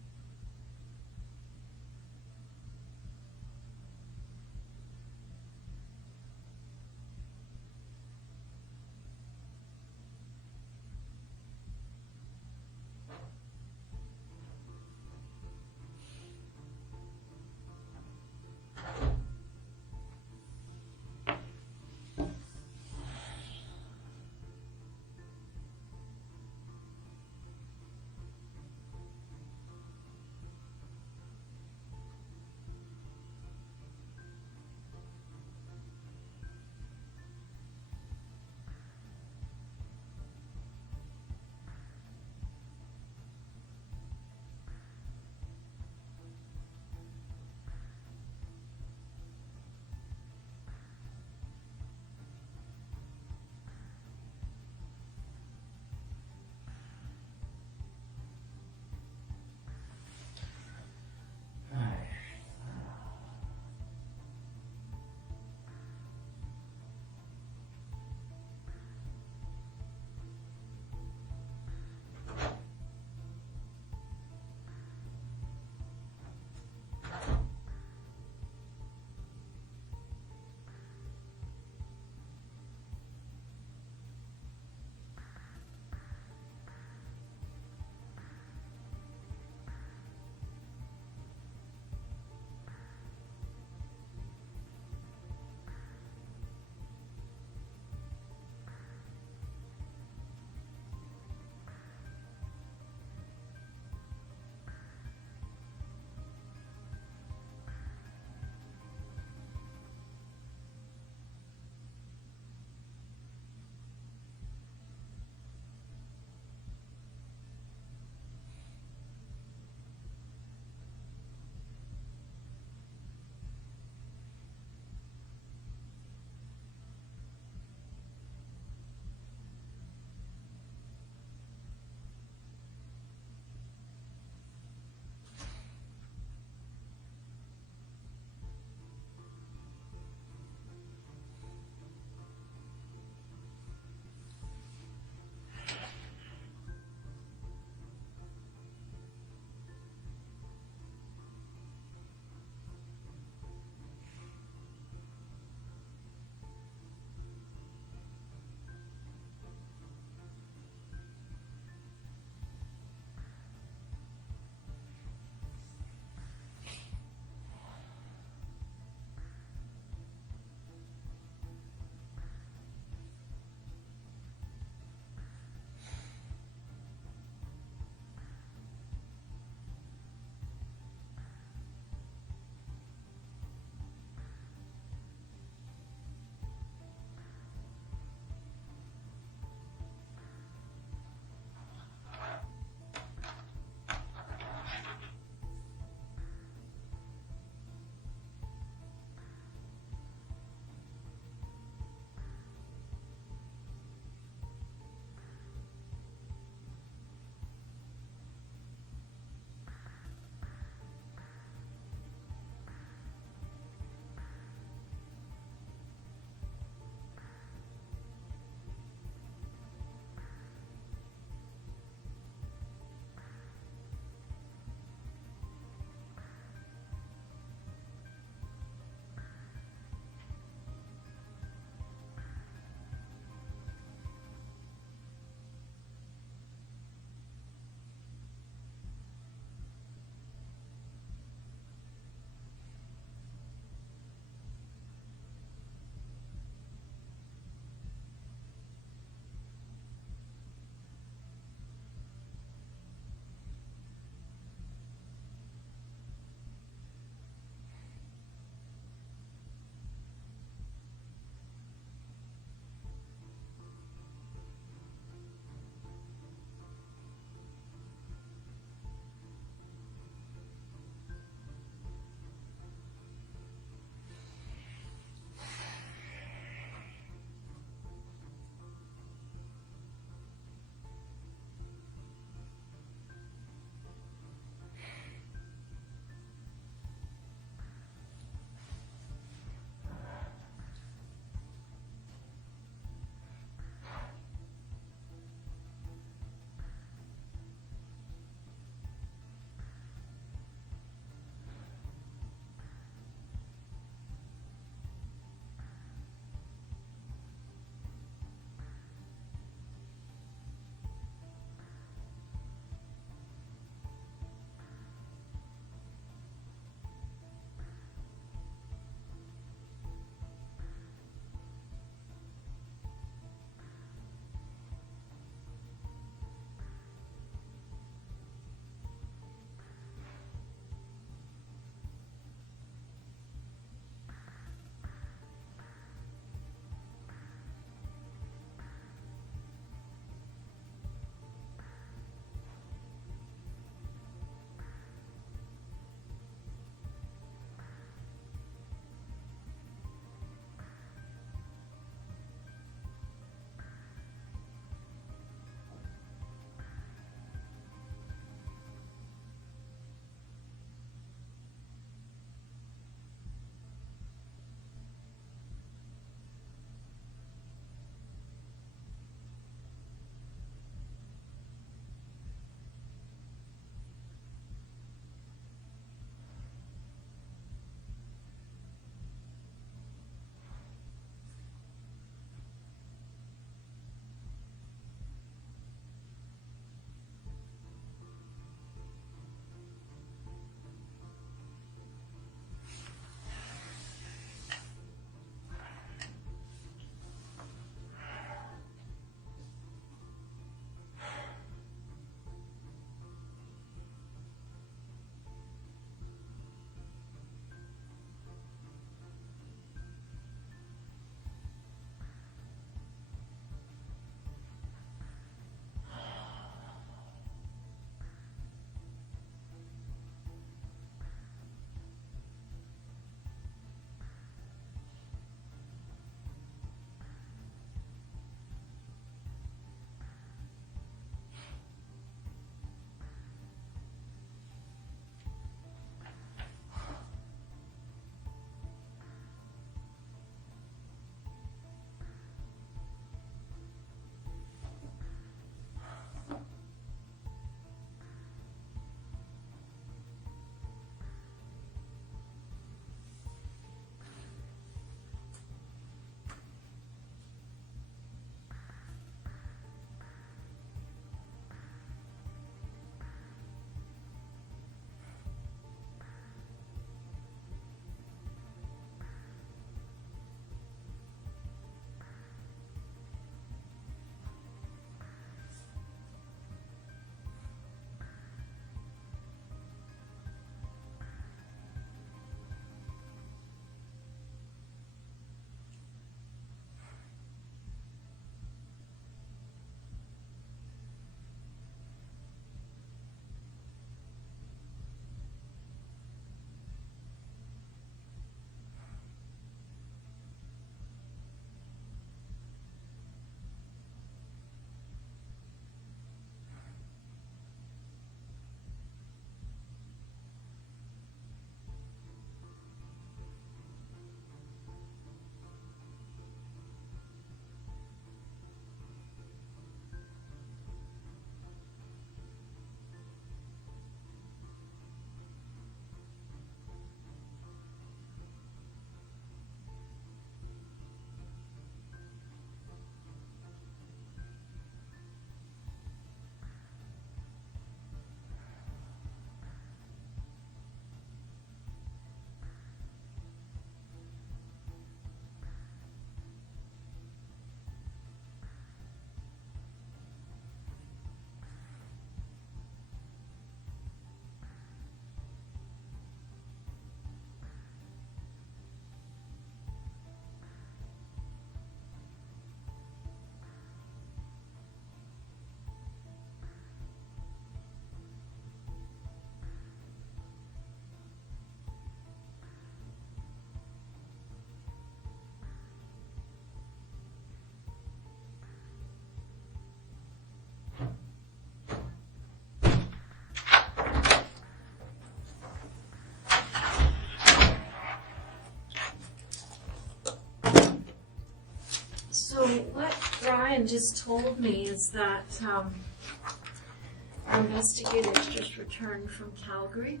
Ryan just told me is that our investigators just returned from Calgary,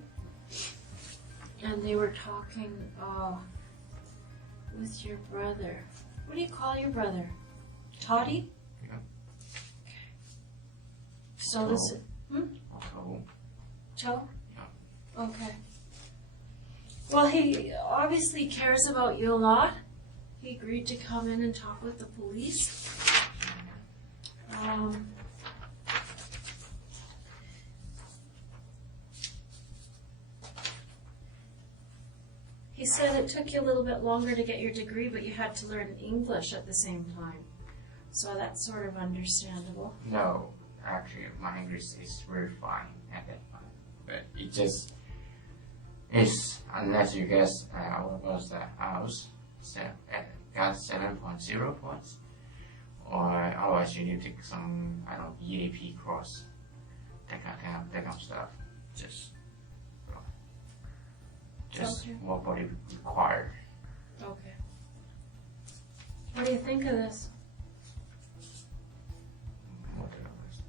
and they were talking with your brother. What do you call your brother? Toddy? Yeah. So this is... Also, Joe? yeah. Okay. Well, he obviously cares about you a lot. He agreed to come in and talk with the police. He said it took you a little bit longer to get your degree, but you had to learn English at the same time. So that's sort of understandable. No, actually, my English is very fine at that time. But it just is, unless you guess what was the house, got 7.0 points, or otherwise you need to take some, I don't know, EAP course, that kind of stuff. Just Okay. what body required. Okay. What do you think of this? What the others.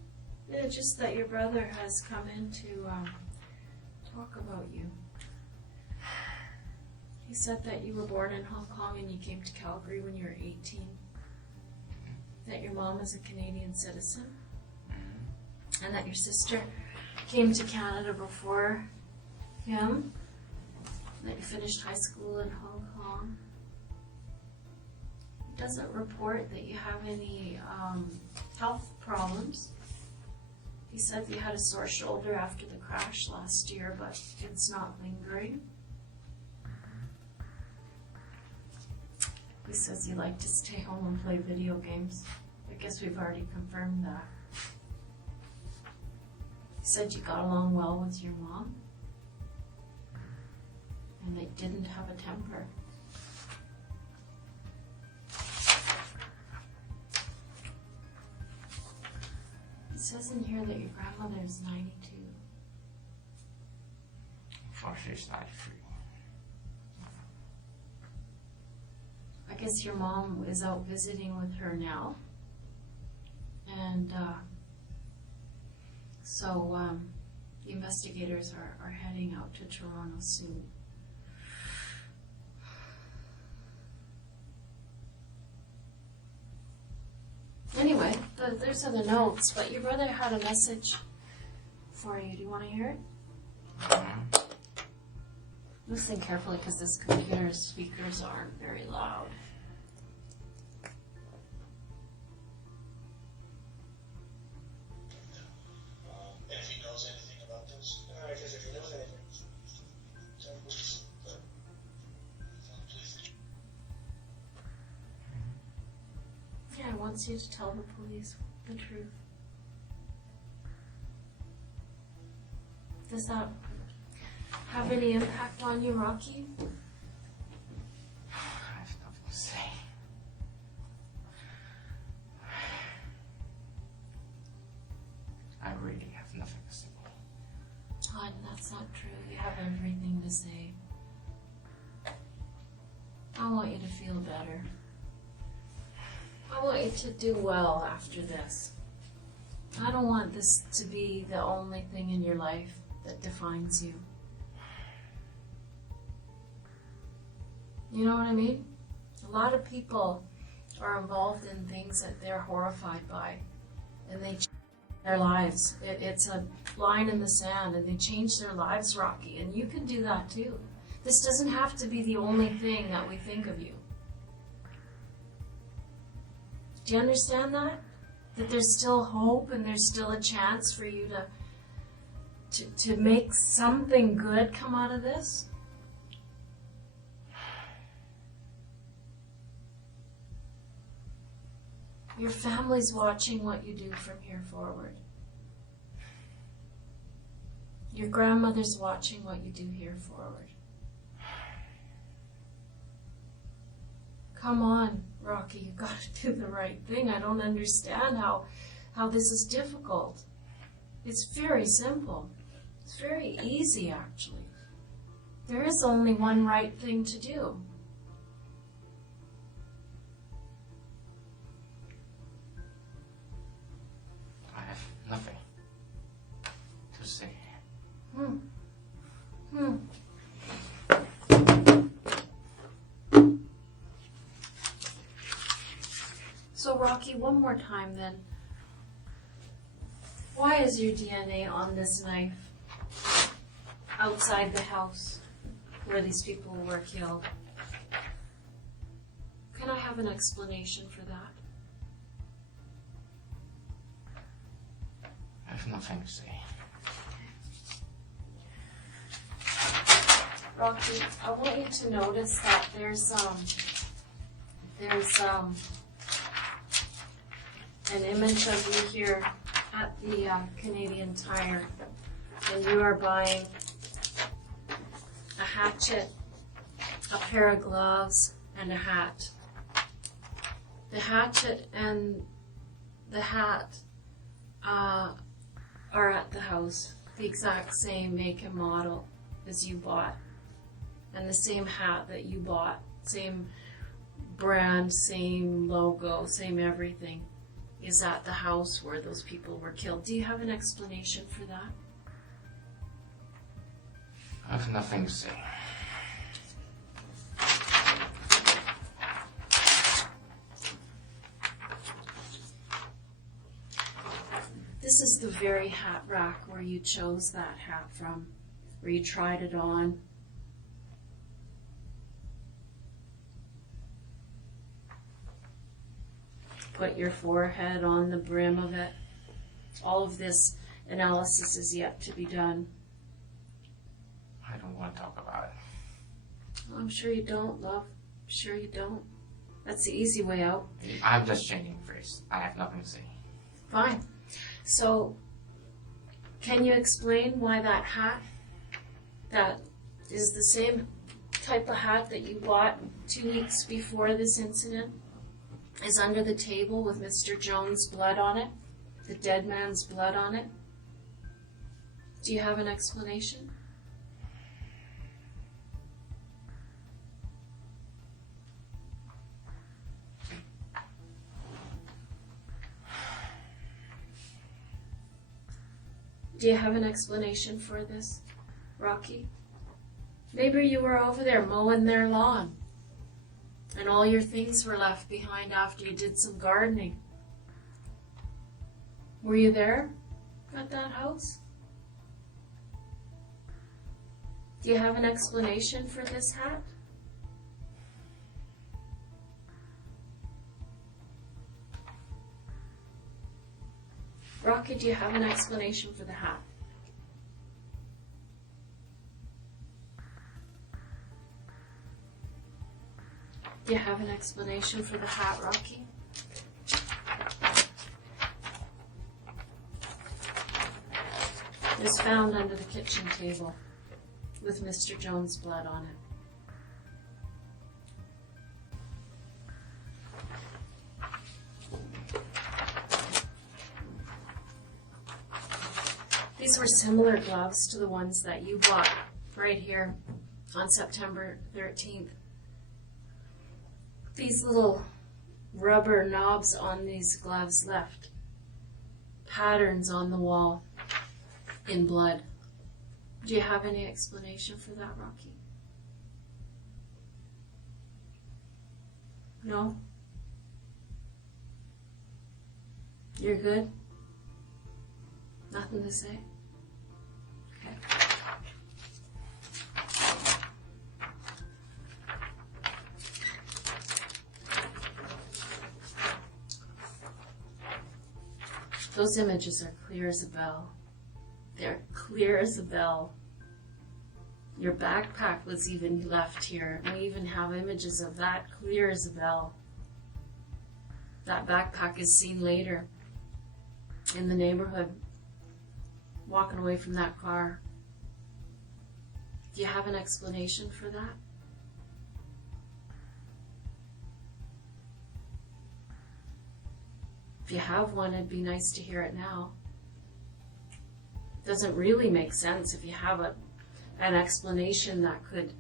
Yeah, just that your brother has come in to talk about you. He said that you were born in Hong Kong and you came to Calgary when you were 18. That your mom is a Canadian citizen. And that your sister came to Canada before him. That you finished high school in Hong Kong. It doesn't report that you have any health problems. He said you had a sore shoulder after the crash last year, but it's not lingering. He says you like to stay home and play video games. I guess we've already confirmed that. He said you got along well with your mom. And they didn't have a temper. It says in here that your grandmother is 92. Unfortunately, it's 93. I guess your mom is out visiting with her now. And so the investigators are heading out to Toronto soon. Anyway, there's other notes, but your brother had a message for you. Do you want to hear it? Listen carefully because this computer's speakers aren't very loud. And if he knows anything about this? Because if he knows anything, tell him please. Please. Yeah, he wants you to tell the police the truth. Does that have any impact on you, Rocky? I have nothing to say. I really have nothing to say. Todd, that's not true. You have everything to say. I want you to feel better. I want you to do well after this. I don't want this to be the only thing in your life that defines you. You know what I mean? A lot of people are involved in things that they're horrified by, and they change their lives. It's a line in the sand, and they change their lives, Rocky, and you can do that too. This doesn't have to be the only thing that we think of you. Do you understand that? That there's still hope and there's still a chance for you to make something good come out of this? Your family's watching what you do from here forward. Your grandmother's watching what you do here forward. Come on, Rocky, you gotta do the right thing. I don't understand how this is difficult. It's very simple. It's very easy, actually. There is only one right thing to do. to say. So Rocky, one more time then. Why is your DNA on this knife outside the house where these people were killed? Can I have an explanation for that? I have nothing to say. Rocky, I want you to notice that there's an image of you here at the Canadian Tire, and you are buying a hatchet, a pair of gloves, and a hat. The hatchet and the hat are at the house, the exact same make and model as you bought, and the same hat that you bought, same brand, same logo, same everything, is at the house where those people were killed. Do you have an explanation for that? I have nothing to say. This is the very hat rack where you chose that hat from, where you tried it on. Put your forehead on the brim of it. All of this analysis is yet to be done. I don't want to talk about it. I'm sure you don't, love. I'm sure you don't. That's the easy way out. I'm just changing phrase. I have nothing to say. Fine. So, can you explain why that hat, that is the same type of hat that you bought 2 weeks before this incident, is under the table with Mr. Jones' blood on it, the dead man's blood on it? Do you have an explanation? Do you have an explanation for this, Rocky? Maybe you were over there mowing their lawn, and all your things were left behind after you did some gardening. Were you there at that house? Do you have an explanation for this hat? Rocky, do you have an explanation for the hat? Do you have an explanation for the hat, Rocky? It was found under the kitchen table with Mr. Jones' blood on it. These were similar gloves to the ones that you bought right here on September 13th. These little rubber knobs on these gloves left patterns on the wall in blood. Do you have any explanation for that, Rocky? No? You're good? Nothing to say? Okay. Those images are clear as a bell. They're clear as a bell. Your backpack was even left here. We even have images of that, clear as a bell. That backpack is seen later in the neighborhood, walking away from that car. Do you have an explanation for that? If you have one, it'd be nice to hear it now. Doesn't really make sense if you have an explanation that could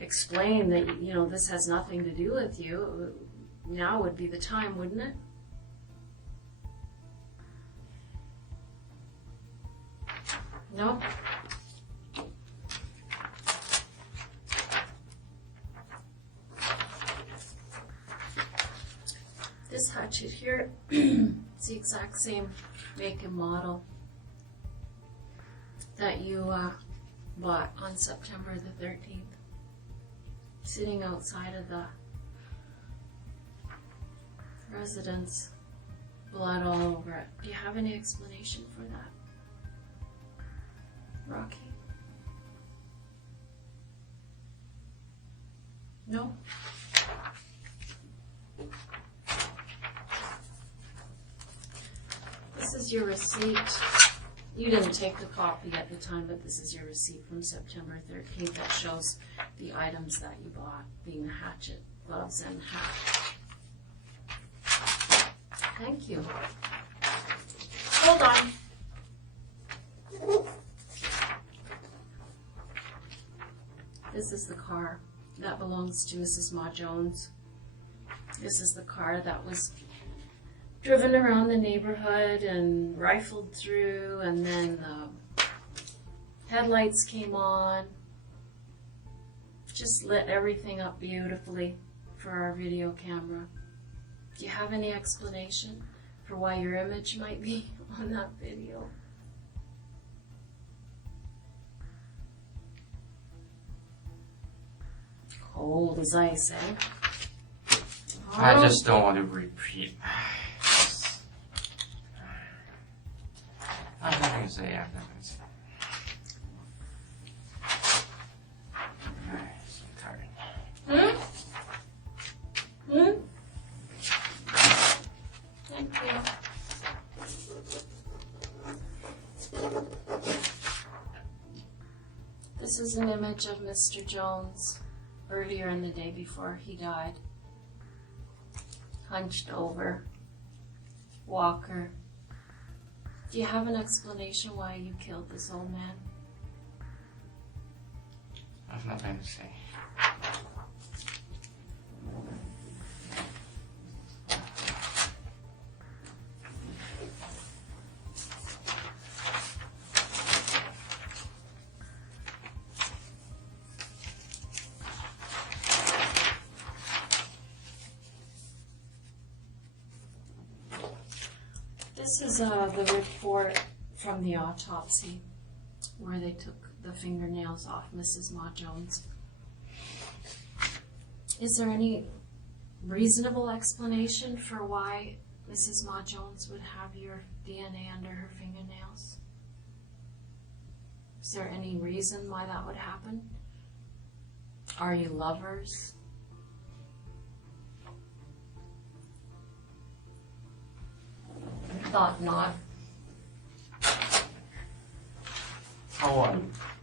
explain that, this has nothing to do with you. Now would be the time, wouldn't it? No? This hatchet here, it's the exact same make and model that you bought on September the 13th. Sitting outside of the residence, blood all over it. Do you have any explanation for that, Rocky? No? This is your receipt. You didn't take the copy at the time, but this is your receipt from September 13th that shows the items that you bought, being the hatchet, gloves, and hat. Thank you. Hold on. This is the car that belongs to Mrs. Ma Jones. This is the car that was driven around the neighborhood and rifled through, and then the headlights came on. Just lit everything up beautifully for our video camera. Do you have any explanation for why your image might be on that video? Cold as ice, eh? I just don't want to repeat. I have nothing to say. I have nothing to say. I'm tired. Thank you. This is an image of Mr. Jones earlier in the day before he died. Hunched over, walker. Do you have an explanation why you killed this old man? I have nothing to say. This is the report from the autopsy where they took the fingernails off Mrs. Ma Jones. Is there any reasonable explanation for why Mrs. Ma Jones would have your DNA under her fingernails? Is there any reason why that would happen? Are you lovers? Thought not. How are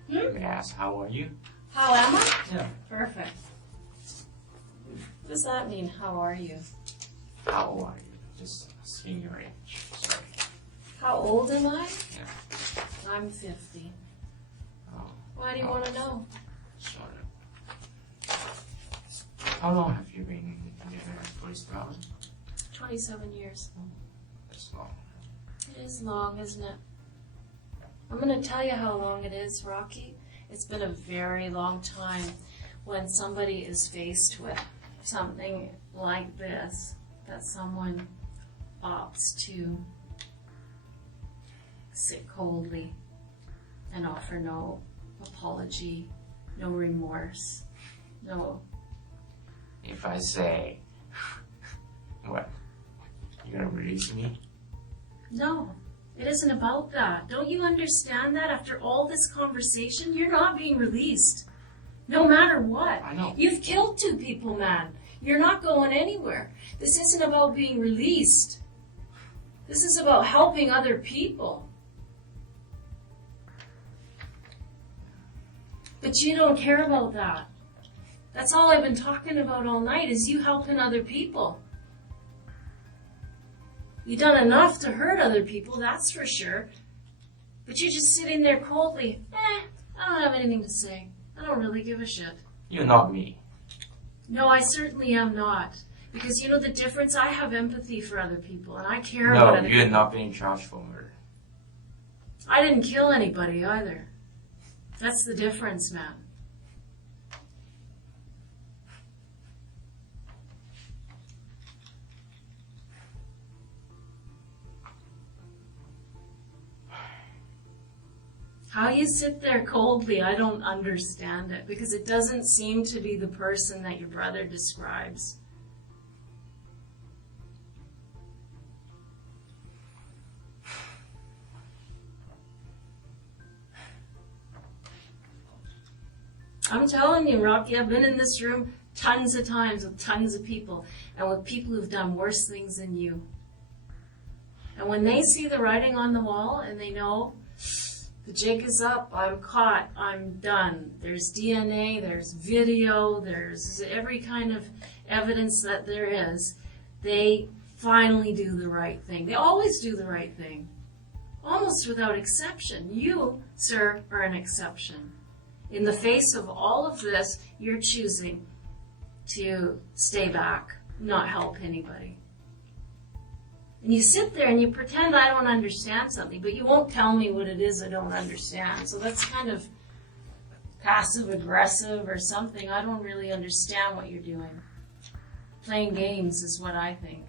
you? May I ask, how are you? How am I? Yeah. Perfect. What does that mean, how are you? How are you? Just asking your age. Sorry. How old am I? Yeah. I'm 50. Oh. Why do you want to know? Sort of. How long have you been in the police department? 27 years. That's long. It is long, isn't it? I'm going to tell you how long it is, Rocky. It's been a very long time when somebody is faced with something like this, that someone opts to sit coldly and offer no apology, no remorse, no... If I say, what? You're gonna release me? No, it isn't about that. Don't you understand that after all this conversation, you're not being released. No matter what. I know. You've killed 2 people, man. You're not going anywhere. This isn't about being released. This is about helping other people. But you don't care about that. That's all I've been talking about all night, is you helping other people. You've done enough to hurt other people, that's for sure. But you're just sitting there coldly. I don't have anything to say. I don't really give a shit. You're not me. No, I certainly am not. Because you know the difference? I have empathy for other people, and I care No, about other you're people. not being charged for murder. I didn't kill anybody either. That's the difference, man. How you sit there coldly, I don't understand it, because it doesn't seem to be the person that your brother describes. I'm telling you, Rocky, I've been in this room tons of times with tons of people, and with people who've done worse things than you. And when they see the writing on the wall and they know the jig is up, I'm caught, I'm done. There's DNA, there's video, there's every kind of evidence that there is, they finally do the right thing. They always do the right thing, almost without exception. You, sir, are an exception. In the face of all of this, you're choosing to stay back, not help anybody. And you sit there and you pretend I don't understand something, but you won't tell me what it is I don't understand. So that's kind of passive-aggressive or something. I don't really understand what you're doing. Playing games is what I think.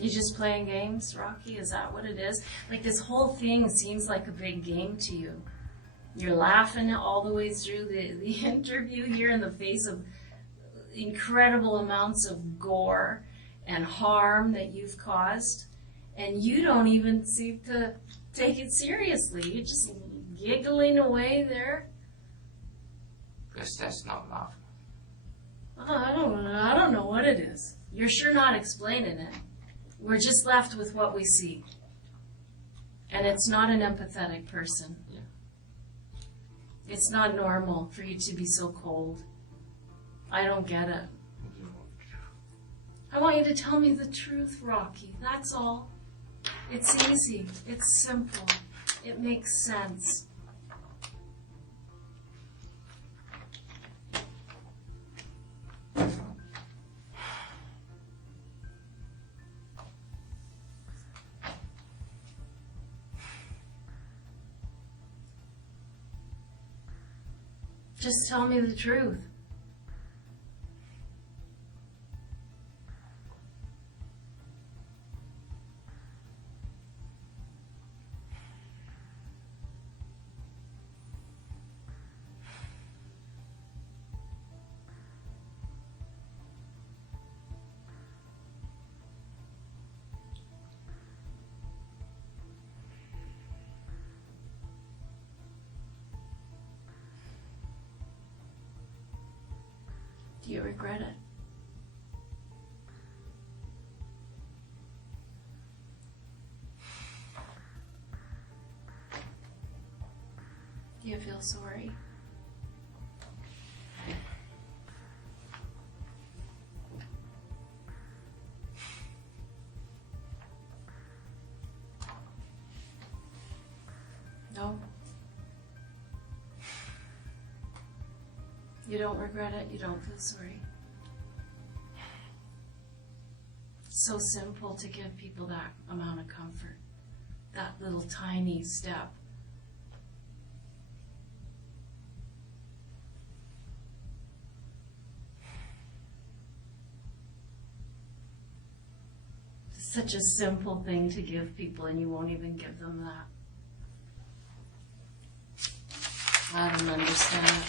You just playing games, Rocky? Is that what it is? Like, this whole thing seems like a big game to you. You're laughing all the way through the interview here in the face of incredible amounts of gore and harm that you've caused, and you don't even seem to take it seriously. You're just giggling away there. Because that's not love. Oh, I don't know what it is. You're sure not explaining it. We're just left with what we see. And it's not an empathetic person. Yeah. It's not normal for you to be so cold. I don't get it. I want you to tell me the truth, Rocky. That's all. It's easy. It's simple. It makes sense. Just tell me the truth. Do you regret it? Do you feel sorry? No? You don't regret it, you don't feel sorry. It's so simple to give people that amount of comfort, that little tiny step. It's such a simple thing to give people, and you won't even give them that. I don't understand it.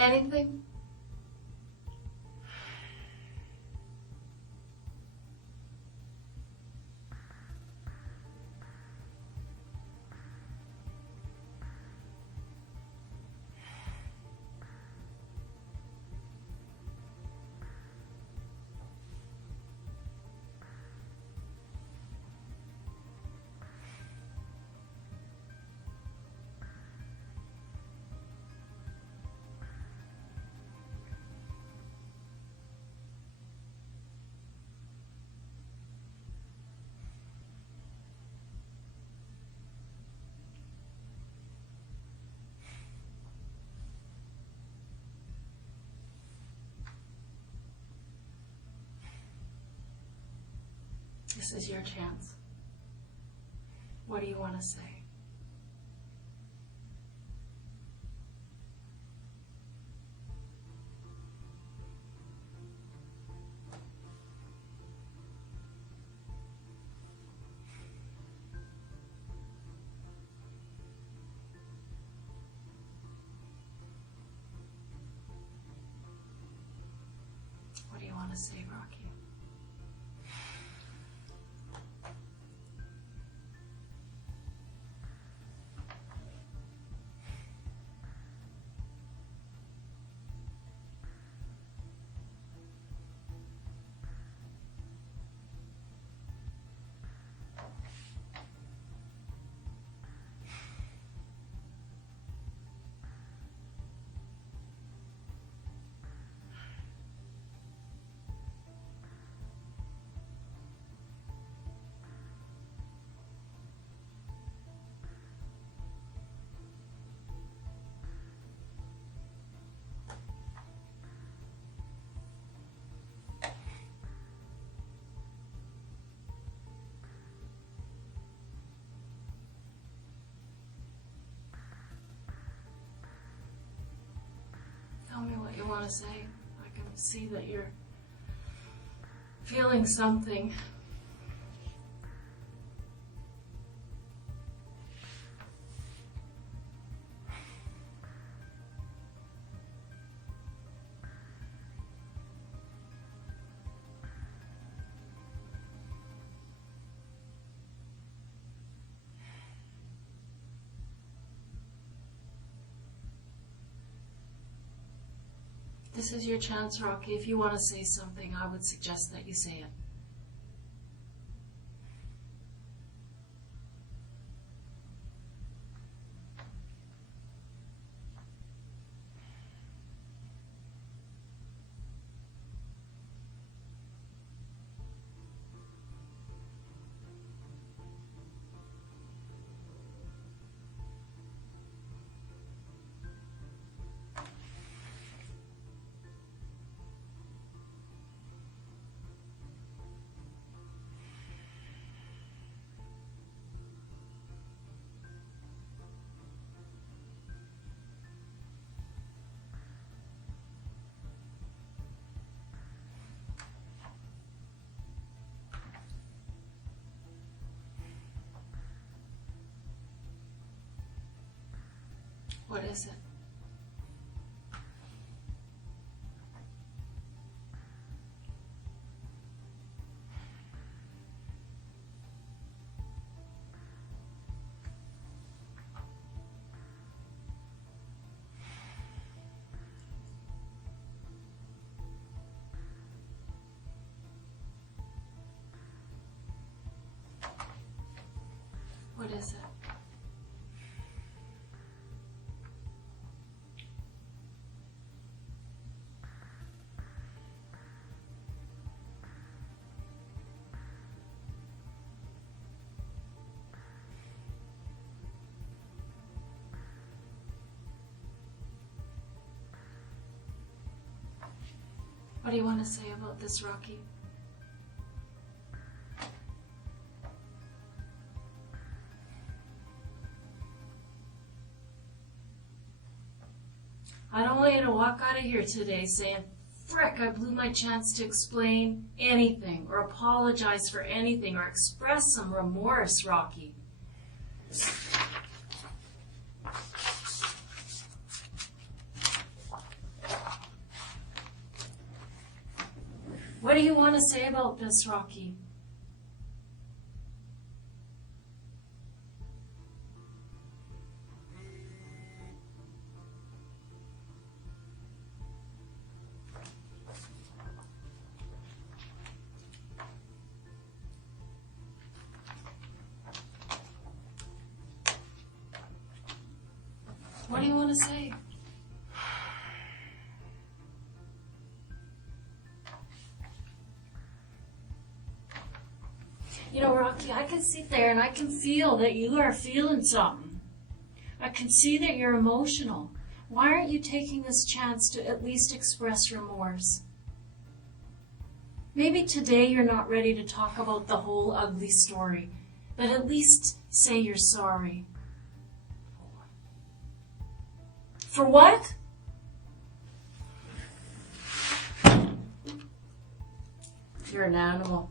Anything? This is your chance. What do you want to say? What do you want to say, Rocky? Tell me what you want to say. I can see that you're feeling something. This is your chance, Rocky. If you want to say something, I would suggest that you say it. What is it? What is it? What do you want to say about this, Rocky? I don't want you to walk out of here today saying, frick, I blew my chance to explain anything or apologize for anything or express some remorse, Rocky. What do you want to say about this, Rocky? What do you want to say? You know, Rocky, I can sit there and I can feel that you are feeling something. I can see that you're emotional. Why aren't you taking this chance to at least express remorse? Maybe today you're not ready to talk about the whole ugly story, but at least say you're sorry. For what? You're an animal.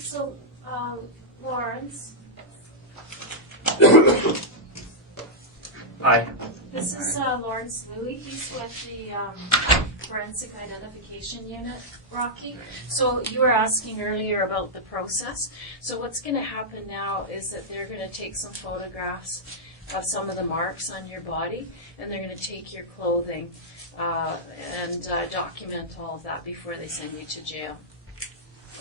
so, Lawrence, Hi. this is Lawrence Louie. He's with the Forensic Identification Unit, Rocky. So you were asking earlier about the process. So what's going to happen now is that they're going to take some photographs of some of the marks on your body, and they're going to take your clothing and document all of that before they send you to jail.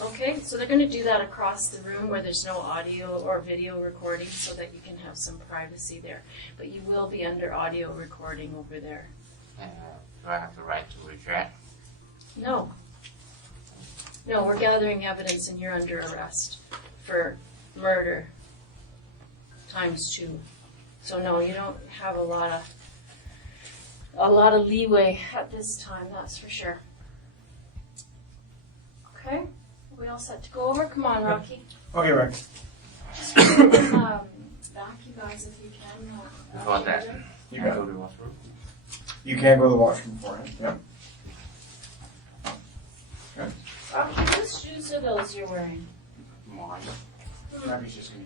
Okay, so they're going to do that across the room where there's no audio or video recording so that you can have some privacy there. But you will be under audio recording over there. Do I have the right to reject? No. No, we're gathering evidence and you're under arrest for murder ×2. So no, you don't have a lot of leeway at this time, that's for sure. Okay? Are we all set to go over? Come on, Rocky. Okay, Rex. Just put them back, you guys, if you can. Before that, You I got go it. to the washroom. You can go to the washroom beforehand. Yep. Rocky, whose shoes are those you're wearing? Mine. Abby's just gonna